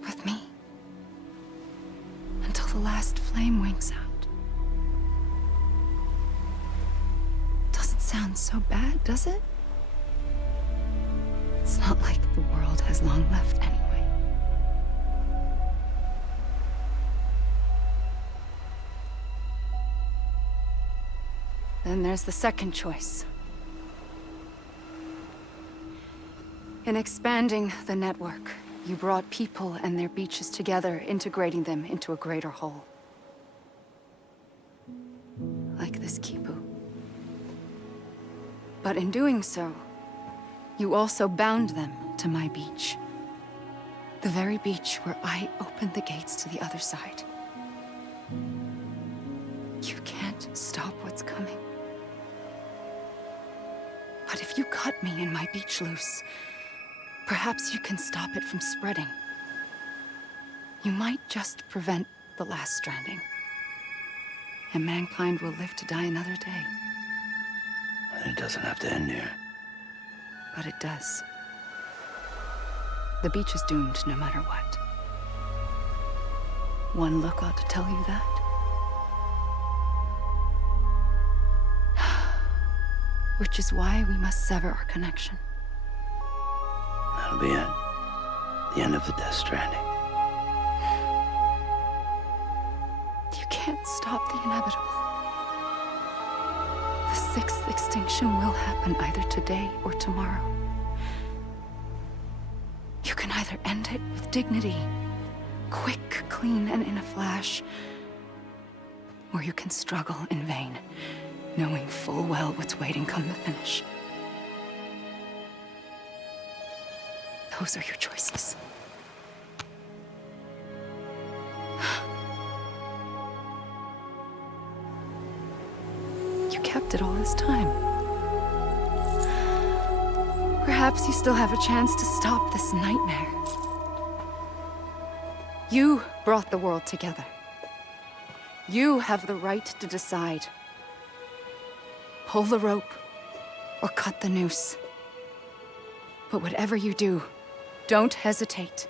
With me. Until the last flame winks out. Doesn't sound so bad, does it? It's not like the world has long left anyway. Then there's the second choice. In expanding the network, you brought people and their beaches together, integrating them into a greater whole. Like this Kipu. But in doing so, you also bound them to my beach. The very beach where I opened the gates to the other side. You can't stop what's coming. But if you cut me and my beach loose, perhaps you can stop it from spreading. You might just prevent the last stranding. And mankind will live to die another day. And it doesn't have to end here. But it does. The beach is doomed no matter what. One look ought to tell you that. Which is why we must sever our connection. That'll be it. The end of the Death Stranding. You can't stop the inevitable. The sixth extinction will happen either today or tomorrow. You can either end it with dignity, quick, clean, and in a flash, or you can struggle in vain, knowing full well what's waiting come the finish. Those are your choices. You kept it all this time. Perhaps you still have a chance to stop this nightmare. You brought the world together. You have the right to decide. Pull the rope, or cut the noose. But whatever you do, don't hesitate.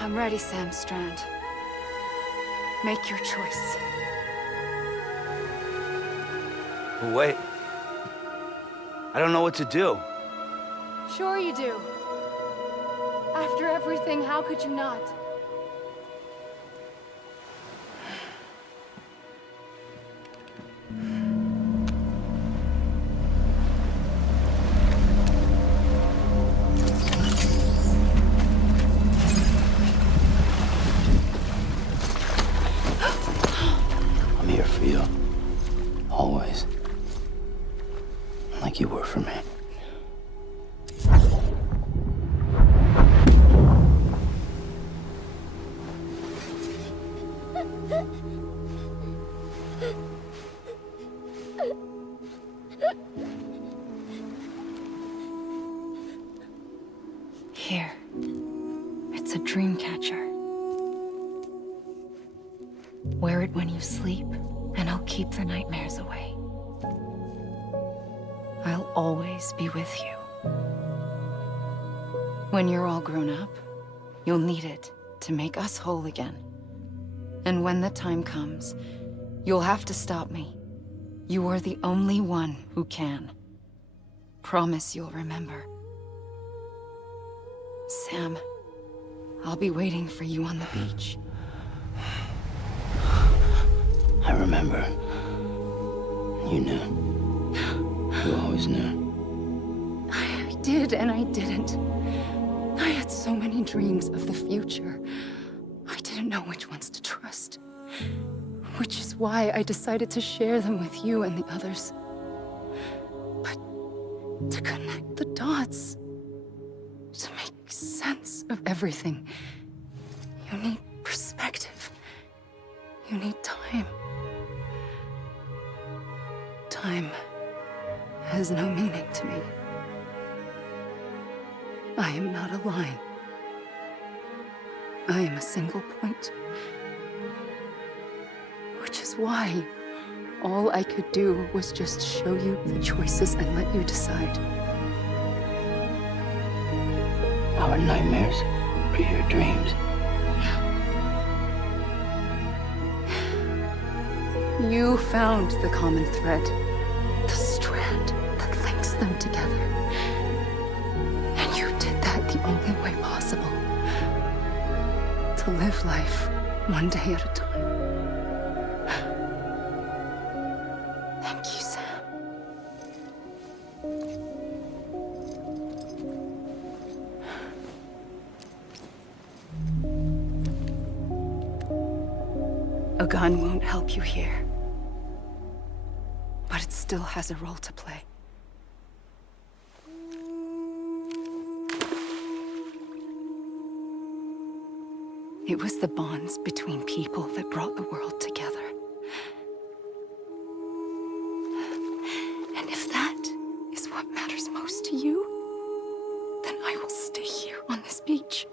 I'm ready, Sam Strand. Make your choice. But wait. I don't know what to do. Sure you do. After everything, how could you not? I'm here for you. Always. Like you were for me. Here. It's a dream catcher. Wear it when you sleep, and I'll keep the nightmares away. I'll always be with you. When you're all grown up, you'll need it to make us whole again. And when the time comes, you'll have to stop me. You are the only one who can. Promise you'll remember. Sam, I'll be waiting for you on the beach. I remember. You knew. You always knew. I did and I didn't. I had so many dreams of the future. I didn't know which ones to trust. Which is why I decided to share them with you and the others. But to connect the dots, to make sense of everything, you need perspective. You need time. Time has no meaning to me. I am not a line. I am a single point. Which is why all I could do was just show you the choices and let you decide. Our nightmares are your dreams. You found the common thread, the strand that links them together. And you did that the only way possible. To live life one day at a time. Thank you, Sam. A gun won't help you here. But it still has a role to play. It was the bonds between people that brought the world together. And if that is what matters most to you, then I will stay here on this beach.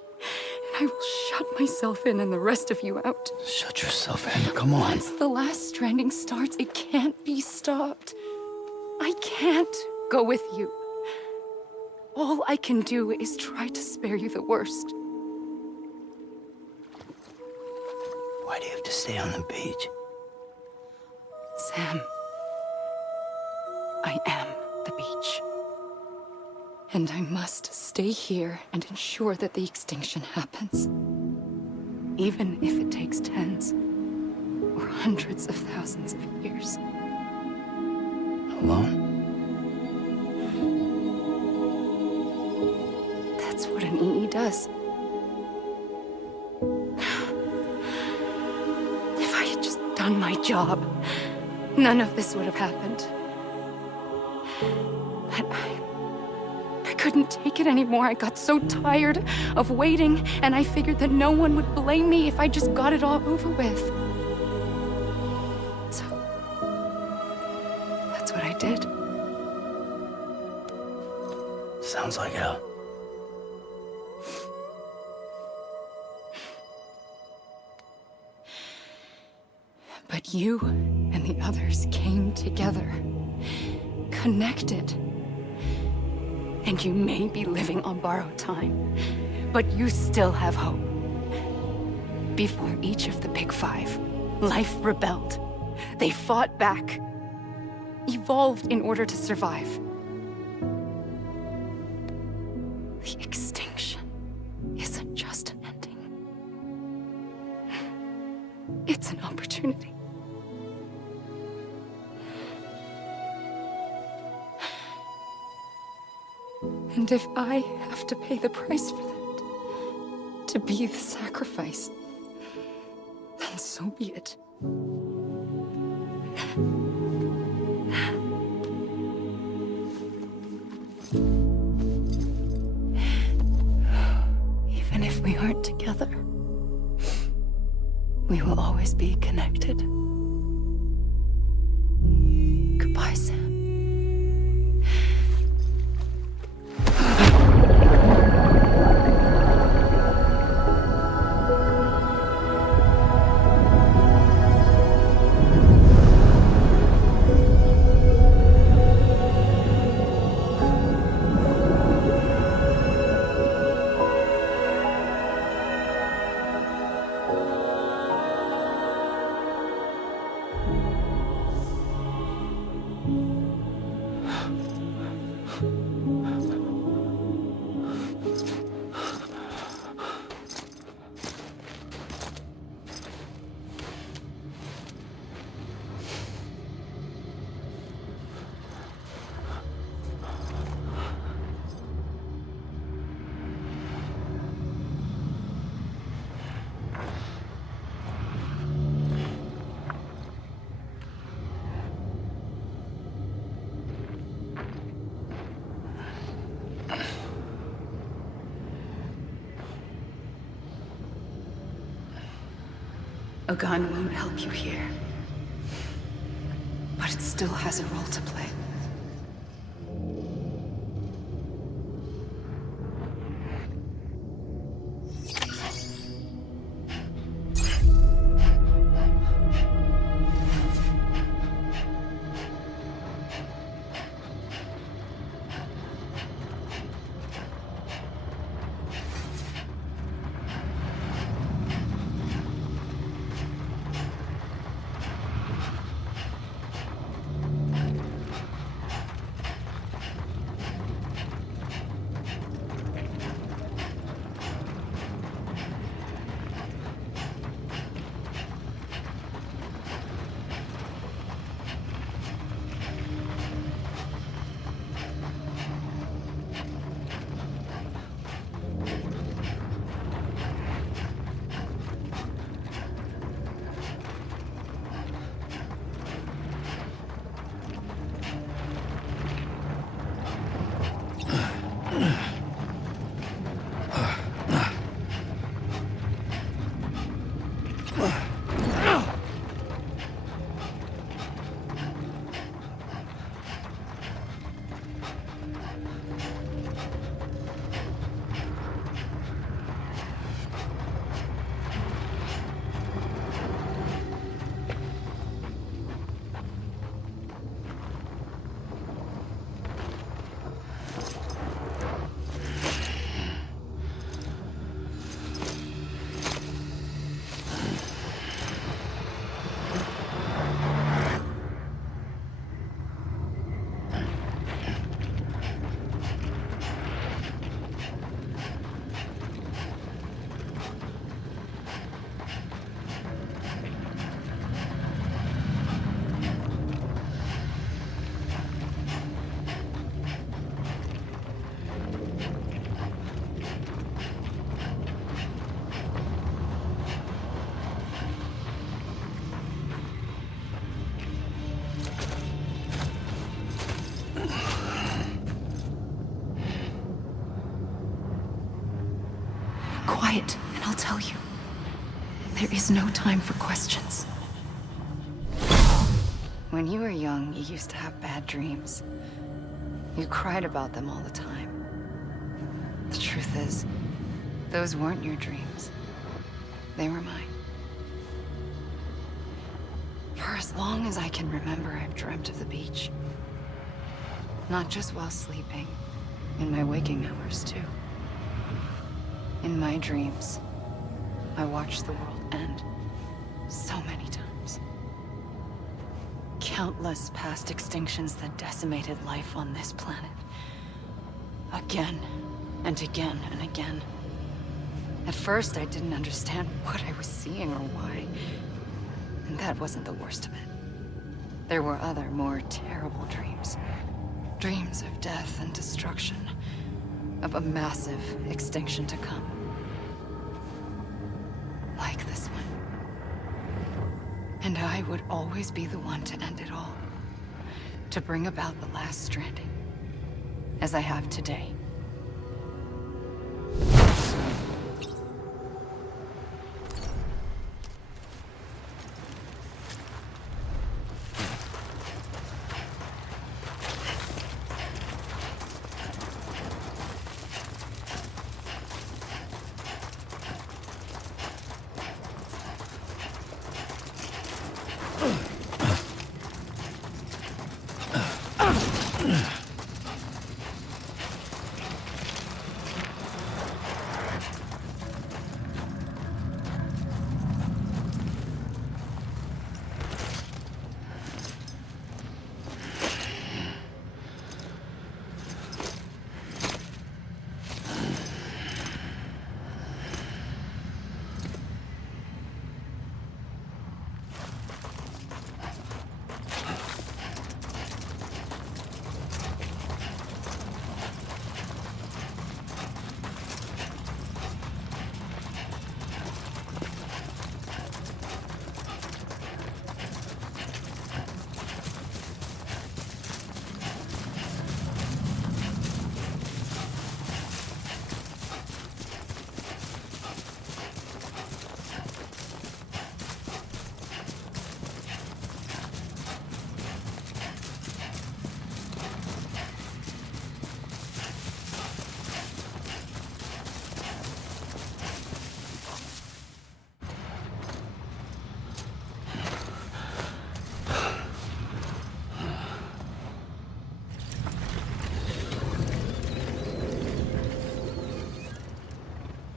And I will shut myself in and the rest of you out. Shut yourself in, come on. Once the last stranding starts, it can't be stopped. I can't go with you. All I can do is try to spare you the worst. Why do you have to stay on the beach? Sam, I am the beach. And I must stay here and ensure that the extinction happens. Even if it takes tens or hundreds of thousands of years. Alone? That's what an EE does. If I had just done my job, none of this would have happened. But I couldn't take it anymore. I got so tired of waiting, and I figured that no one would blame me if I just got it all over with. So, that's what I did. Sounds like hell. But you and the others came together, connected. And you may be living on borrowed time, but you still have hope. Before each of the Big Five, life rebelled. They fought back, evolved in order to survive. The extinction isn't just an ending. It's an opportunity. And if I have to pay the price for that, to be the sacrifice, then so be it. Even if we aren't together, we will always be connected. Goodbye, Sam. A gun won't help you here. But it still has a role to play. Quiet, and I'll tell you. There is no time for questions. When you were young, you used to have bad dreams. You cried about them all the time. The truth is, those weren't your dreams. They were mine. For as long as I can remember, I've dreamt of the beach. Not just while sleeping, in my waking hours, too. In my dreams, I watched the world end so many times. Countless past extinctions that decimated life on this planet. Again, and again, and again. At first, I didn't understand what I was seeing or why. And that wasn't the worst of it. There were other, more terrible dreams. Dreams of death and destruction. Of a massive extinction to come. Like this one. And I would always be the one to end it all. To bring about the last stranding. As I have today.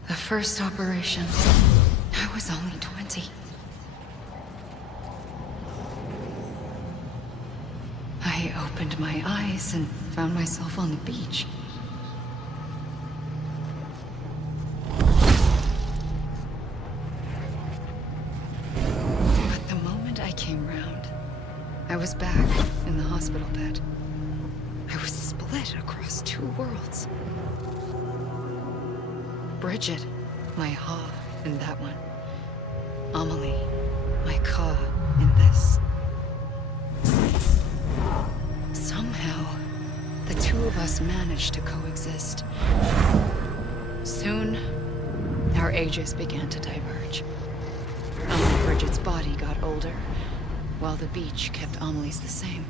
The first operation, I was only 20. I opened my eyes and found myself on the beach. But the moment I came round, I was back in the hospital bed. I was split across two worlds. Bridget, my Ha in that one. Amelie, my Ka in this. Somehow, the two of us managed to coexist. Soon, our ages began to diverge. Bridget's body got older, while the beach kept Amelie's the same.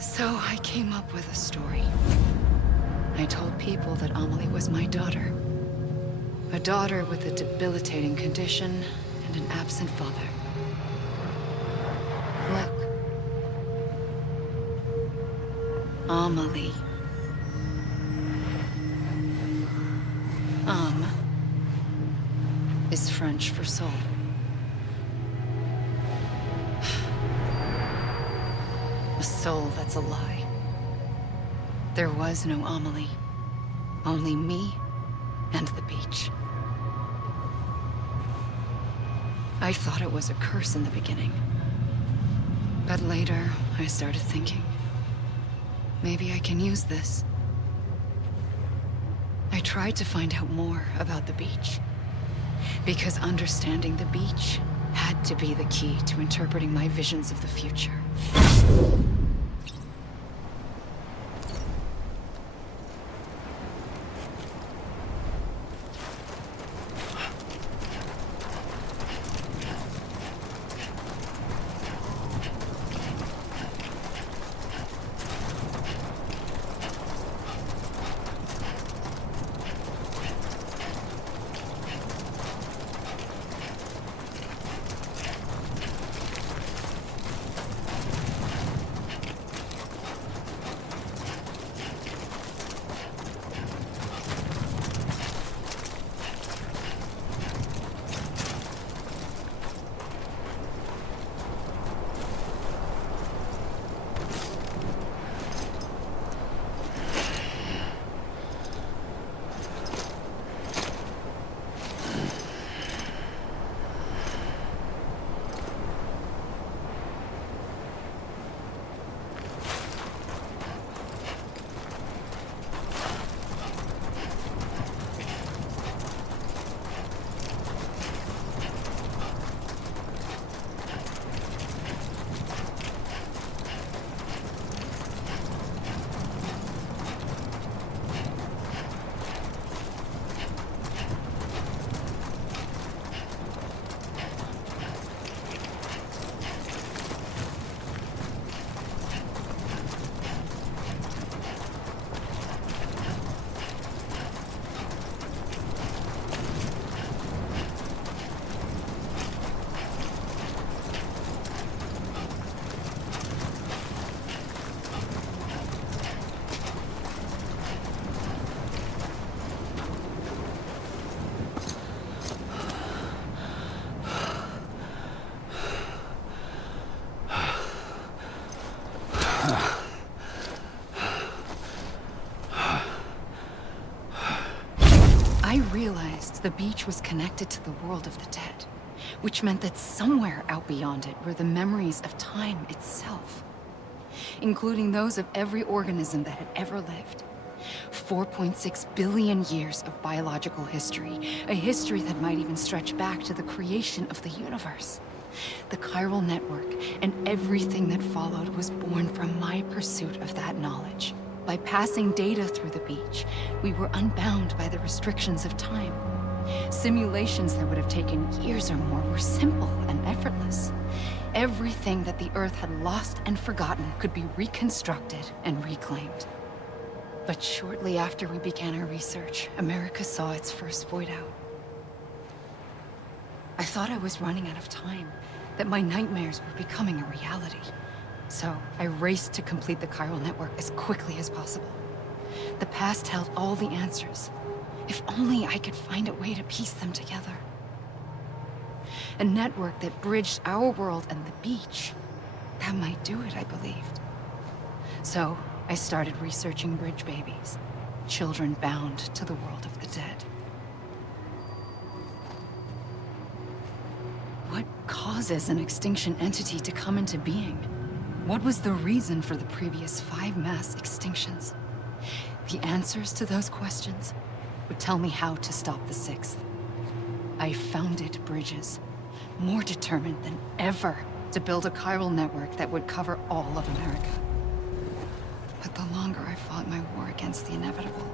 So I came up with a story. I told people that Amelie was my daughter. A daughter with a debilitating condition and an absent father. Look. Amelie. Is French for soul. A soul that's a lie. There was no Amelie. Only me and the beach. I thought it was a curse in the beginning. But later, I started thinking, maybe I can use this. I tried to find out more about the beach. Because understanding the beach had to be the key to interpreting my visions of the future. I realized the beach was connected to the world of the dead, which meant that somewhere out beyond it were the memories of time itself, including those of every organism that had ever lived. 4.6 billion years of biological history, a history that might even stretch back to the creation of the universe. The chiral network and everything that followed was born from my pursuit of that knowledge. By passing data through the beach, we were unbound by the restrictions of time. Simulations that would have taken years or more were simple and effortless. Everything that the Earth had lost and forgotten could be reconstructed and reclaimed. But shortly after we began our research, America saw its first void out. I thought I was running out of time, that my nightmares were becoming a reality. So I raced to complete the chiral network as quickly as possible. The past held all the answers. If only I could find a way to piece them together. A network that bridged our world and the beach. That might do it, I believed. So, I started researching bridge babies. Children bound to the world of the dead. What causes an extinction entity to come into being? What was the reason for the previous 5 mass extinctions? The answers to those questions would tell me how to stop the 6th. I founded bridges, more determined than ever to build a chiral network that would cover all of America. But the longer I fought my war against the inevitable,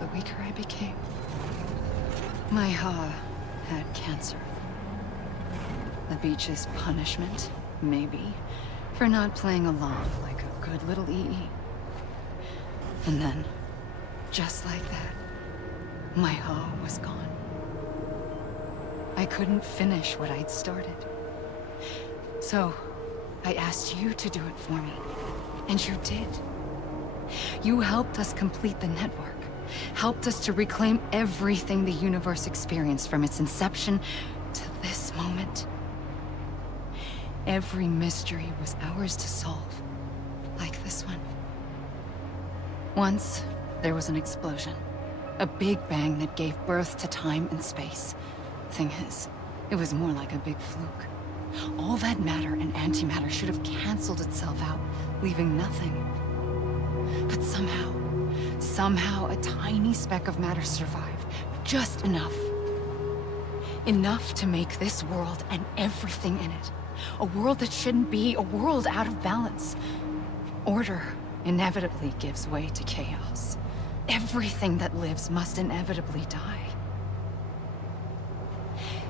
the weaker I became. My Ha had cancer. The beach's punishment, maybe, for not playing along like a good little EE. And then, just like that, my Ha was gone. I couldn't finish what I'd started. So, I asked you to do it for me, and you did. You helped us complete the network, helped us to reclaim everything the universe experienced from its inception to this moment. Every mystery was ours to solve, like this one. Once, there was an explosion. A big bang that gave birth to time and space. Thing is, it was more like a big fluke. All that matter and antimatter should have canceled itself out, leaving nothing. But somehow a tiny speck of matter survived. Just enough. Enough to make this world and everything in it. A world that shouldn't be, a world out of balance. Order inevitably gives way to chaos. Everything that lives must inevitably die.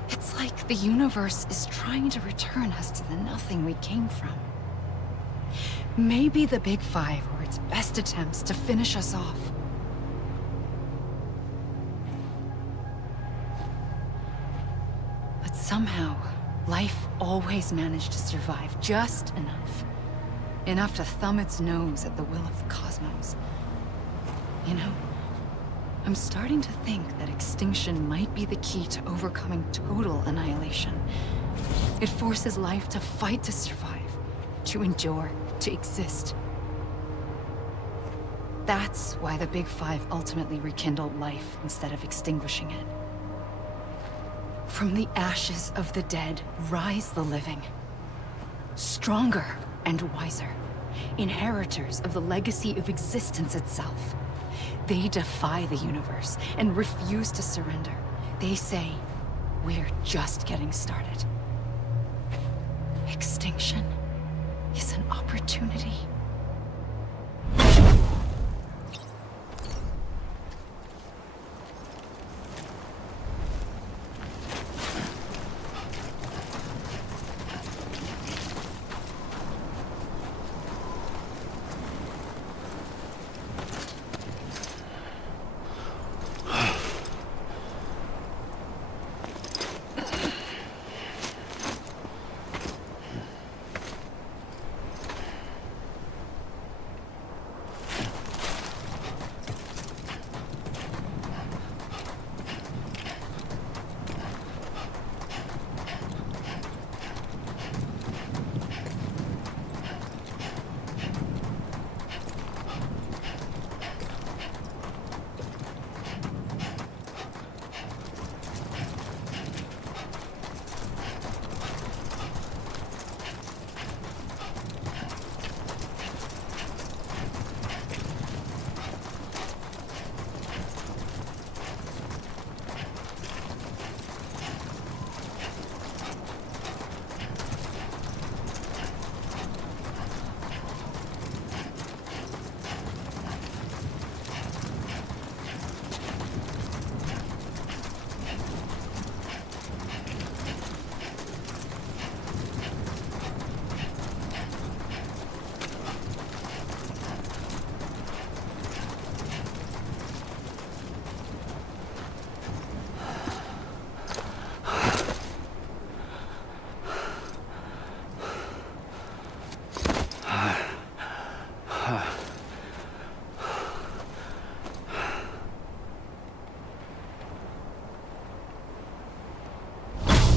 It's like the universe is trying to return us to the nothing we came from. Maybe the Big Five were its best attempts to finish us off. But somehow, life always managed to survive just enough. Enough to thumb its nose at the will of the cosmos. You know, I'm starting to think that extinction might be the key to overcoming total annihilation. It forces life to fight to survive, to endure, to exist. That's why the Big Five ultimately rekindled life instead of extinguishing it. From the ashes of the dead rise the living. Stronger and wiser. Inheritors of the legacy of existence itself. They defy the universe and refuse to surrender. They say, we're just getting started. Extinction is an opportunity.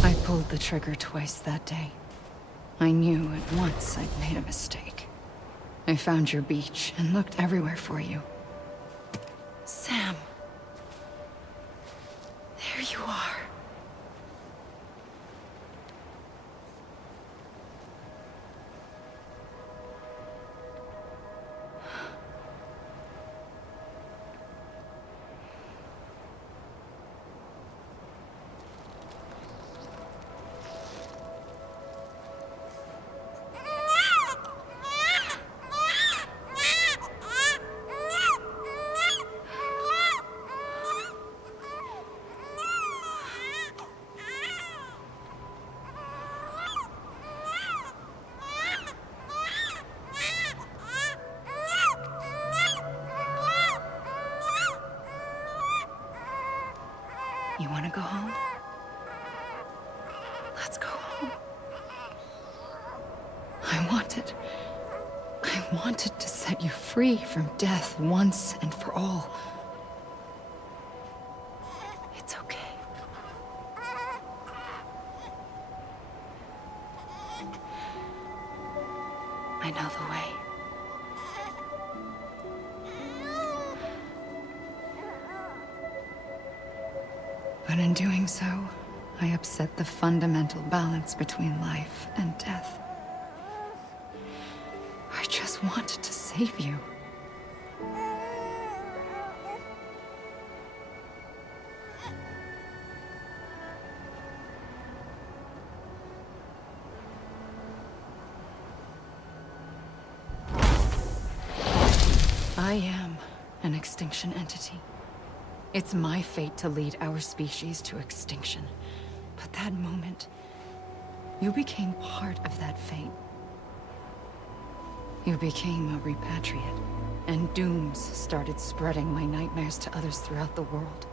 I pulled the trigger twice that day. I knew at once I'd made a mistake. I found your beach and looked everywhere for you. Sam. There you are. You want to go home? Let's go home. I wanted to set you free from death once and for all. It's okay. I know the way. But in doing so, I upset the fundamental balance between life and death. I just wanted to save you. I am an extinction entity. It's my fate to lead our species to extinction. But that moment, you became part of that fate. You became a repatriate, and dooms started spreading my nightmares to others throughout the world.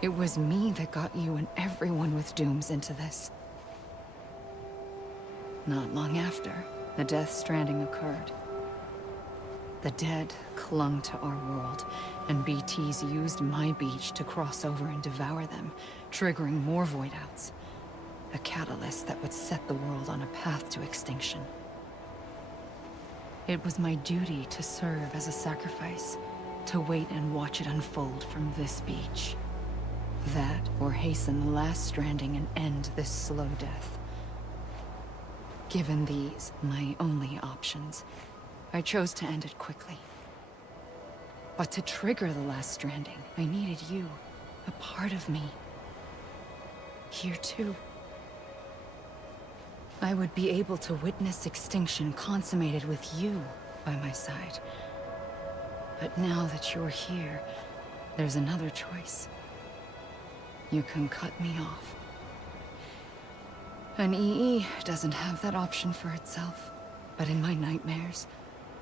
It was me that got you and everyone with dooms into this. Not long after, the Death Stranding occurred. The dead clung to our world, and BTs used my beach to cross over and devour them, triggering more void-outs. A catalyst that would set the world on a path to extinction. It was my duty to serve as a sacrifice, to wait and watch it unfold from this beach. That, or hasten the last stranding and end this slow death. Given these, my only options, I chose to end it quickly. But to trigger the last stranding, I needed you, a part of me. Here too. I would be able to witness extinction consummated with you by my side. But now that you're here, there's another choice. You can cut me off. An EE doesn't have that option for itself. But in my nightmares,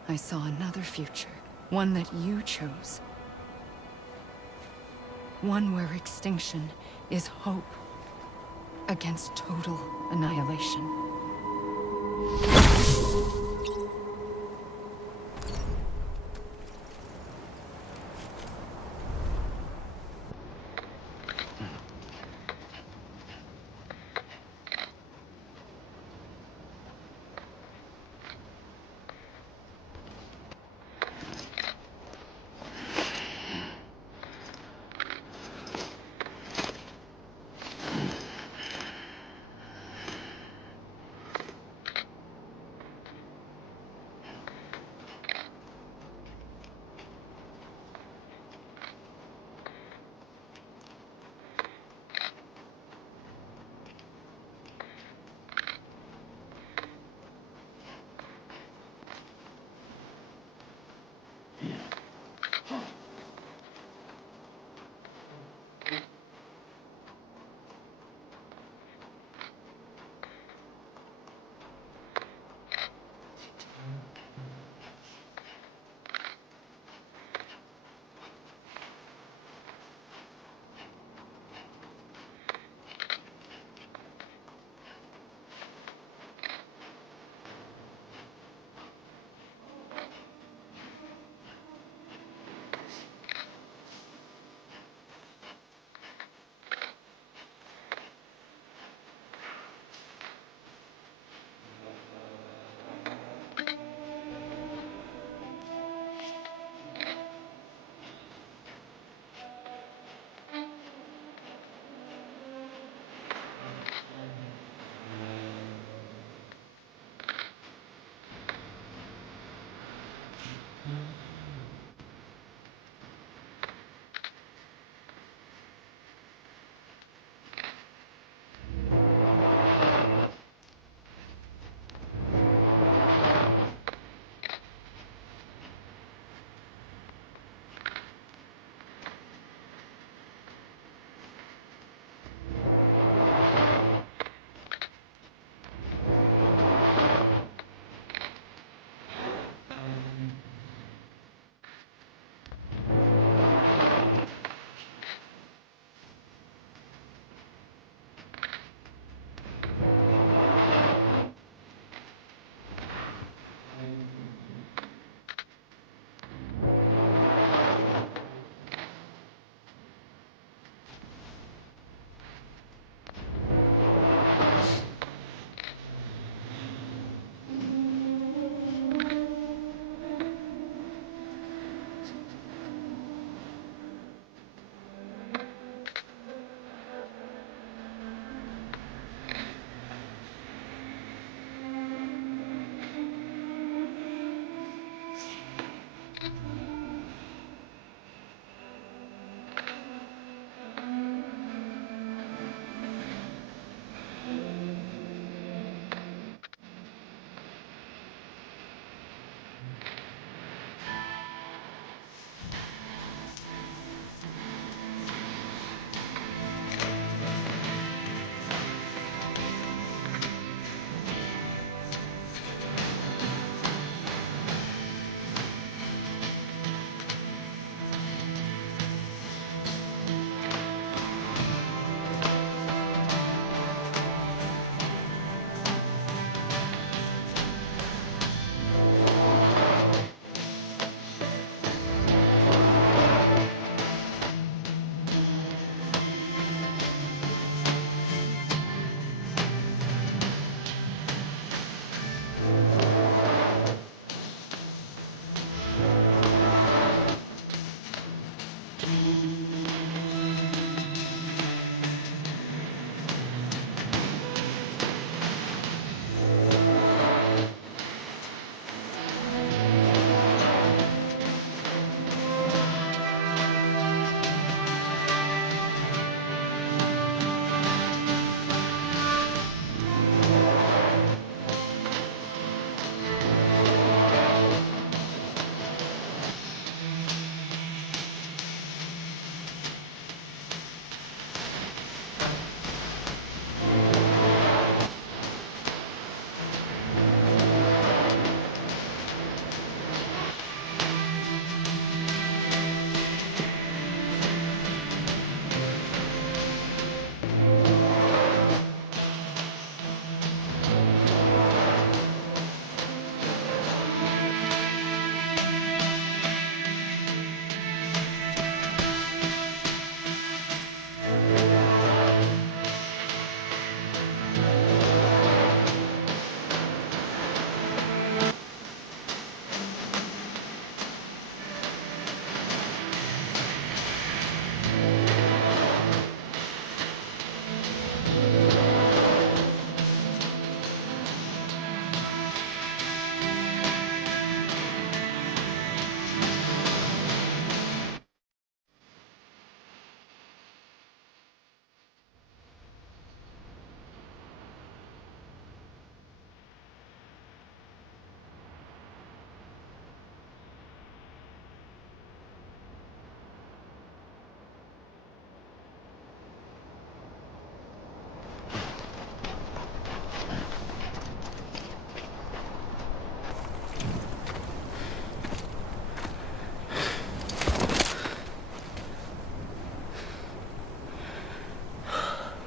I saw another future. One that you chose. One where extinction is hope against total annihilation.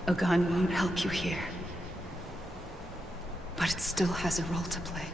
A gun won't help you here. But it still has a role to play.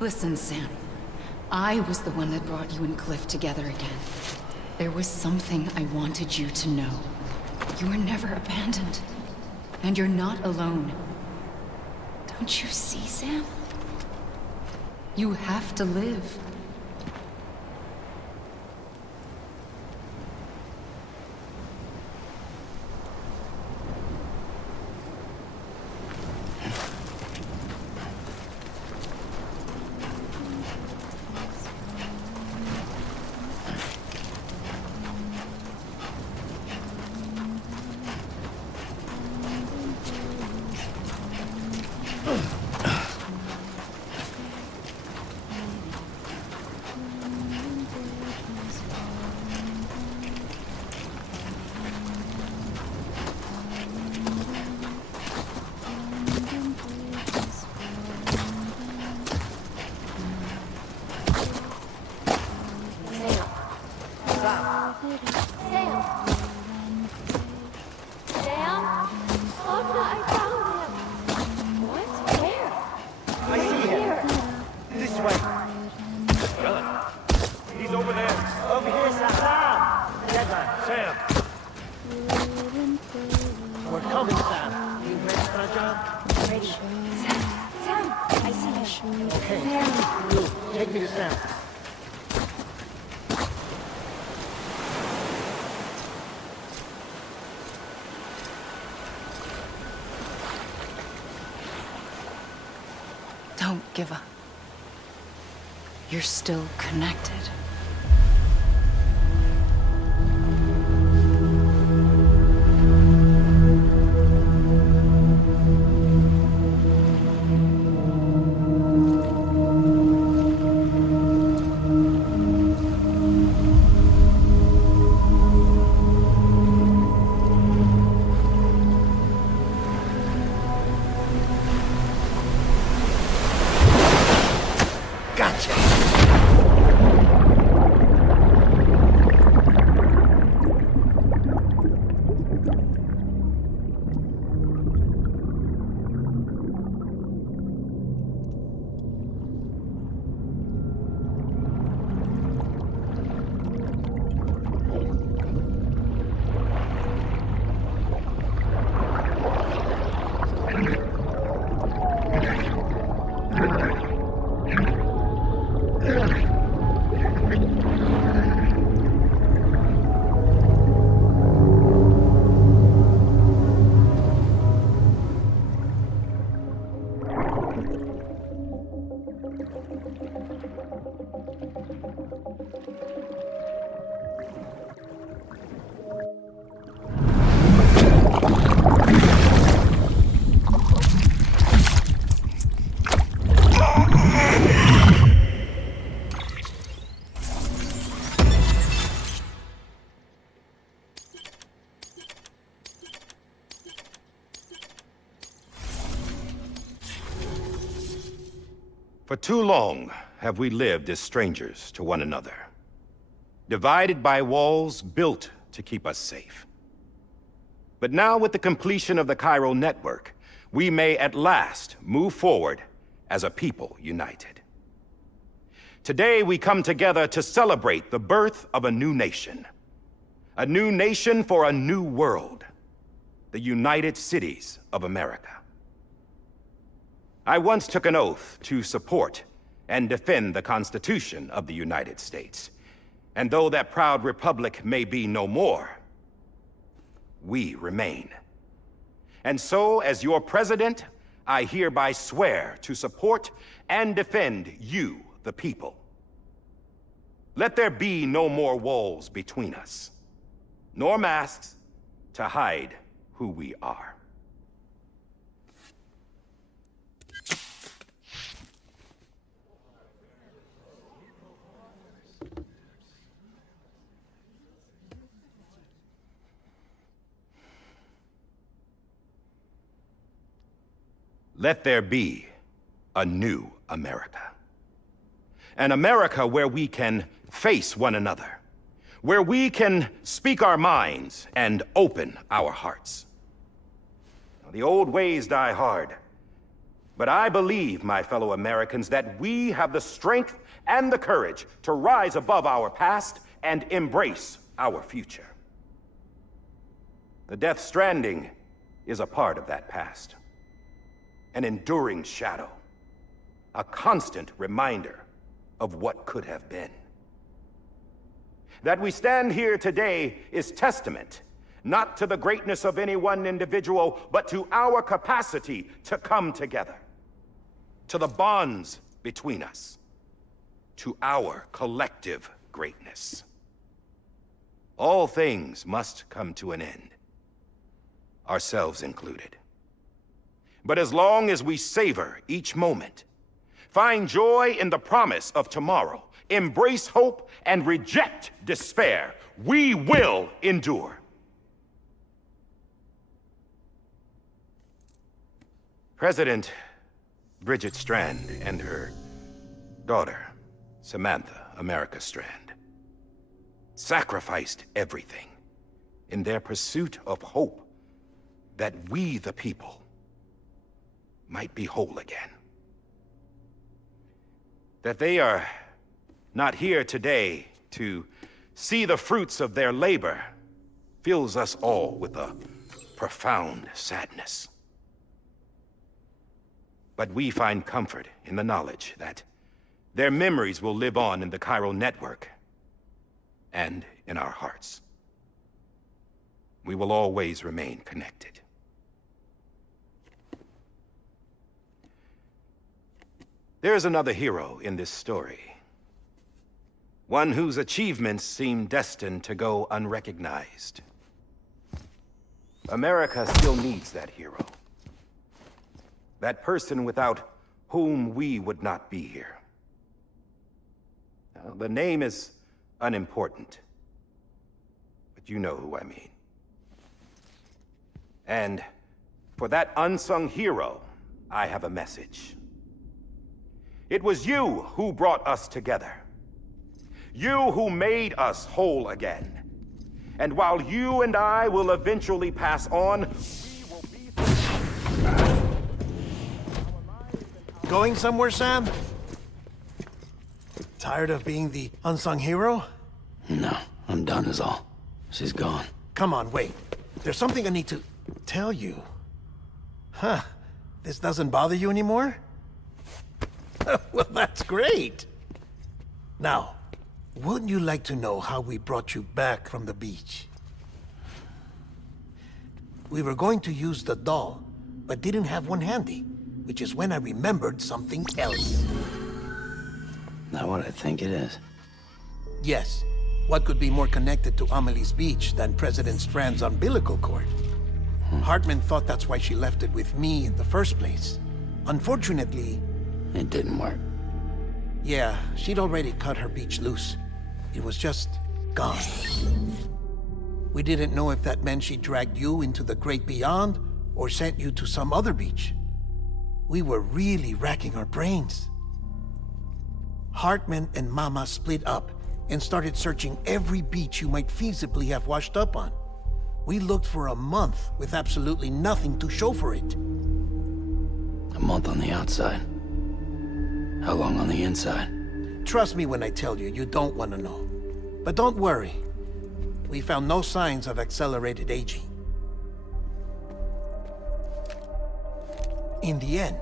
Listen, Sam. I was the one that brought you and Cliff together again. There was something I wanted you to know. You were never abandoned. And you're not alone. Don't you see, Sam? You have to live. Don't give up. You're still connected. For too long have we lived as strangers to one another, divided by walls built to keep us safe. But now, with the completion of the chiral network, we may at last move forward as a people united. Today we come together to celebrate the birth of a new nation for a new world, the United Cities of America. I once took an oath to support and defend the Constitution of the United States. And though that proud republic may be no more, we remain. And so, as your president, I hereby swear to support and defend you, the people. Let there be no more walls between us, nor masks to hide who we are. Let there be a new America. An America where we can face one another, where we can speak our minds and open our hearts. Now, the old ways die hard, but I believe, my fellow Americans, that we have the strength and the courage to rise above our past and embrace our future. The Death Stranding is a part of that past. An enduring shadow, a constant reminder of what could have been. That we stand here today is testament, not to the greatness of any one individual, but to our capacity to come together, to the bonds between us, to our collective greatness. All things must come to an end, ourselves included. But as long as we savor each moment, find joy in the promise of tomorrow, embrace hope, and reject despair, we will endure. President Bridget Strand and her daughter, Samantha America Strand, sacrificed everything in their pursuit of hope that we, the people, might be whole again. That they are not here today to see the fruits of their labor fills us all with a profound sadness. But we find comfort in the knowledge that their memories will live on in the chiral network and in our hearts. We will always remain connected. There's another hero in this story. One whose achievements seem destined to go unrecognized. America still needs that hero. That person without whom we would not be here. Now, the name is unimportant, but you know who I mean. And for that unsung hero, I have a message. It was you who brought us together. You who made us whole again. And while you and I will eventually pass on, we will be... Going somewhere, Sam? Tired of being the unsung hero? No, I'm done is all. She's gone. Come on, wait. There's something I need to tell you. Huh. This doesn't bother you anymore? Well, that's great. Now, wouldn't you like to know how we brought you back from the beach? We were going to use the doll, but didn't have one handy, which is when I remembered something else. Not what I think it is. Yes. What could be more connected to Amelie's beach than President Strand's umbilical cord? Hartman thought that's why she left it with me in the first place. Unfortunately... It didn't work. Yeah, she'd already cut her beach loose. It was just gone. We didn't know if that meant she dragged you into the great beyond or sent you to some other beach. We were really racking our brains. Hartman and Mama split up and started searching every beach you might feasibly have washed up on. We looked for a month with absolutely nothing to show for it. A month on the outside. How long on the inside? Trust me when I tell you, you don't want to know. But don't worry. We found no signs of accelerated aging. In the end,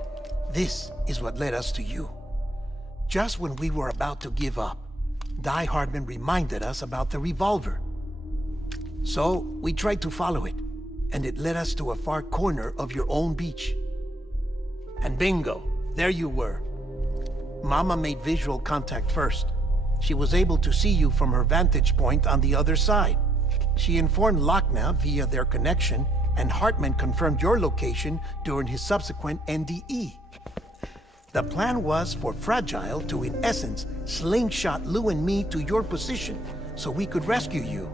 this is what led us to you. Just when we were about to give up, Die-Hardman reminded us about the revolver. So, we tried to follow it, and it led us to a far corner of your own beach. And bingo, there you were. Mama made visual contact first, She was able to see you from her vantage point on the other side. She informed Lochna via their connection, and Hartman confirmed your location during his subsequent NDE. The plan was for Fragile to, in essence, slingshot Lou and me to your position so we could rescue you.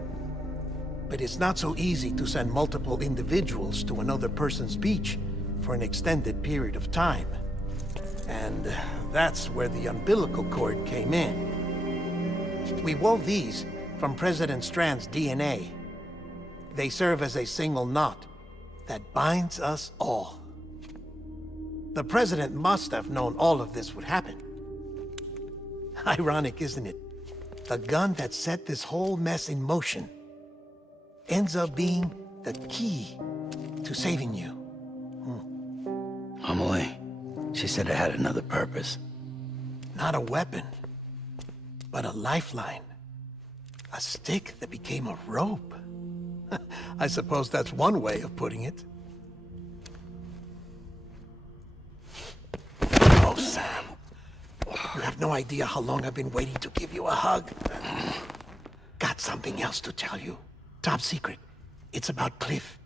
But it's not so easy to send multiple individuals to another person's beach for an extended period of time. And that's where the umbilical cord came in. We wove these from President Strand's DNA. They serve as a single knot that binds us all. The President must have known all of this would happen. Ironic, isn't it? The gun that set this whole mess in motion ends up being the key to saving you. Amelie, she said it had another purpose. Not a weapon, but a lifeline. A stick that became a rope. I suppose that's one way of putting it. Oh, Sam. You have no idea how long I've been waiting to give you a hug. Got something else to tell you. Top secret. It's about Cliff.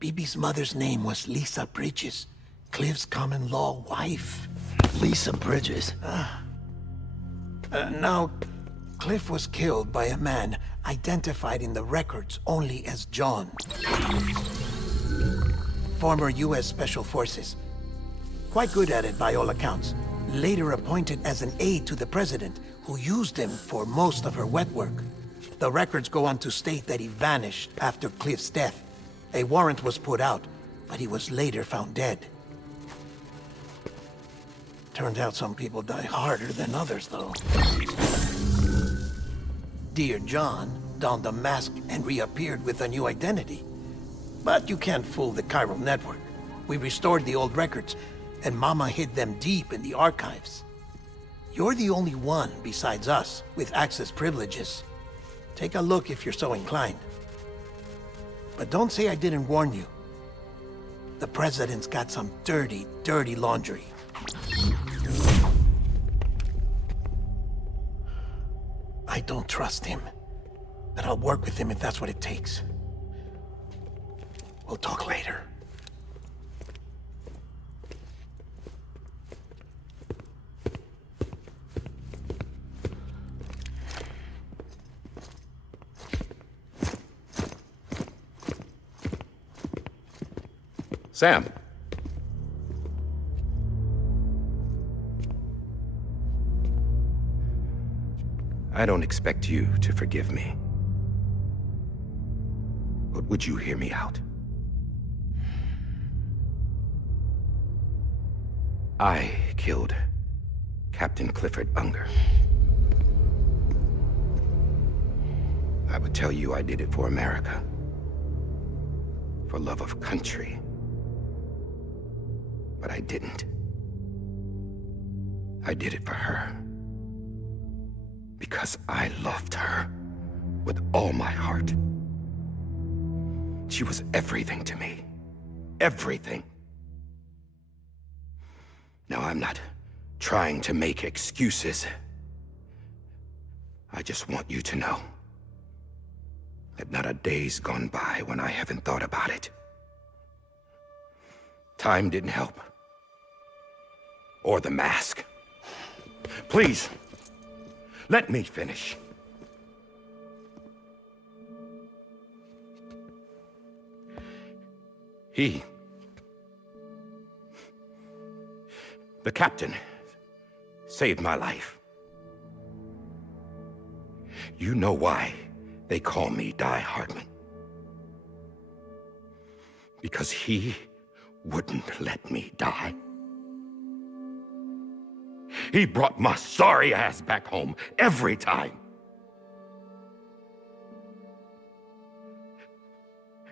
BB's mother's name was Lisa Bridges, Cliff's common-law wife. Lisa Bridges? Now, Cliff was killed by a man identified in the records only as John. Former U.S. Special Forces. Quite good at it by all accounts. Later appointed as an aide to the president, who used him for most of her wet work. The records go on to state that he vanished after Cliff's death. A warrant was put out, but he was later found dead. Turned out some people die harder than others, though. Dear John donned a mask and reappeared with a new identity. But you can't fool the chiral network. We restored the old records, and Mama hid them deep in the archives. You're the only one besides us with access privileges. Take a look if you're so inclined. But don't say I didn't warn you. The President's got some dirty, dirty laundry. I don't trust him, but I'll work with him if that's what it takes. We'll talk later. Sam. I don't expect you to forgive me. But would you hear me out? I killed Captain Clifford Unger. I would tell you I did it for America. For love of country. But I didn't. I did it for her. Because I loved her with all my heart. She was everything to me. Everything. Now, I'm not trying to make excuses. I just want you to know that not a day's gone by when I haven't thought about it. Time didn't help. Or the mask. Please, let me finish. The captain, saved my life. You know why they call me Die-Hardman. Because he wouldn't let me die. He brought my sorry ass back home every time.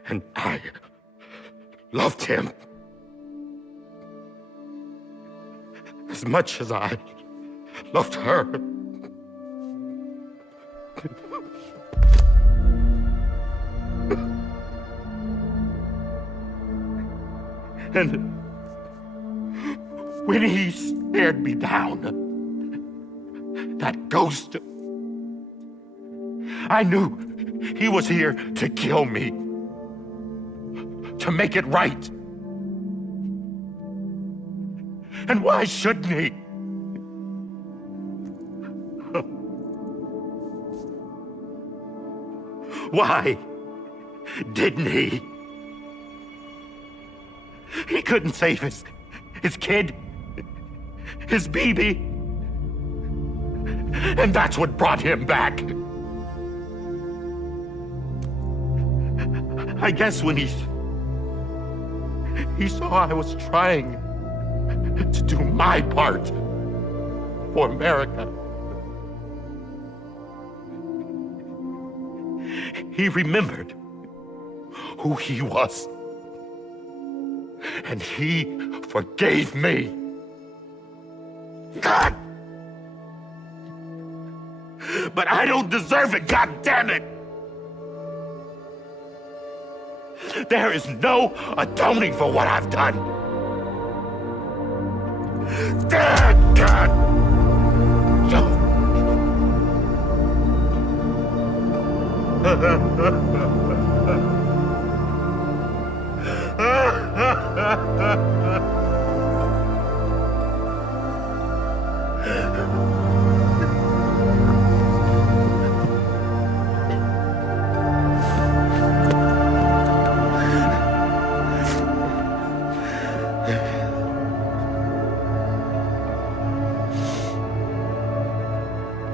And I loved him as much as I loved her. And when he stared me down, That ghost. I knew he was here to kill me. To make it right. And why shouldn't he? Why didn't he? He couldn't save his kid, his baby. And that's what brought him back. I guess when he saw I was trying to do my part for America, he remembered who he was. And he forgave me. God! But I don't deserve it, God damn it! There is no atoning for what I've done. God!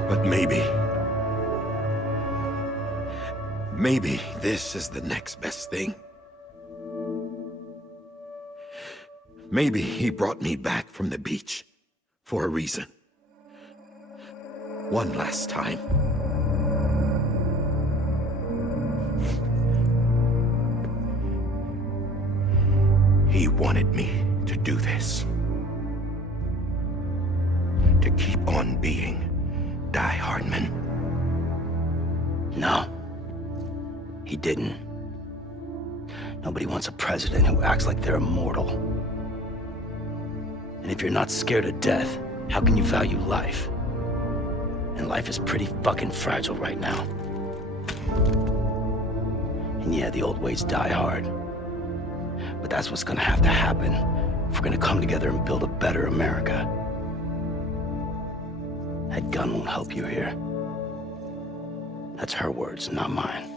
But maybe this is the next best thing. Maybe he brought me back from the beach for a reason. One last time. He wanted me to do this. To keep on being Die-Hardman. No. He didn't. Nobody wants a president who acts like they're immortal. And if you're not scared of death, how can you value life? And life is pretty fucking fragile right now. And yeah, the old ways die hard. But that's what's gonna have to happen if we're gonna come together and build a better America. That gun won't help you here. That's her words, not mine.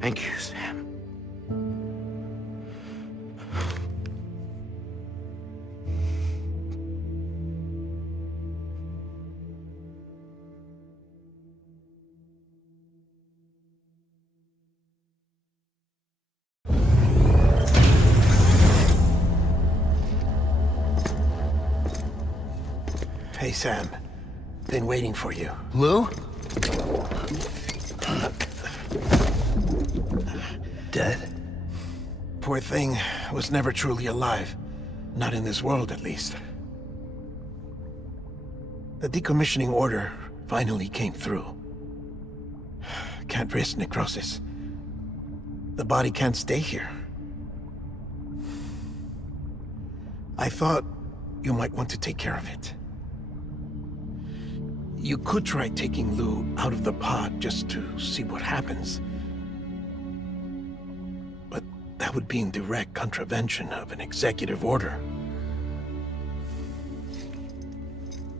Thank you, Sam. Hey, Sam. Been waiting for you. Lou? Dead? Poor thing was never truly alive. Not in this world, at least. The decommissioning order finally came through. Can't risk necrosis. The body can't stay here. I thought you might want to take care of it. You could try taking Lou out of the pod just to see what happens. But that would be in direct contravention of an executive order.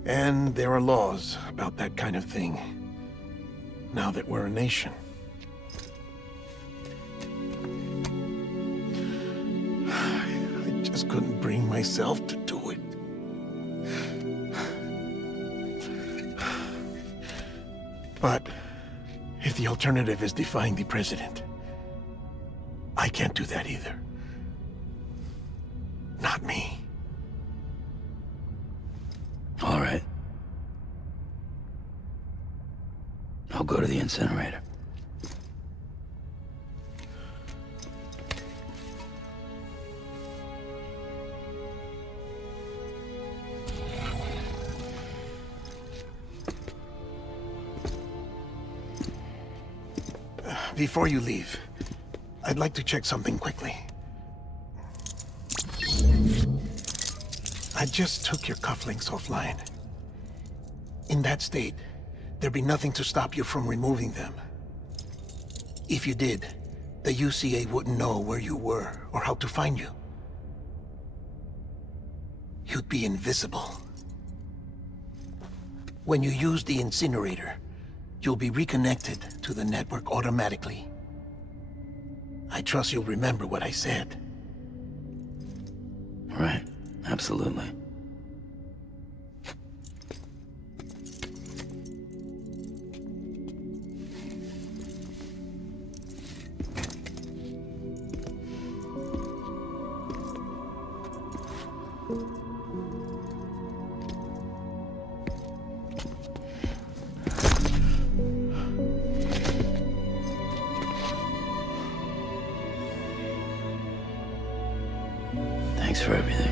And there are laws about that kind of thing, now that we're a nation. I just couldn't bring myself to do it. But if the alternative is defying the president, I can't do that either. Not me. All right. I'll go to the incinerator. Before you leave, I'd like to check something quickly. I just took your cufflinks offline. In that state, there'd be nothing to stop you from removing them. If you did, the UCA wouldn't know where you were or how to find you. You'd be invisible. When you use the incinerator, you'll be reconnected to the network automatically. I trust you'll remember what I said. Right, absolutely. Thanks for everything.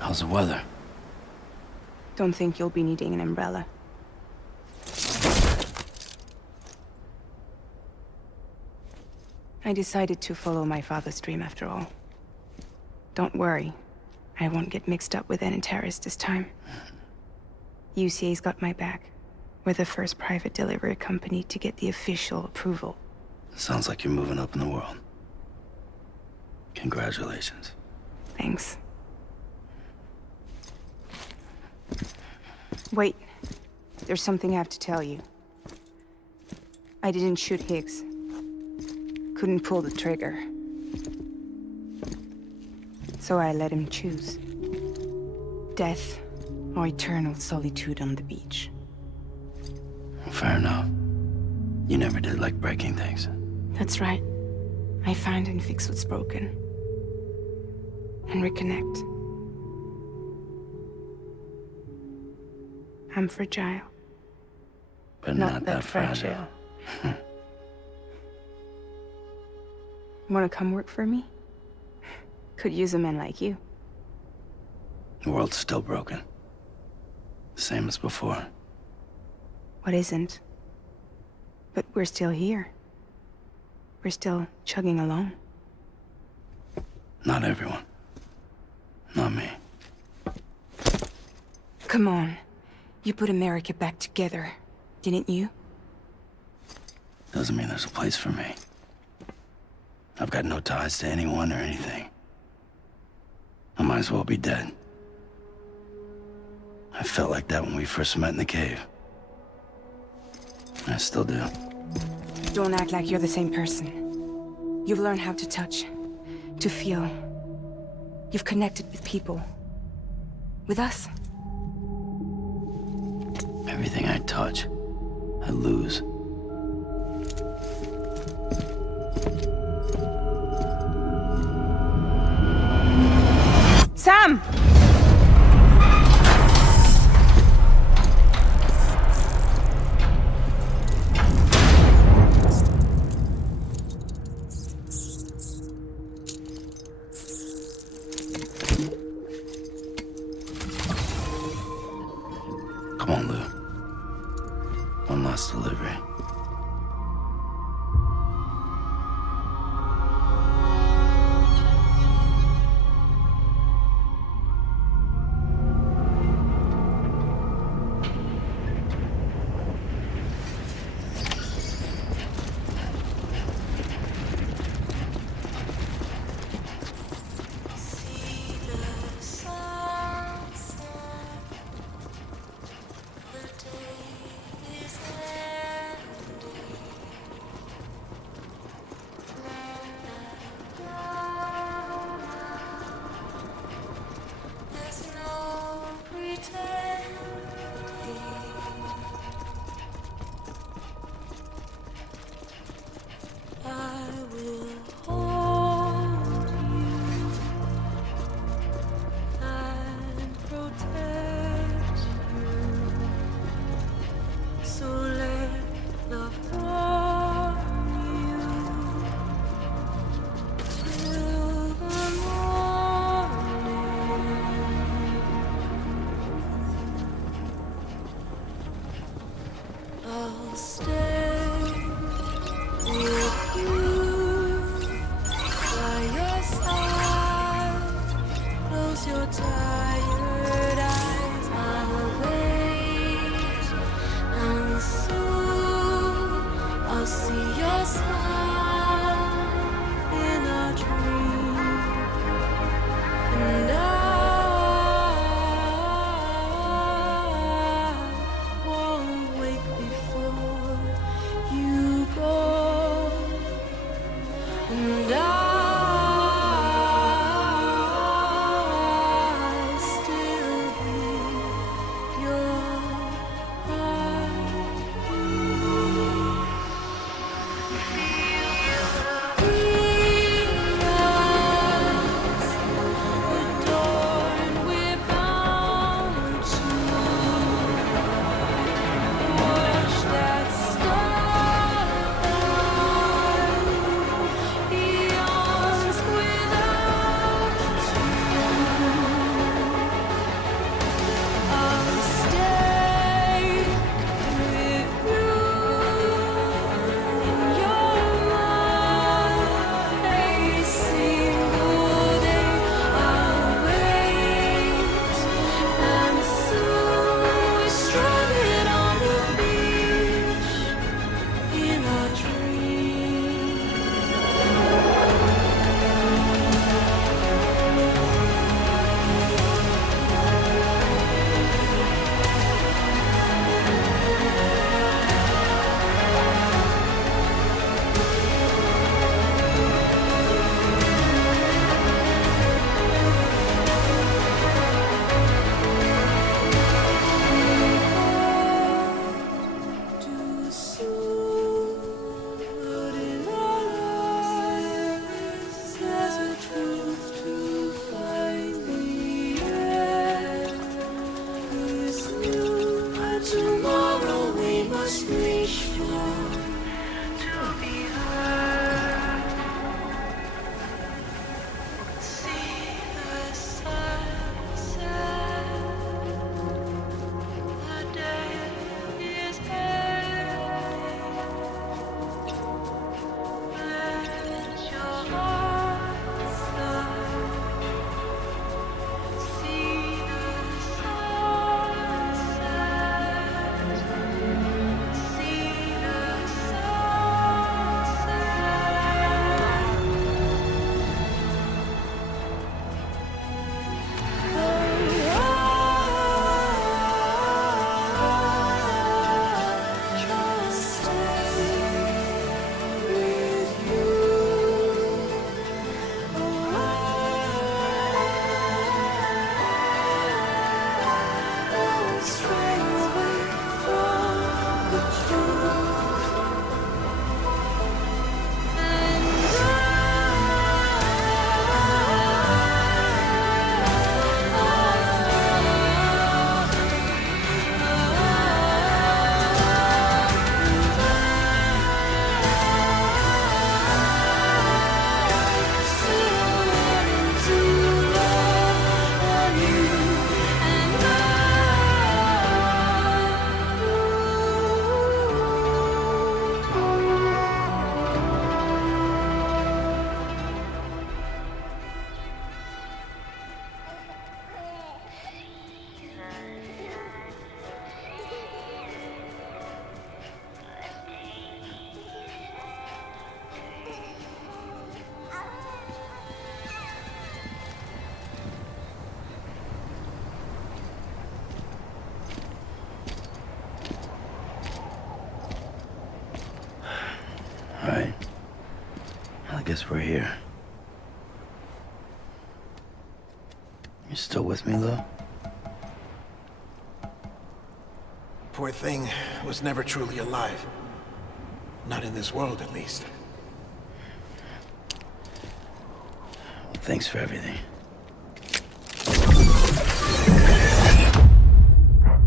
How's the weather? Don't think you'll be needing an umbrella. I decided to follow my father's dream after all. Don't worry, I won't get mixed up with any terrorists this time. UCA's got my back. We're the first private delivery company to get the official approval. Sounds like you're moving up in the world. Congratulations. Thanks. Wait, there's something I have to tell you. I didn't shoot Higgs. Couldn't pull the trigger. So I let him choose. Death or eternal solitude on the beach. Fair enough. You never did like breaking things. That's right. I find and fix what's broken. And reconnect. I'm fragile. But not that fragile. Wanna come work for me? Could use a man like you. The world's still broken. Same as before. What isn't? But we're still here. We're still chugging along. Not everyone. Not me. Come on. You put America back together, didn't you? Doesn't mean there's a place for me. I've got no ties to anyone or anything. I might as well be dead. I felt like that when we first met in the cave. I still do. Don't act like you're the same person. You've learned how to touch, to feel. You've connected with people. With us. Everything I touch, I lose. Sam! Come on, Lou. One last delivery. guess we're here. You still with me, though? Poor thing was never truly alive. Not in this world, at least. Thanks for everything.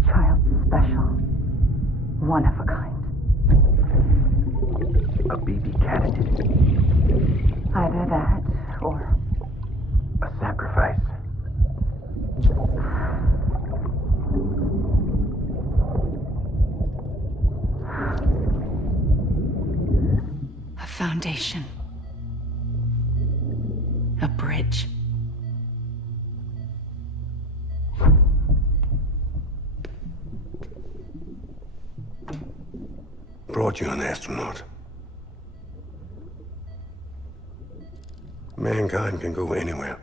Child's special. One of a kind. A BB candidate. Either that, or... A sacrifice. A foundation. A bridge. Brought you an astronaut. Mankind can go anywhere,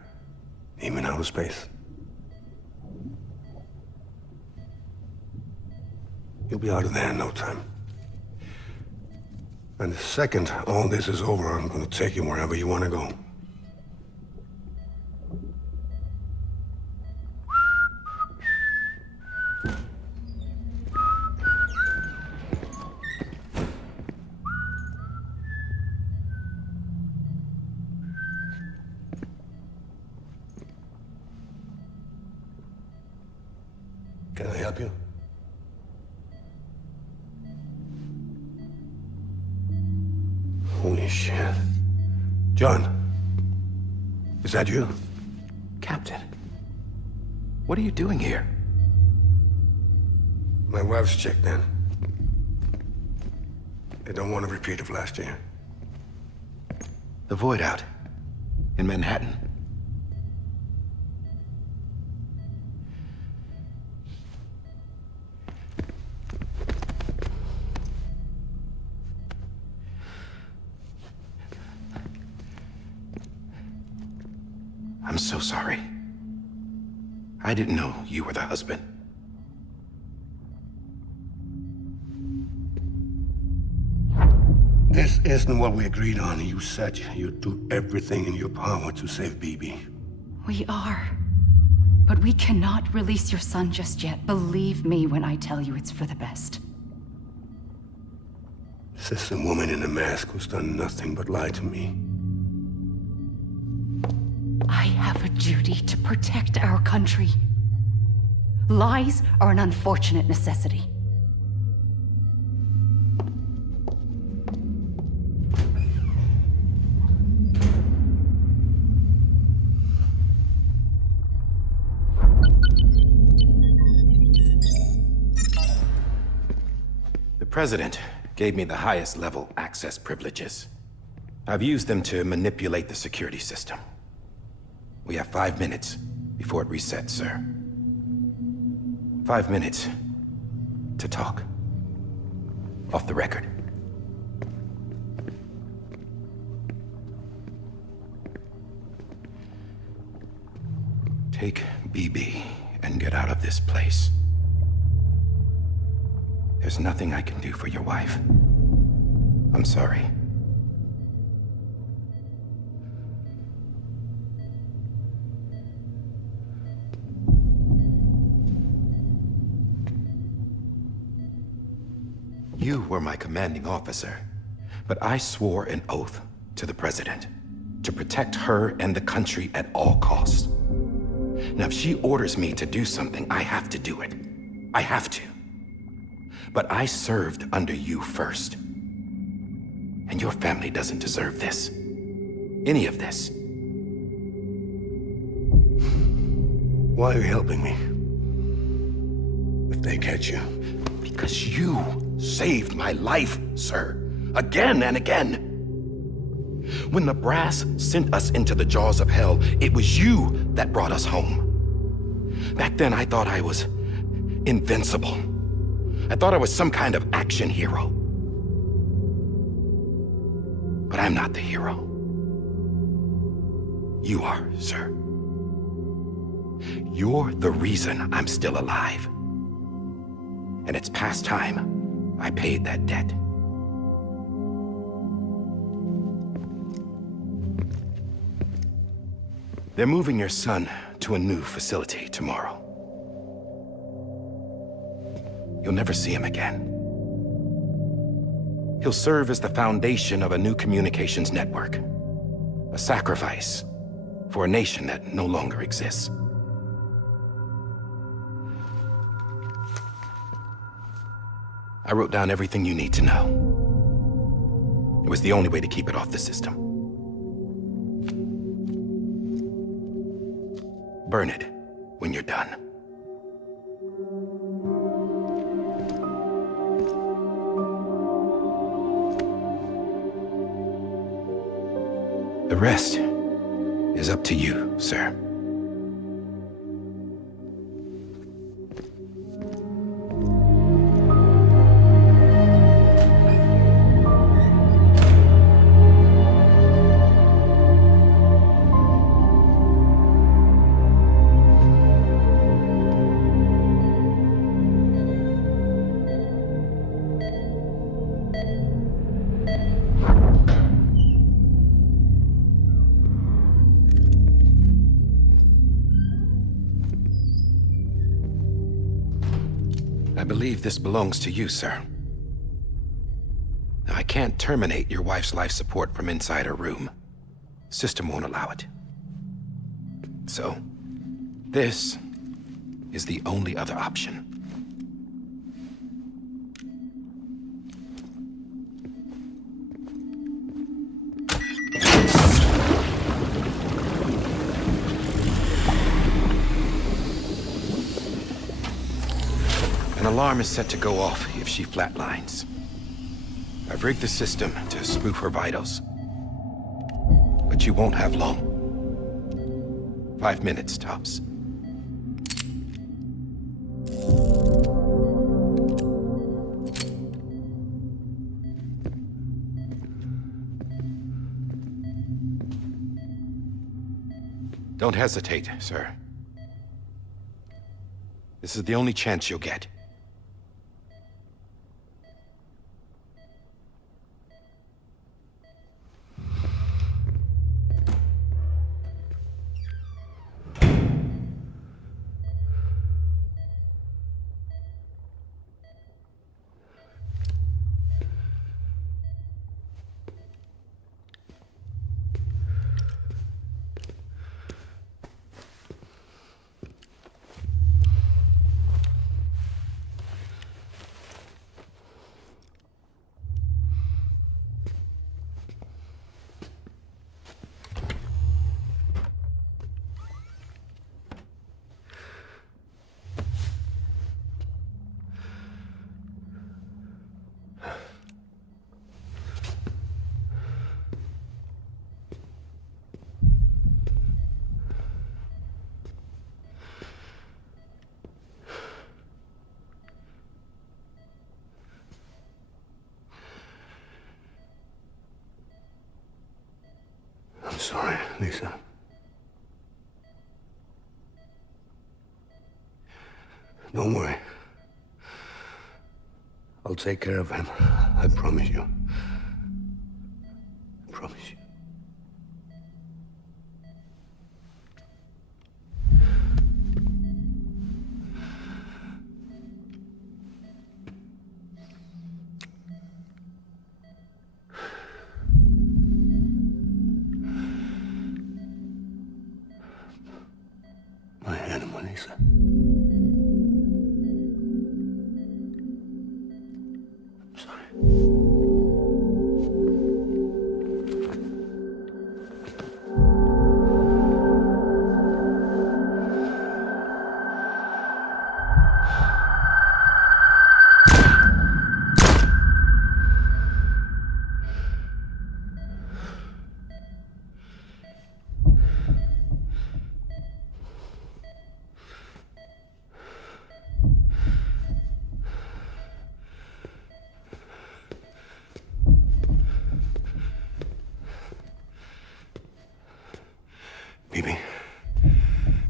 even outer space. You'll be out of there in no time. And the second all this is over, I'm gonna take you wherever you wanna go. Can I help you? Holy shit. John, is that you? Captain, what are you doing here? My wife's checked in. They don't want a repeat of last year. The Void out. In Manhattan. I'm so sorry. I didn't know you were the husband. This isn't what we agreed on. You said you'd do everything in your power to save BB. We are. But we cannot release your son just yet. Believe me when I tell you it's for the best. This is a woman in a mask who's done nothing but lie to me. I have a duty to protect our country. Lies are an unfortunate necessity. The President gave me the highest level access privileges. I've used them to manipulate the security system. We have 5 minutes before it resets, sir. 5 minutes to talk. Off the record. Take BB and get out of this place. There's nothing I can do for your wife. I'm sorry. You were my commanding officer, but I swore an oath to the President to protect her and the country at all costs. Now, if she orders me to do something, I have to do it. I have to. But I served under you first. And your family doesn't deserve this. Any of this. Why are you helping me? If they catch you. Because you saved my life, sir. Again and again. When the brass sent us into the jaws of hell, it was you that brought us home. Back then, I thought I was invincible. I thought I was some kind of action hero. But I'm not the hero. You are, sir. You're the reason I'm still alive. And it's past time I paid that debt. They're moving your son to a new facility tomorrow. You'll never see him again. He'll serve as the foundation of a new communications network. A sacrifice for a nation that no longer exists. I wrote down everything you need to know. It was the only way to keep it off the system. Burn it when you're done. The rest is up to you, sir. I believe this belongs to you, sir. Now, I can't terminate your wife's life support from inside her room. System won't allow it. So, this is the only other option. An alarm is set to go off if she flatlines. I've rigged the system to spoof her vitals. But you won't have long. 5 minutes, tops. Don't hesitate, sir. This is the only chance you'll get. I'm sorry, Lisa. Don't worry. I'll take care of him. I promise you. I promise you. My animal, Lisa. I'm sorry. Bibi.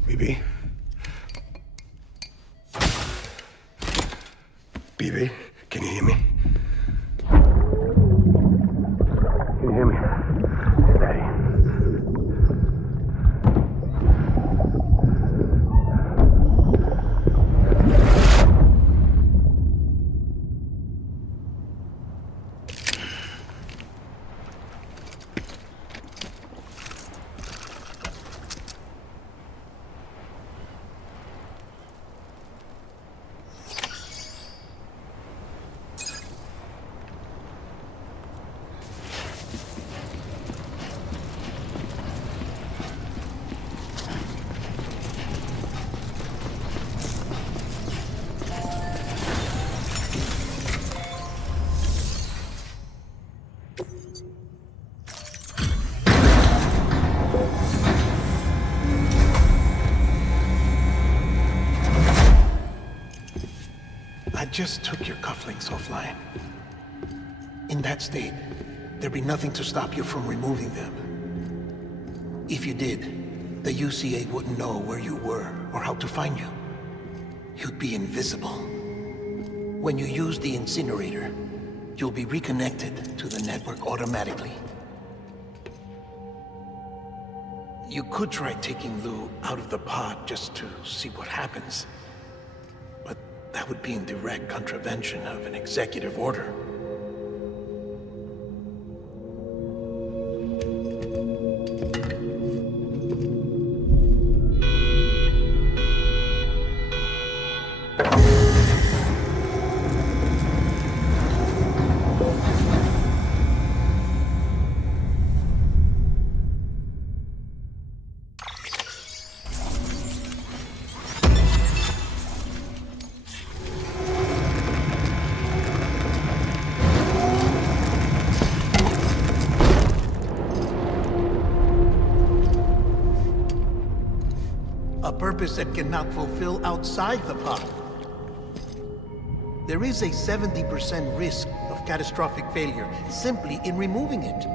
Bibi. Bibi, can you hear me? Can you hear me? Steady. I just took your cufflinks offline. In that state, there'd be nothing to stop you from removing them. If you did, the UCA wouldn't know where you were or how to find you. You'd be invisible. When you use the incinerator, you'll be reconnected to the network automatically. You could try taking Lou out of the pod just to see what happens. But that would be in direct contravention of an executive order. A purpose that cannot fulfill outside the pod. There is a 70% risk of catastrophic failure simply in removing it.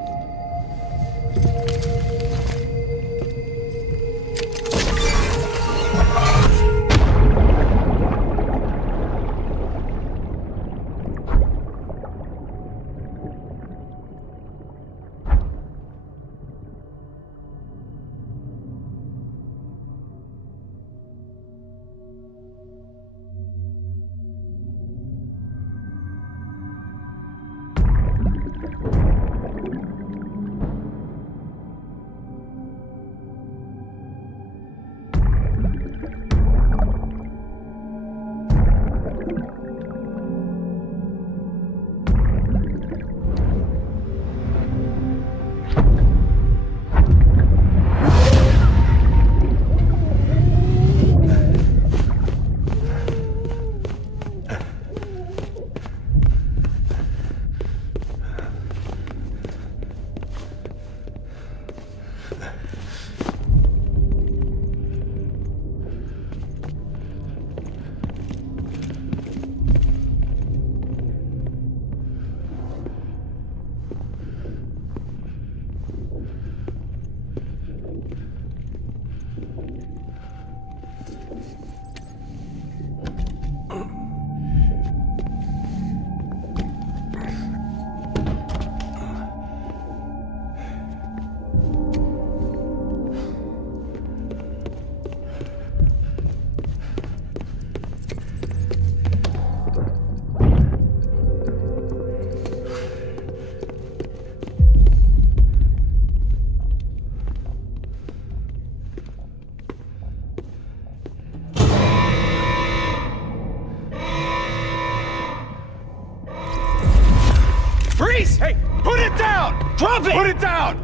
Hey, put it down! Drop it! Put it down!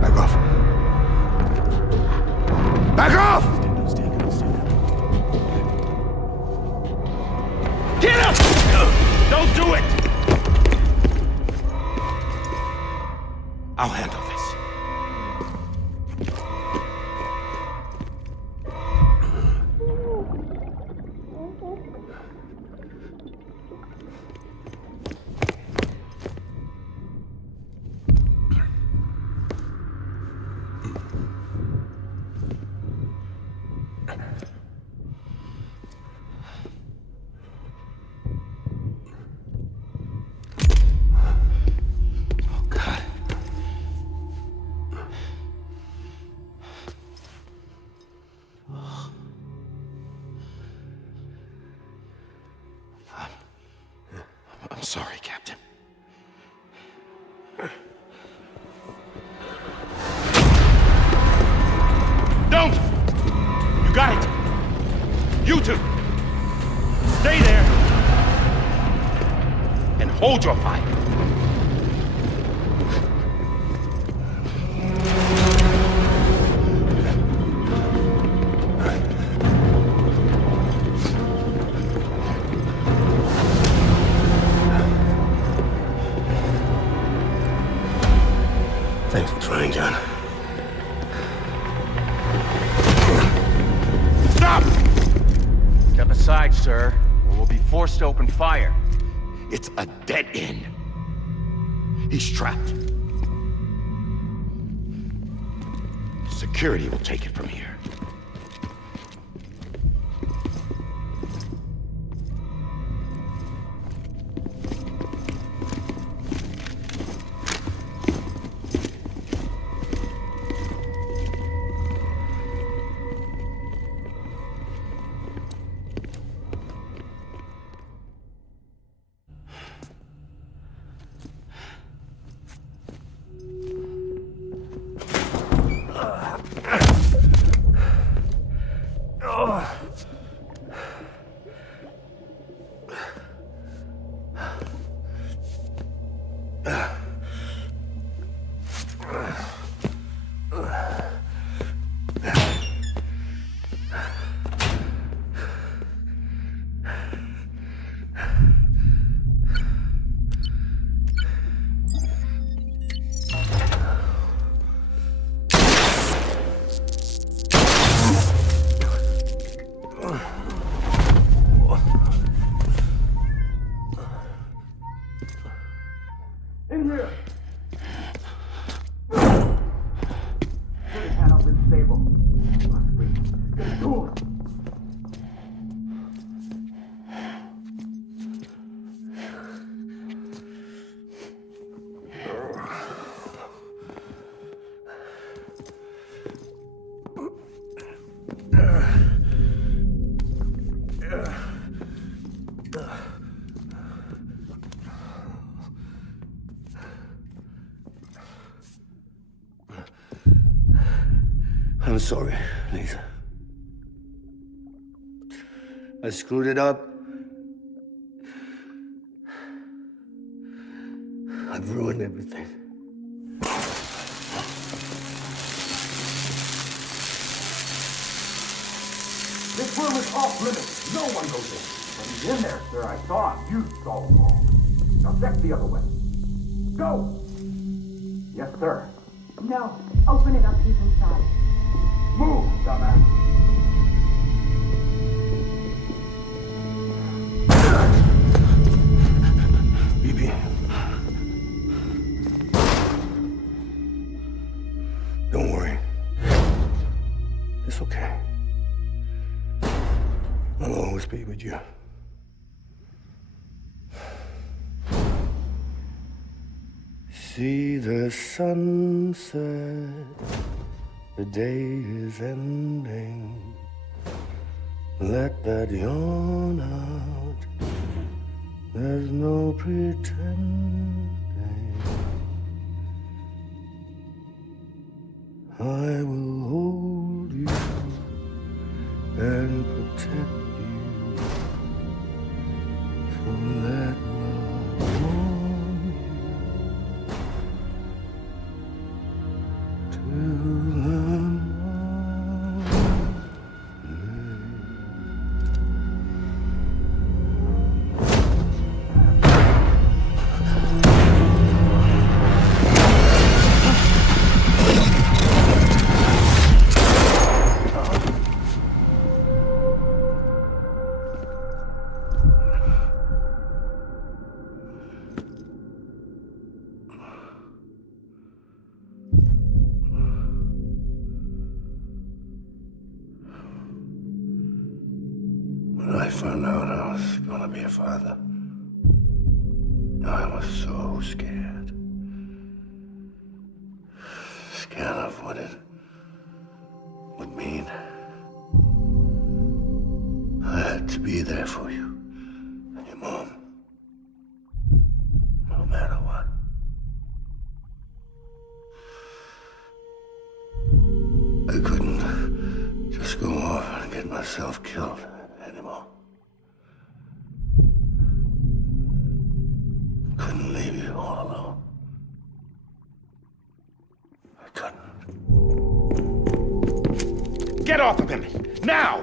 Back off. Back off! Get up! Don't do it! I'll handle this. I'm sorry, Captain. Don't! You got it! You two! Stay there! And hold your fire! Thanks for trying, John. Stop! Step aside. sir, or we'll be forced to open fire. It's a dead end. He's trapped. Security will take it from here. I'm sorry, Lisa. I screwed it up. I've ruined everything. This room is off limits. No one goes in. When he's in there, sir, I thought you saw wrong. Now check the other way. Go! Yes, sir. No. Open it up. He's inside. Move, dumbass. BB. Don't worry. It's okay. I'll always be with you. See the sunset. The day is ending. Let that yawn out. There's no pretending. I will hold you and protect you. So let love warm you till When I found out I was gonna be a father, I was so scared. Scared of what it would mean. I had to be there for you and your mom, no matter what. I couldn't just go off and get myself killed anymore. Couldn't leave you all alone. I couldn't. Get off of him! Now!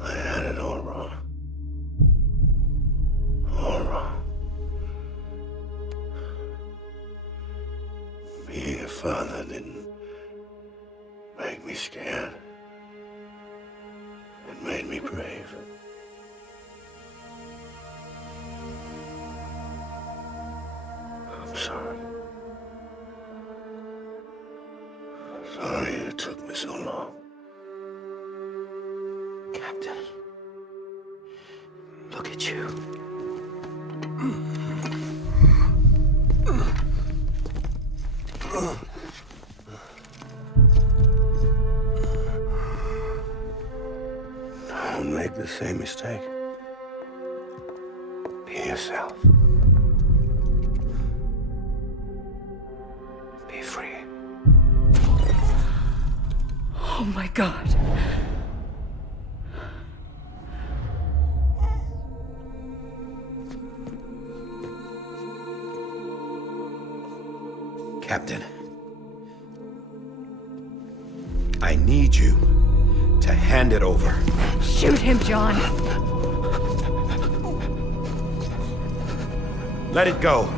I had it all wrong. All wrong. Being a father didn't make me scared. me brave. I'm sorry. Sorry it took me so long. Captain, look at you. Don't make the same mistake. Be yourself. Be free. Oh my God. Captain, I need you to hand it over. Shoot him, John. Let it go.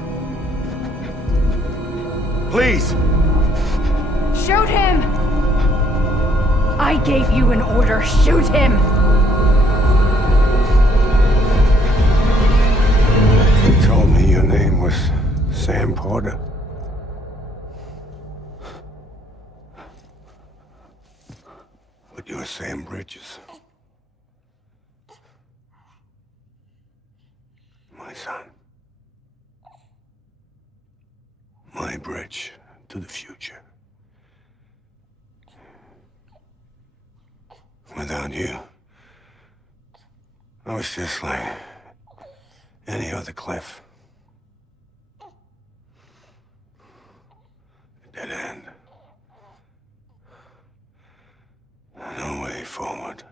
Please. Shoot him! I gave you an order. Shoot him! You told me your name was Sam Porter. But you're Sam Bridges. My son. My bridge to the future. Without you, I was just like any other Cliff. A dead end. No way forward.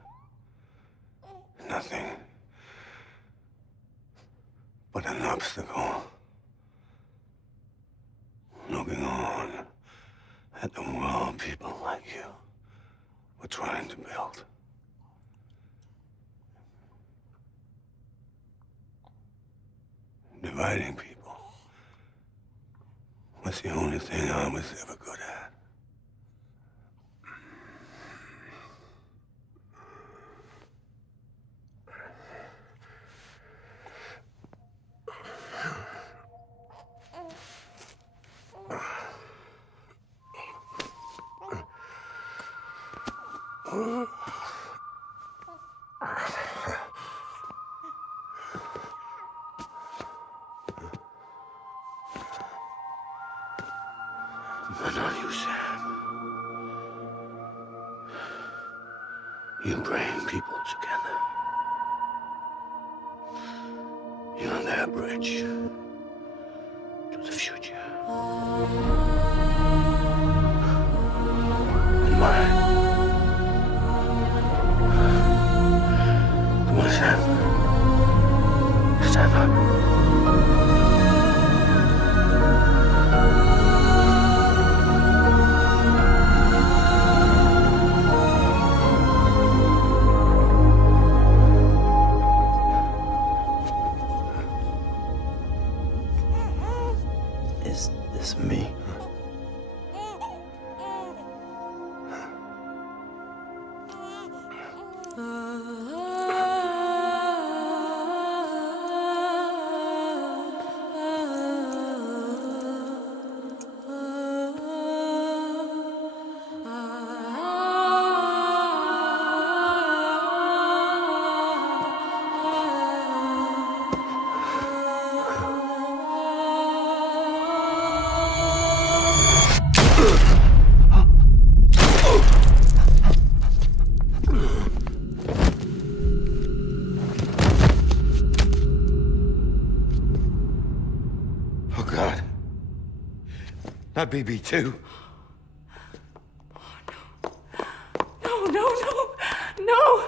Nothing but an obstacle. Looking on at the world people like you were trying to build. Dividing people was the only thing I was ever good at. But not you, Sam. You bring people together. You're their bridge to the future. And mine. Come on, Sam. Stand up. Is this me? Oh, God. Not BB2. No, no, no, no!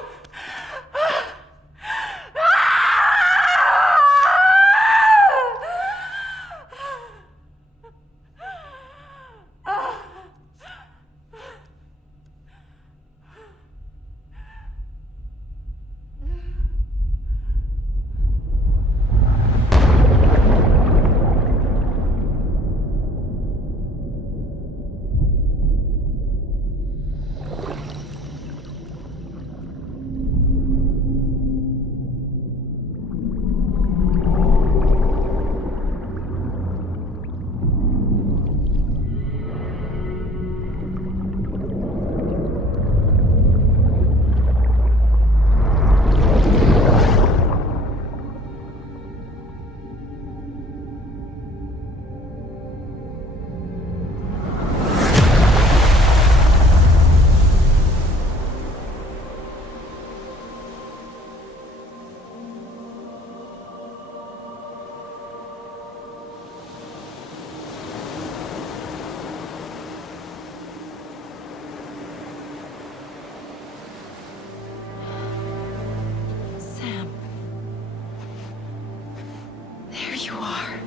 you are.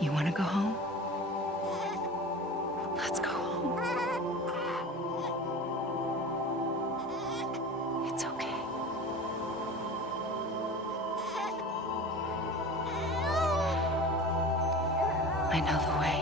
You want to go home? Let's go home. It's okay. I know the way.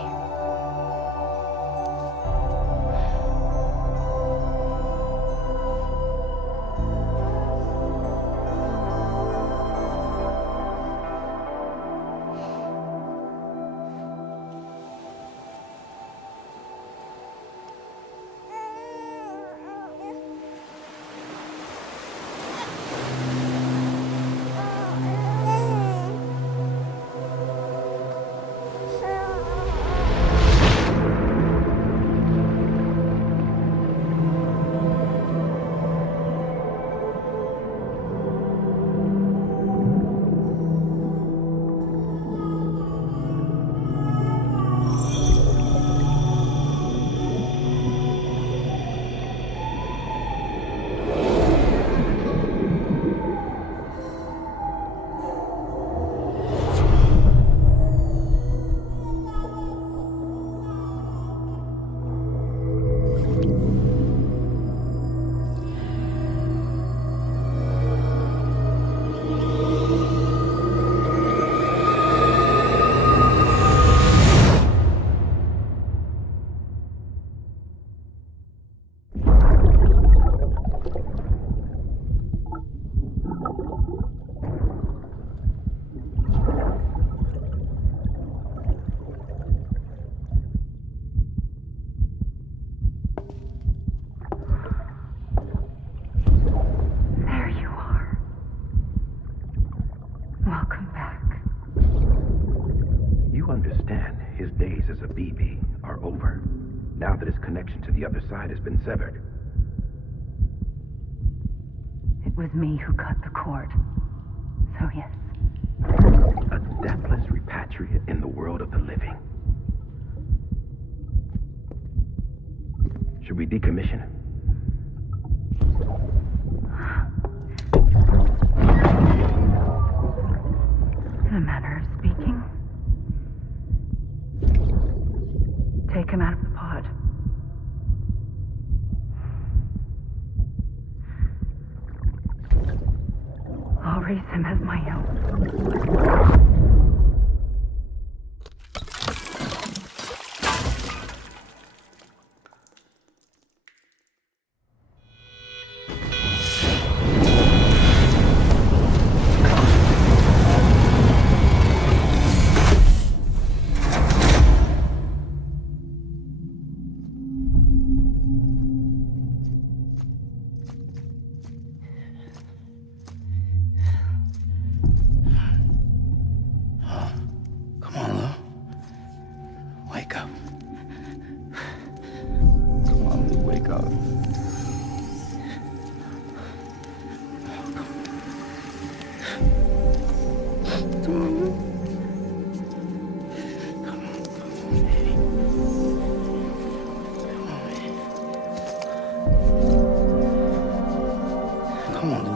Now that his connection to the other side has been severed. It was me who cut the cord. So yes. A deathless repatriate in the world of the living. Should we decommission him? In a manner of speaking. Take him out of the pod. I'll raise him as my own.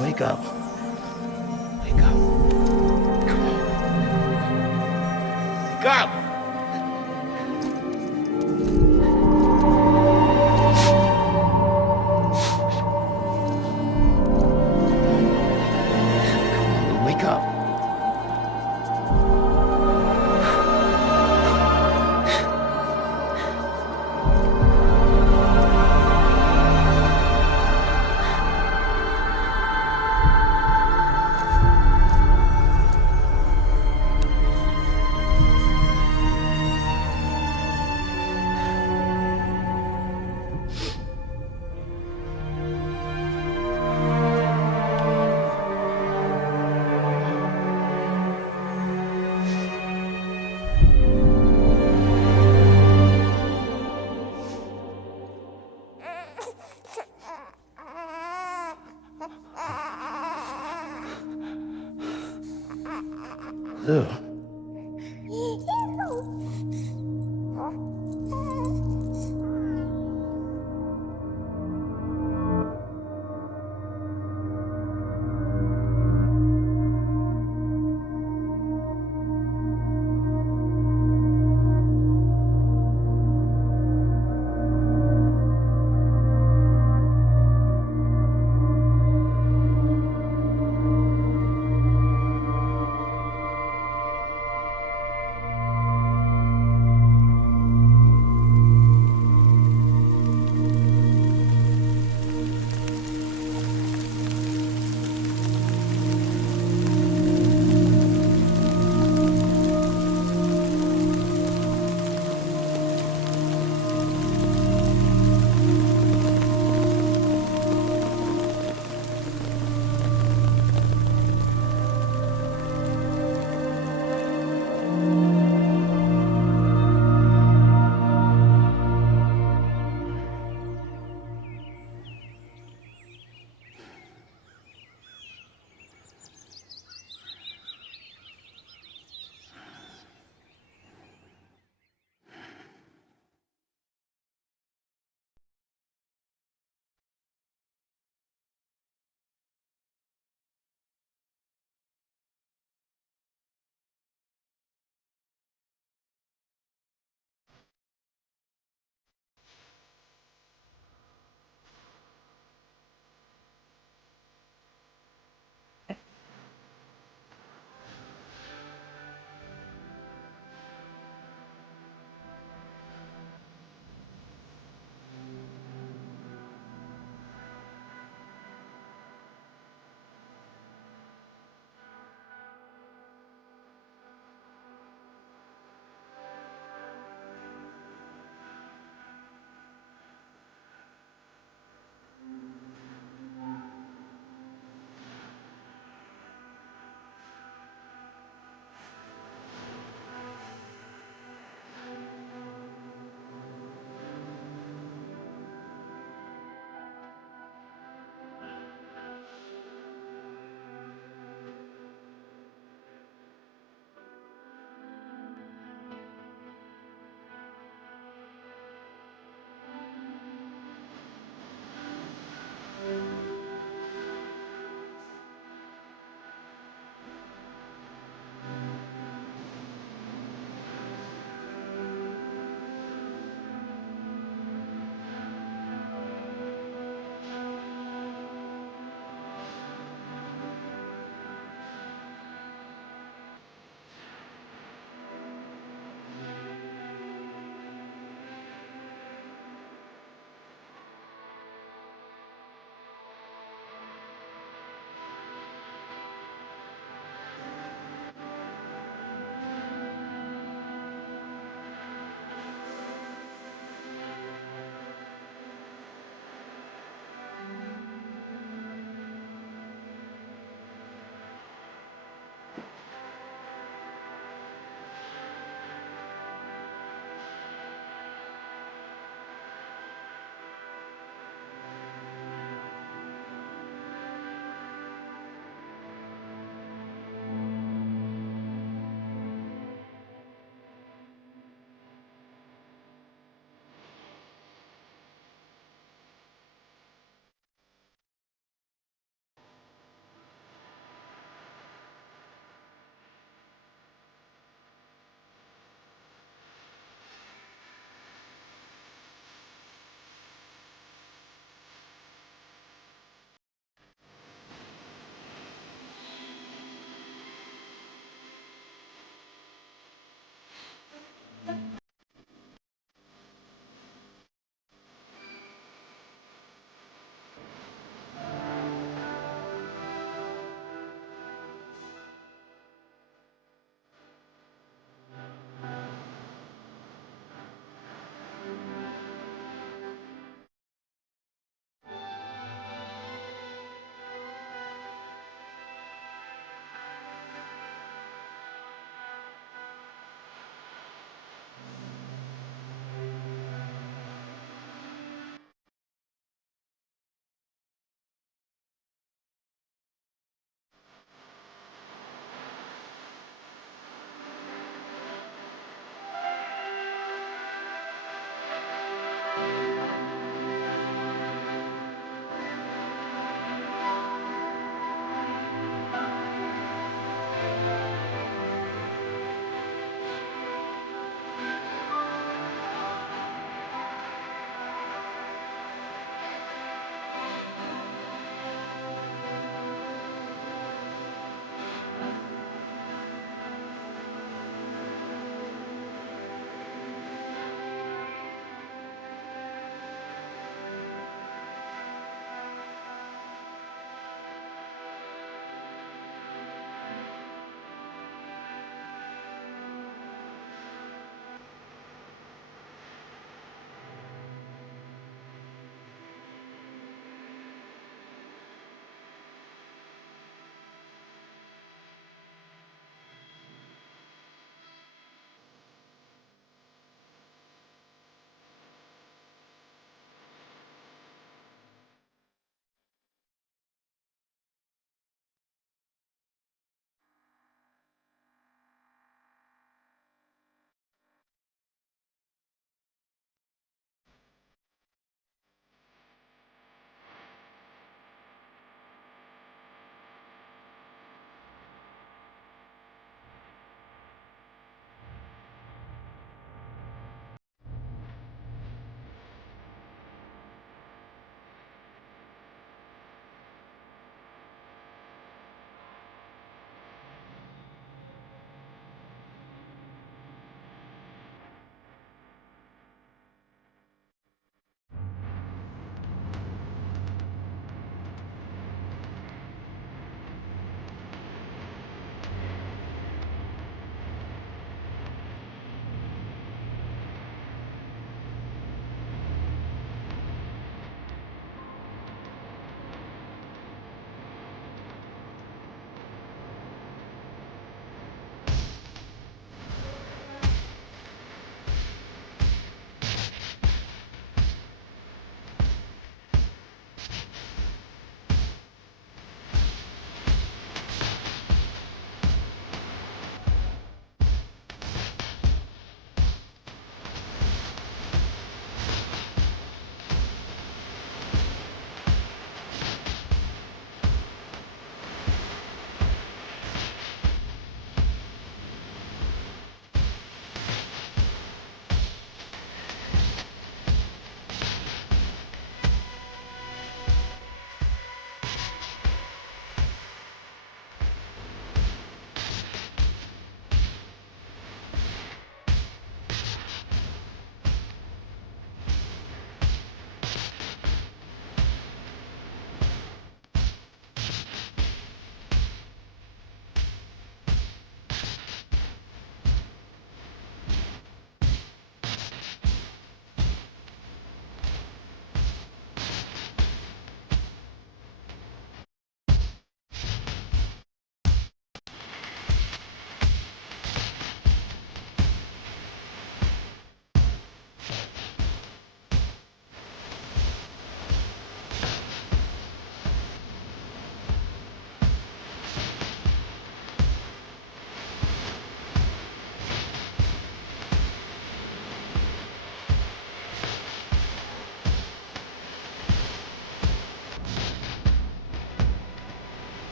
Wake up. Wake up. Come on. Wake up! Ew.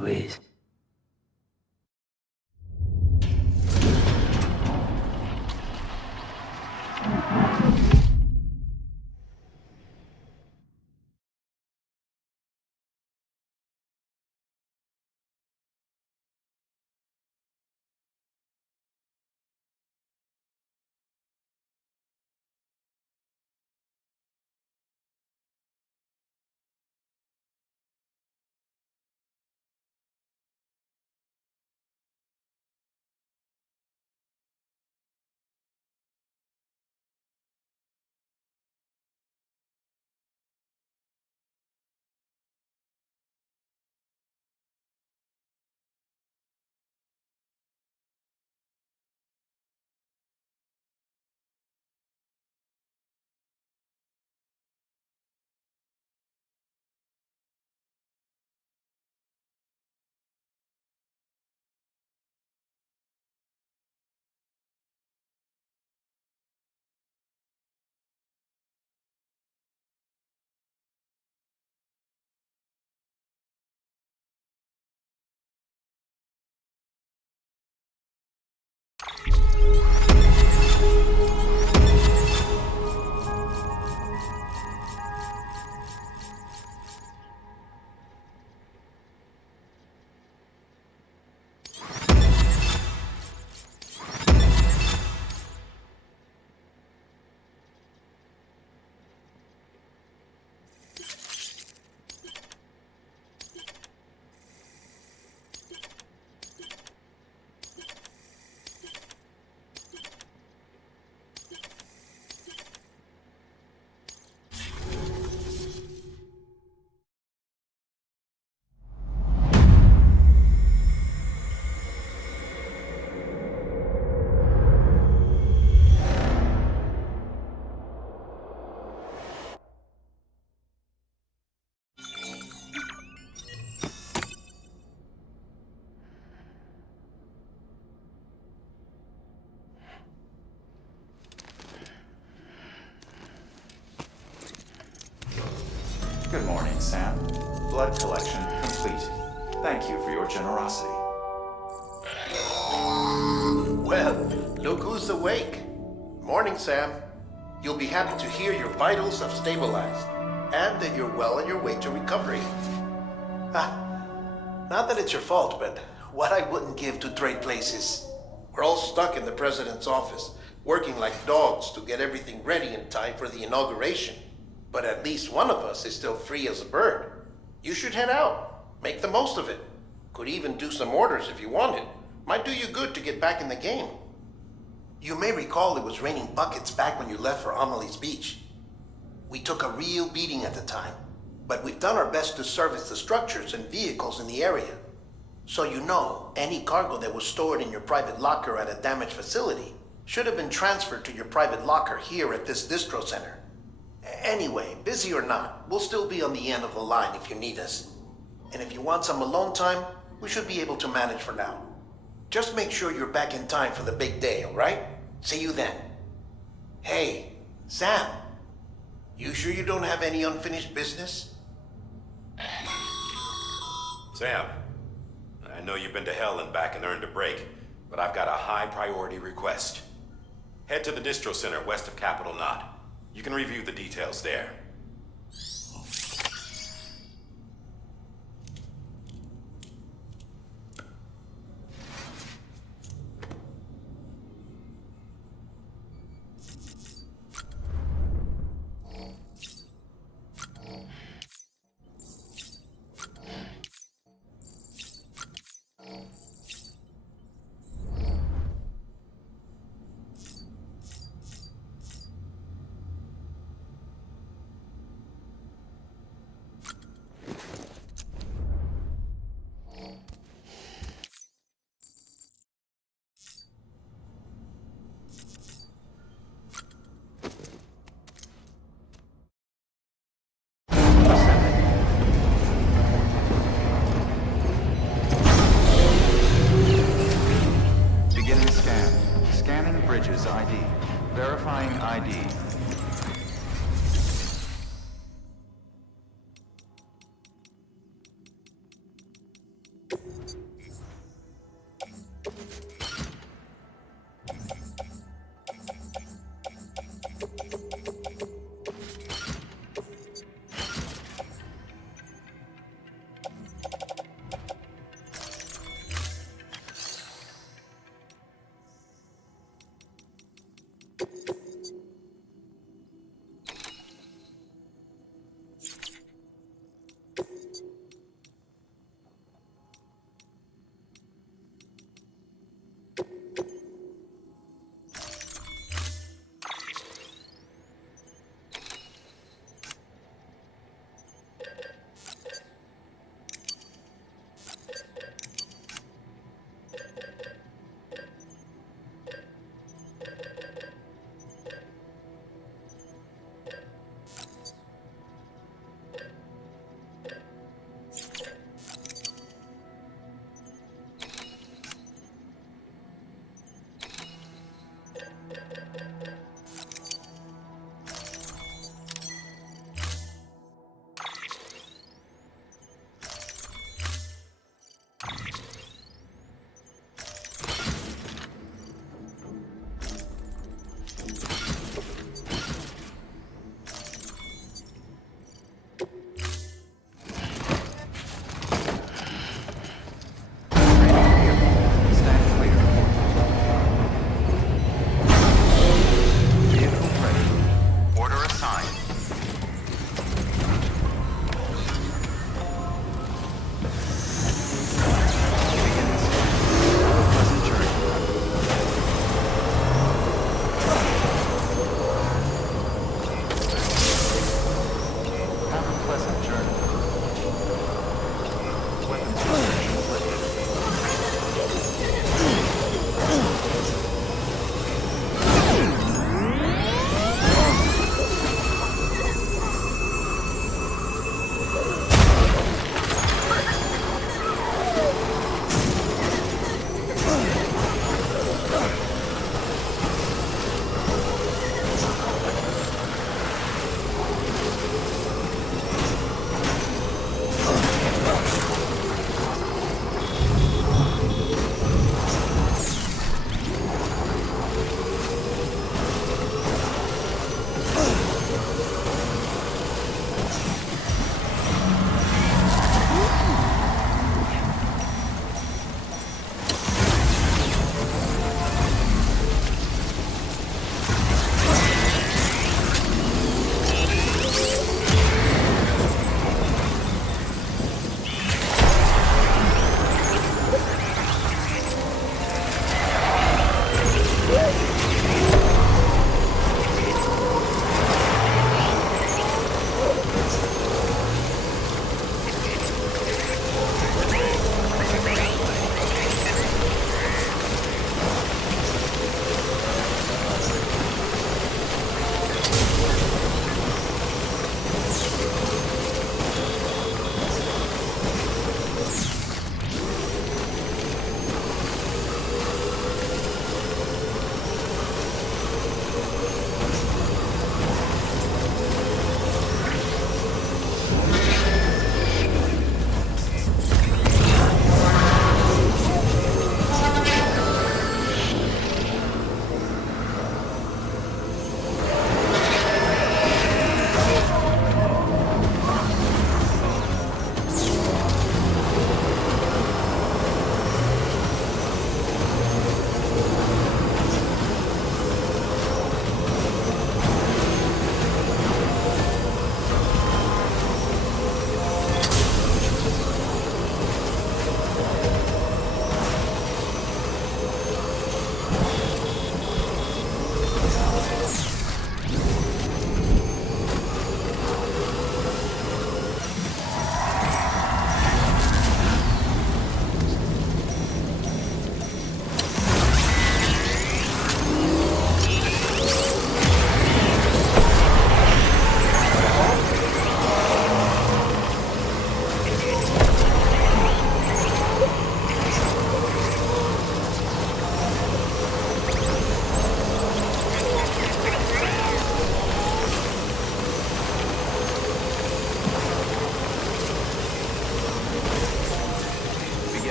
Louise. Good morning, Sam. Blood collection complete. Thank you for your generosity. Well, look who's awake. Morning, Sam. You'll be happy to hear your vitals have stabilized, and that you're well on your way to recovery. Not that it's your fault, but what I wouldn't give to trade places. We're all stuck in the president's office, working like dogs to get everything ready in time for the inauguration. But at least one of us is still free as a bird. You should head out. Make the most of it. Could even do some orders if you wanted. Might do you good to get back in the game. You may recall it was raining buckets back when you left for Amelie's Beach. We took a real beating at the time, but we've done our best to service the structures and vehicles in the area. So you know, any cargo that was stored in your private locker at a damaged facility should have been transferred to your private locker here at this distro center. Anyway, busy or not, we'll still be on the end of the line if you need us. And if you want some alone time, we should be able to manage for now. Just make sure you're back in time for the big day, all right? See you then. Hey, Sam, you sure you don't have any unfinished business? Sam, I know you've been to hell and back and earned a break, but I've got a high priority request. Head to the distro center west of Capitol Knot. You can review the details there.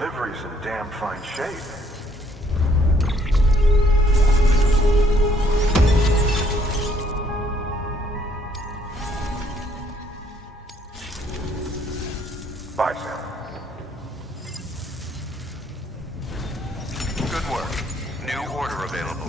delivery's in damn fine shape. Bye, Sam. Good work. New order available.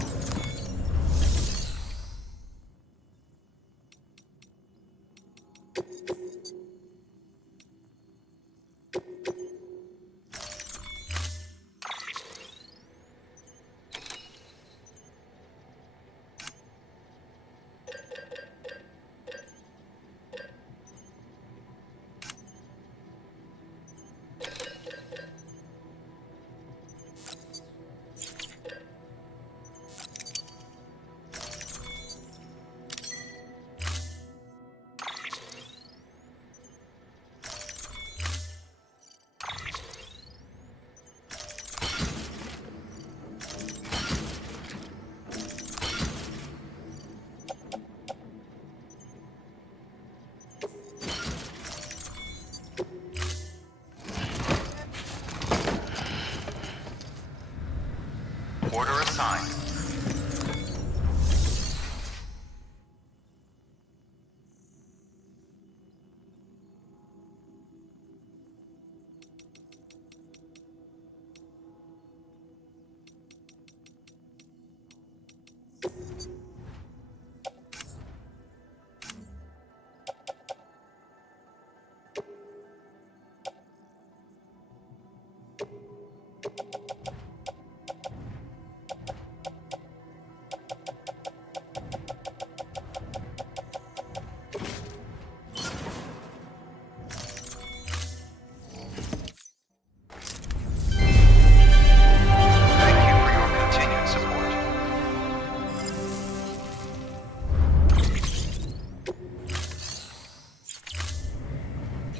Order assigned.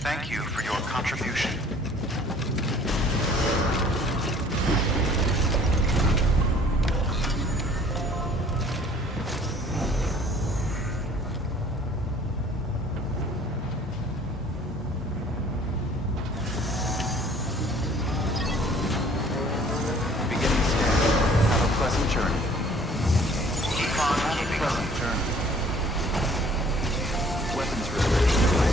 Thank you for your contribution. Beginning scan. Have a pleasant journey. Keep on keeping pleasant journey. Weapons restriction away.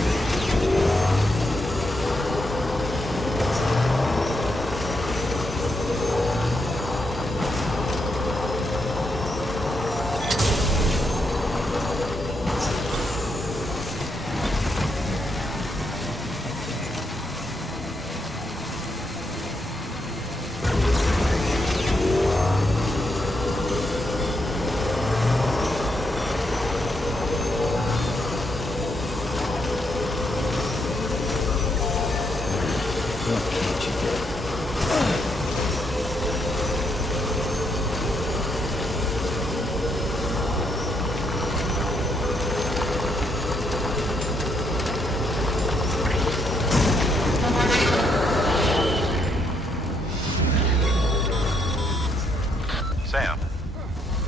Sam,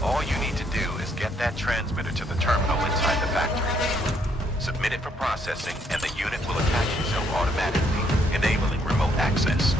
all you need to do is get that transmitter to the terminal inside the factory. Submit it for processing, and the unit will attach itself automatically, enabling remote access.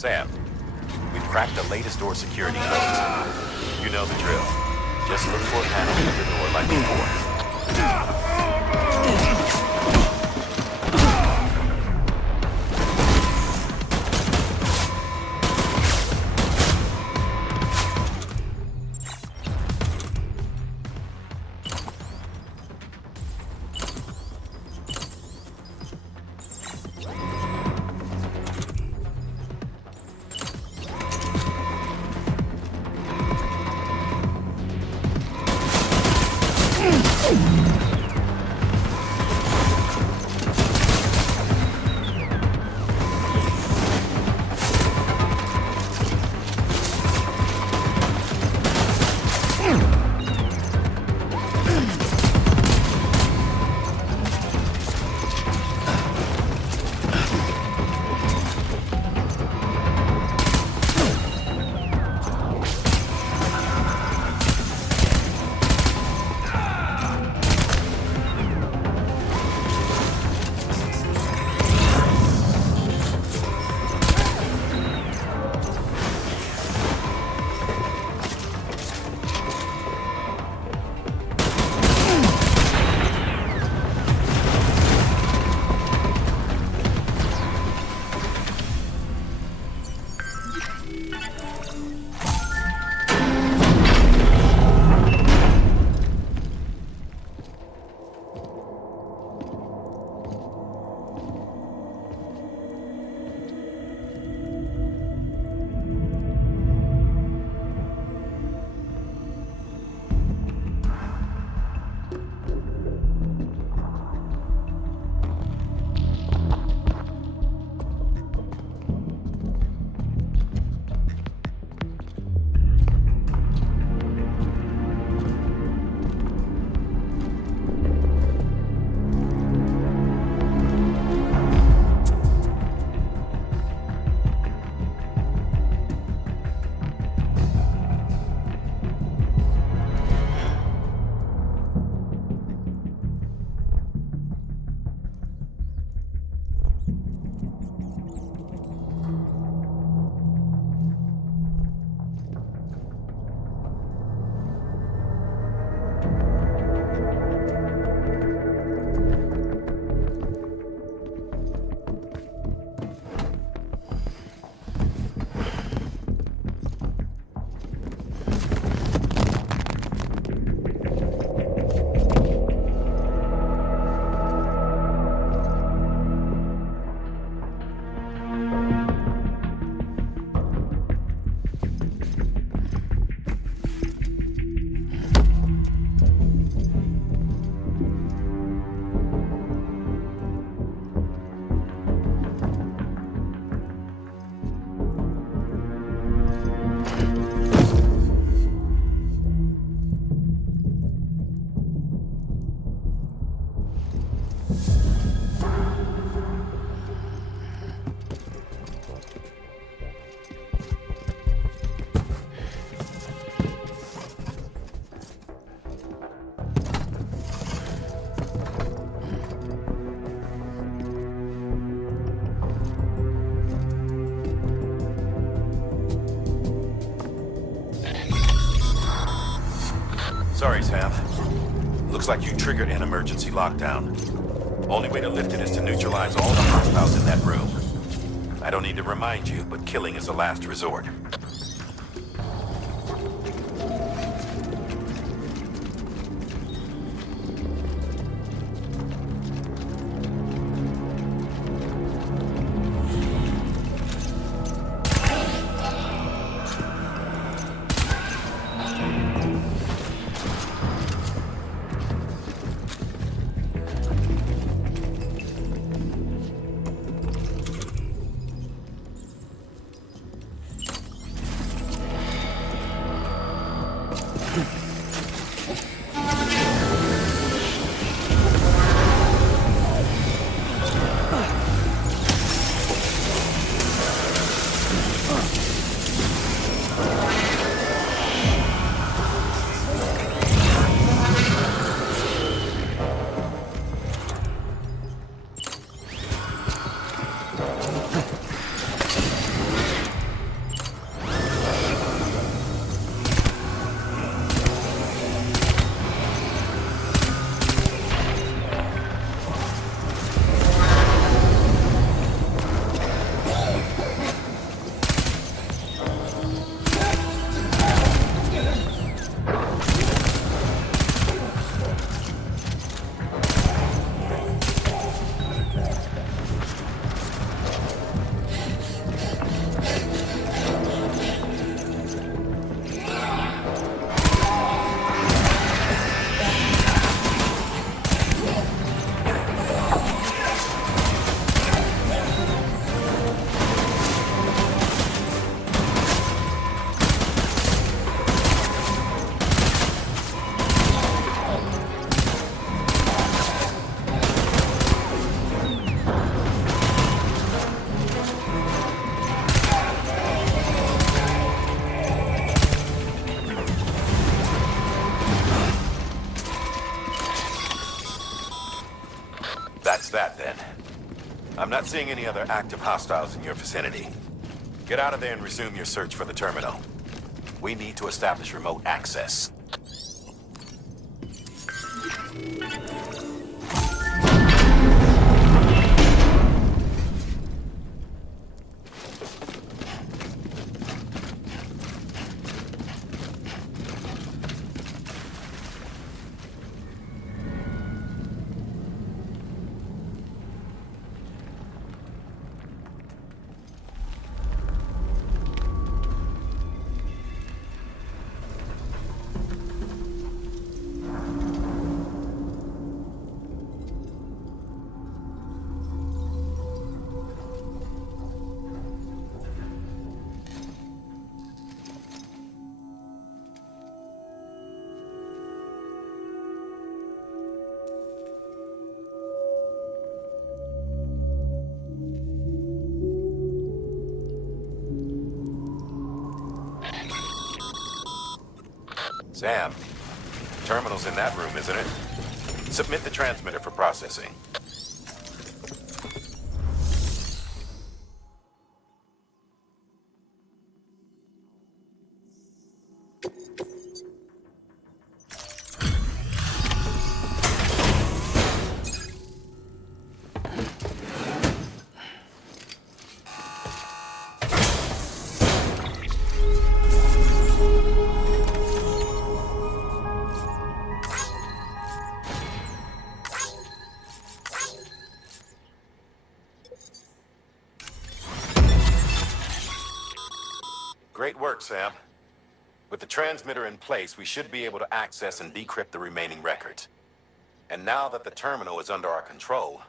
Sam, we've cracked the latest door security codes. You know the drill. Just look for a panel in the door like like before. Sorry, Sam. Looks like you triggered an emergency lockdown. Only way to lift it is to neutralize all the hostiles in that room. I don't need to remind you, but killing is a last resort. That's that, then. I'm not seeing any other active hostiles in your vicinity. Get out of there and resume your search for the terminal. We need to establish remote access. Sam, the terminal's in that room, isn't it? Submit the transmitter for processing. Great work, Sam. With the transmitter in place, we should be able to access and decrypt the remaining records. And now that the terminal is under our control,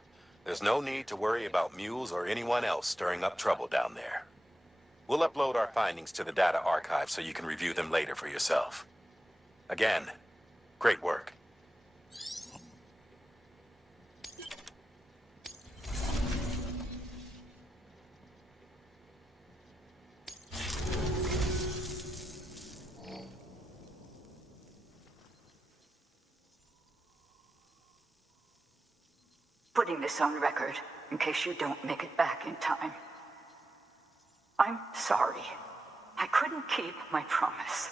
there's no need to worry about mules or anyone else stirring up trouble down there. We'll upload our findings to the data archive so you can review them later for yourself. Again, great work. Putting this on record in case you don't make it back in time. I'm sorry. I couldn't keep my promise.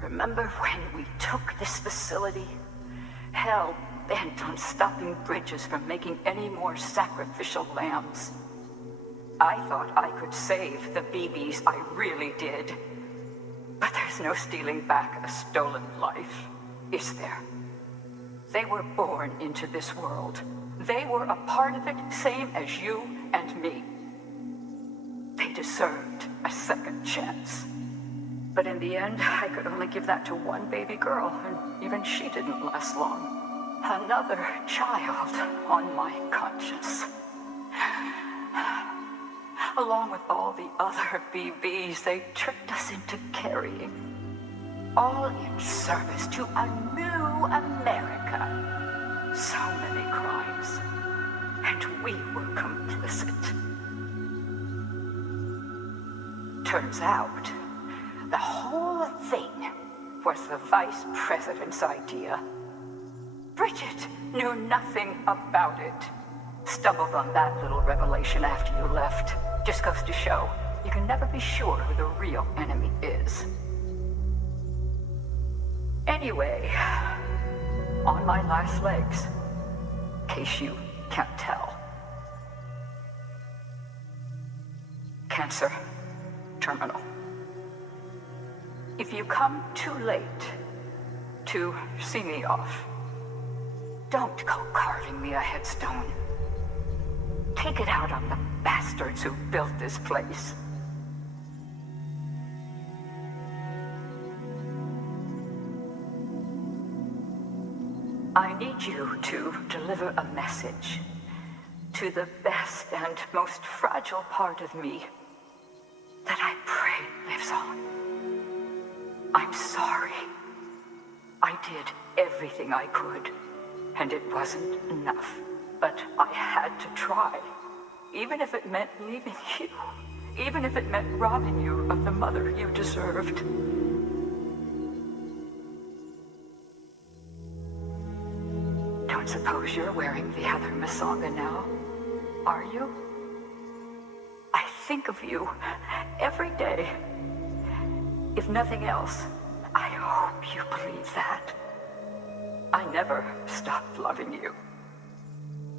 Remember when we took this facility? Hell bent on stopping Bridges from making any more sacrificial lambs. I thought I could save the BBs, I really did. But there's no stealing back a stolen life, is there? They were born into this world. They were a part of it, same as you and me. They deserved a second chance. But in the end, I could only give that to one baby girl, and even she didn't last long. Another child on my conscience. Along with all the other BBs they tricked us into carrying. All in service to a new America. So many crimes. And we were complicit. Turns out, the whole thing was the Vice President's idea. Bridget knew nothing about it. Stumbled on that little revelation after you left. Just goes to show, you can never be sure who the real enemy is. Anyway, on my last legs, in case you can't tell. Cancer terminal. If you come too late to see me off, don't go carving me a headstone. Take it out on the bastards who built this place. I need you to deliver a message to the best and most fragile part of me that I pray lives on. I'm sorry. I did everything I could, and it wasn't enough. But I had to try, even if it meant leaving you, even if it meant robbing you of the mother you deserved. Don't suppose you're wearing the other Masanga now, are you? I think of you every day. If nothing else, I hope you believe that. I never stopped loving you.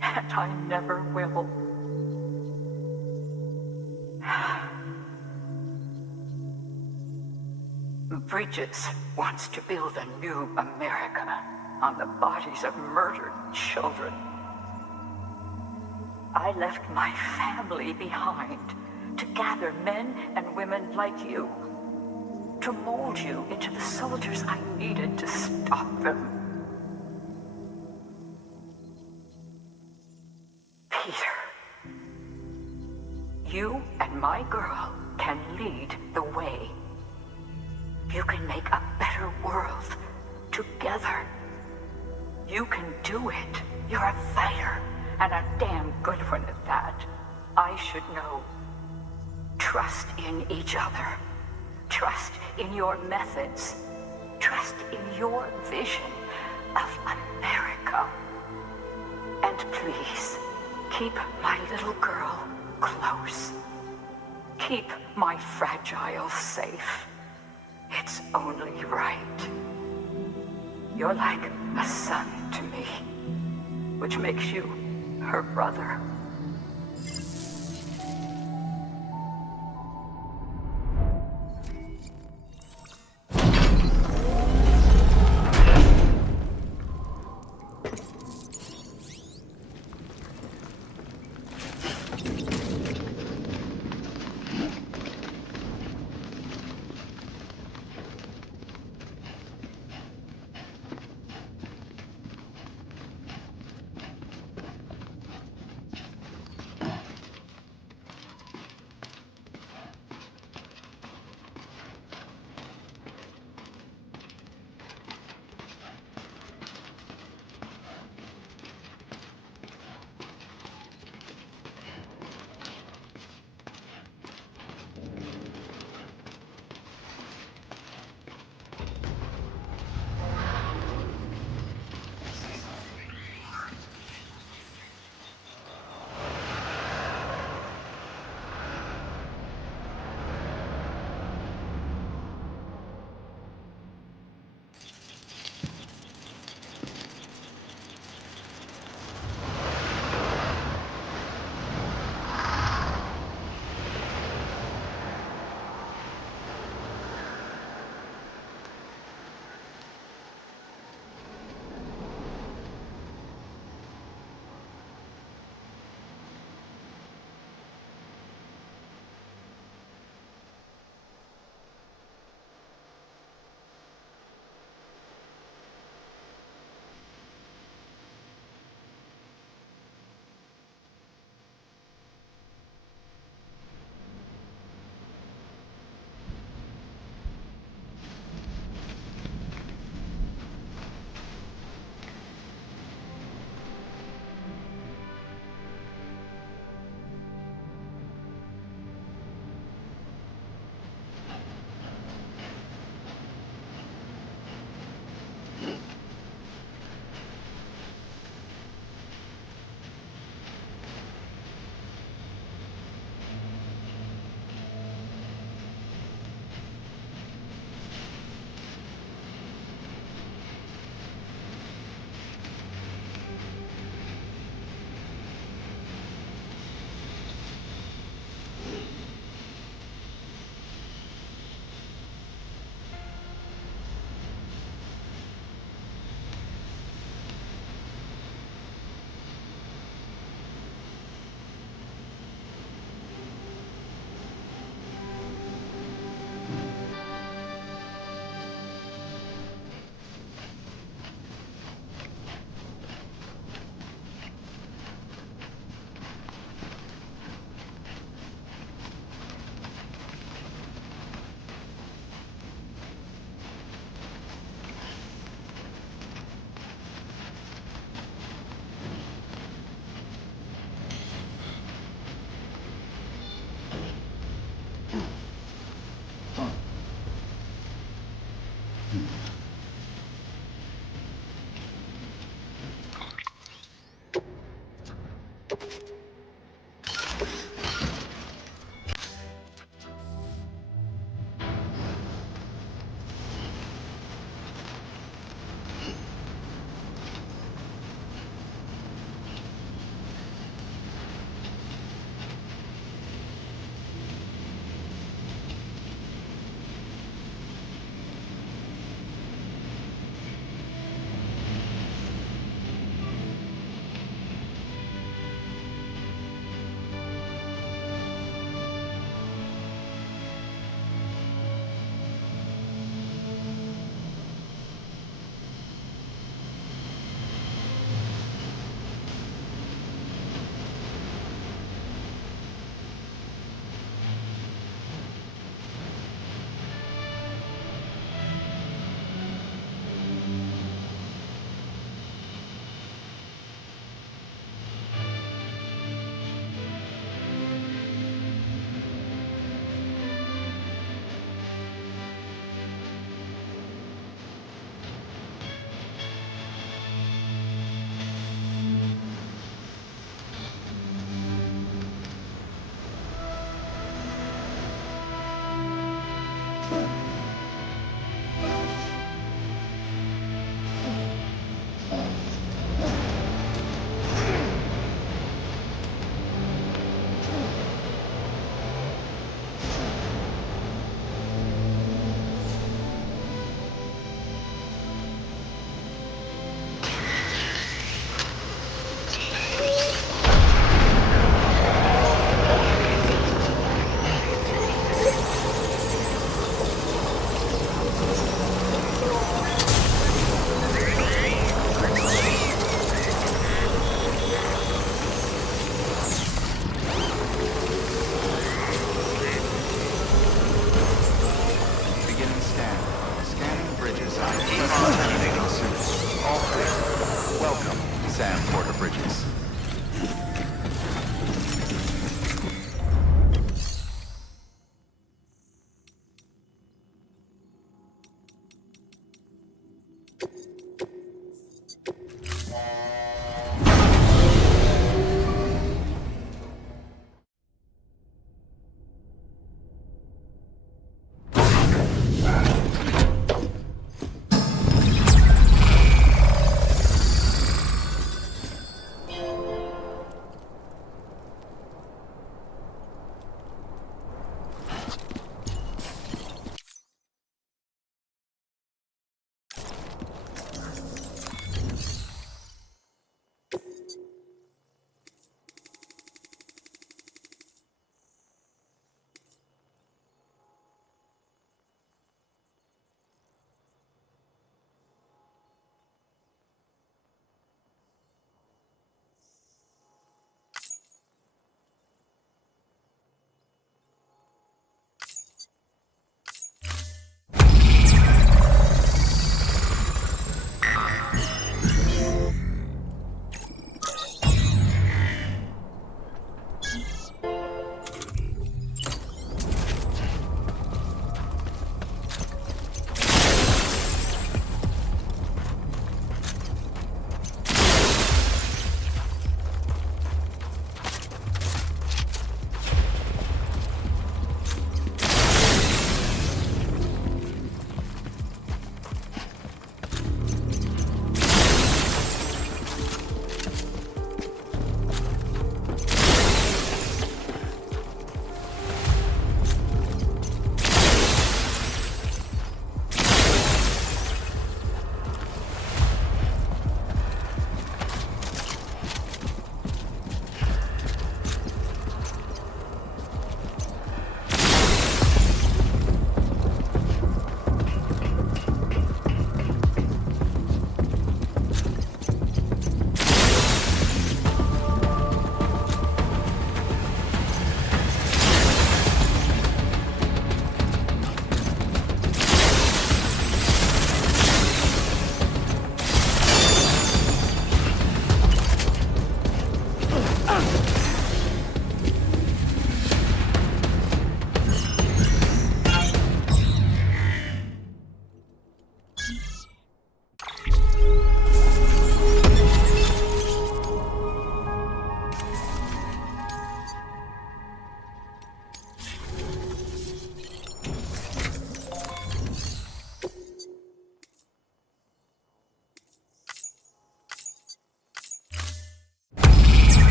And I never will. Bridges wants to build a new America on the bodies of murdered children. I left my family behind to gather men and women like you, to mold you into the soldiers I needed to stop them. Peter, you and my girl can lead the way. You can make a better world together. You can do it. You're a fighter, and a damn good one at that. I should know. Trust in each other. Trust in your methods. Trust in your vision of America. And please, keep my little girl close. Keep my fragile safe. It's only right. You're like a son to me, which makes you her brother. Sam Porter Bridges.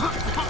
Ugh!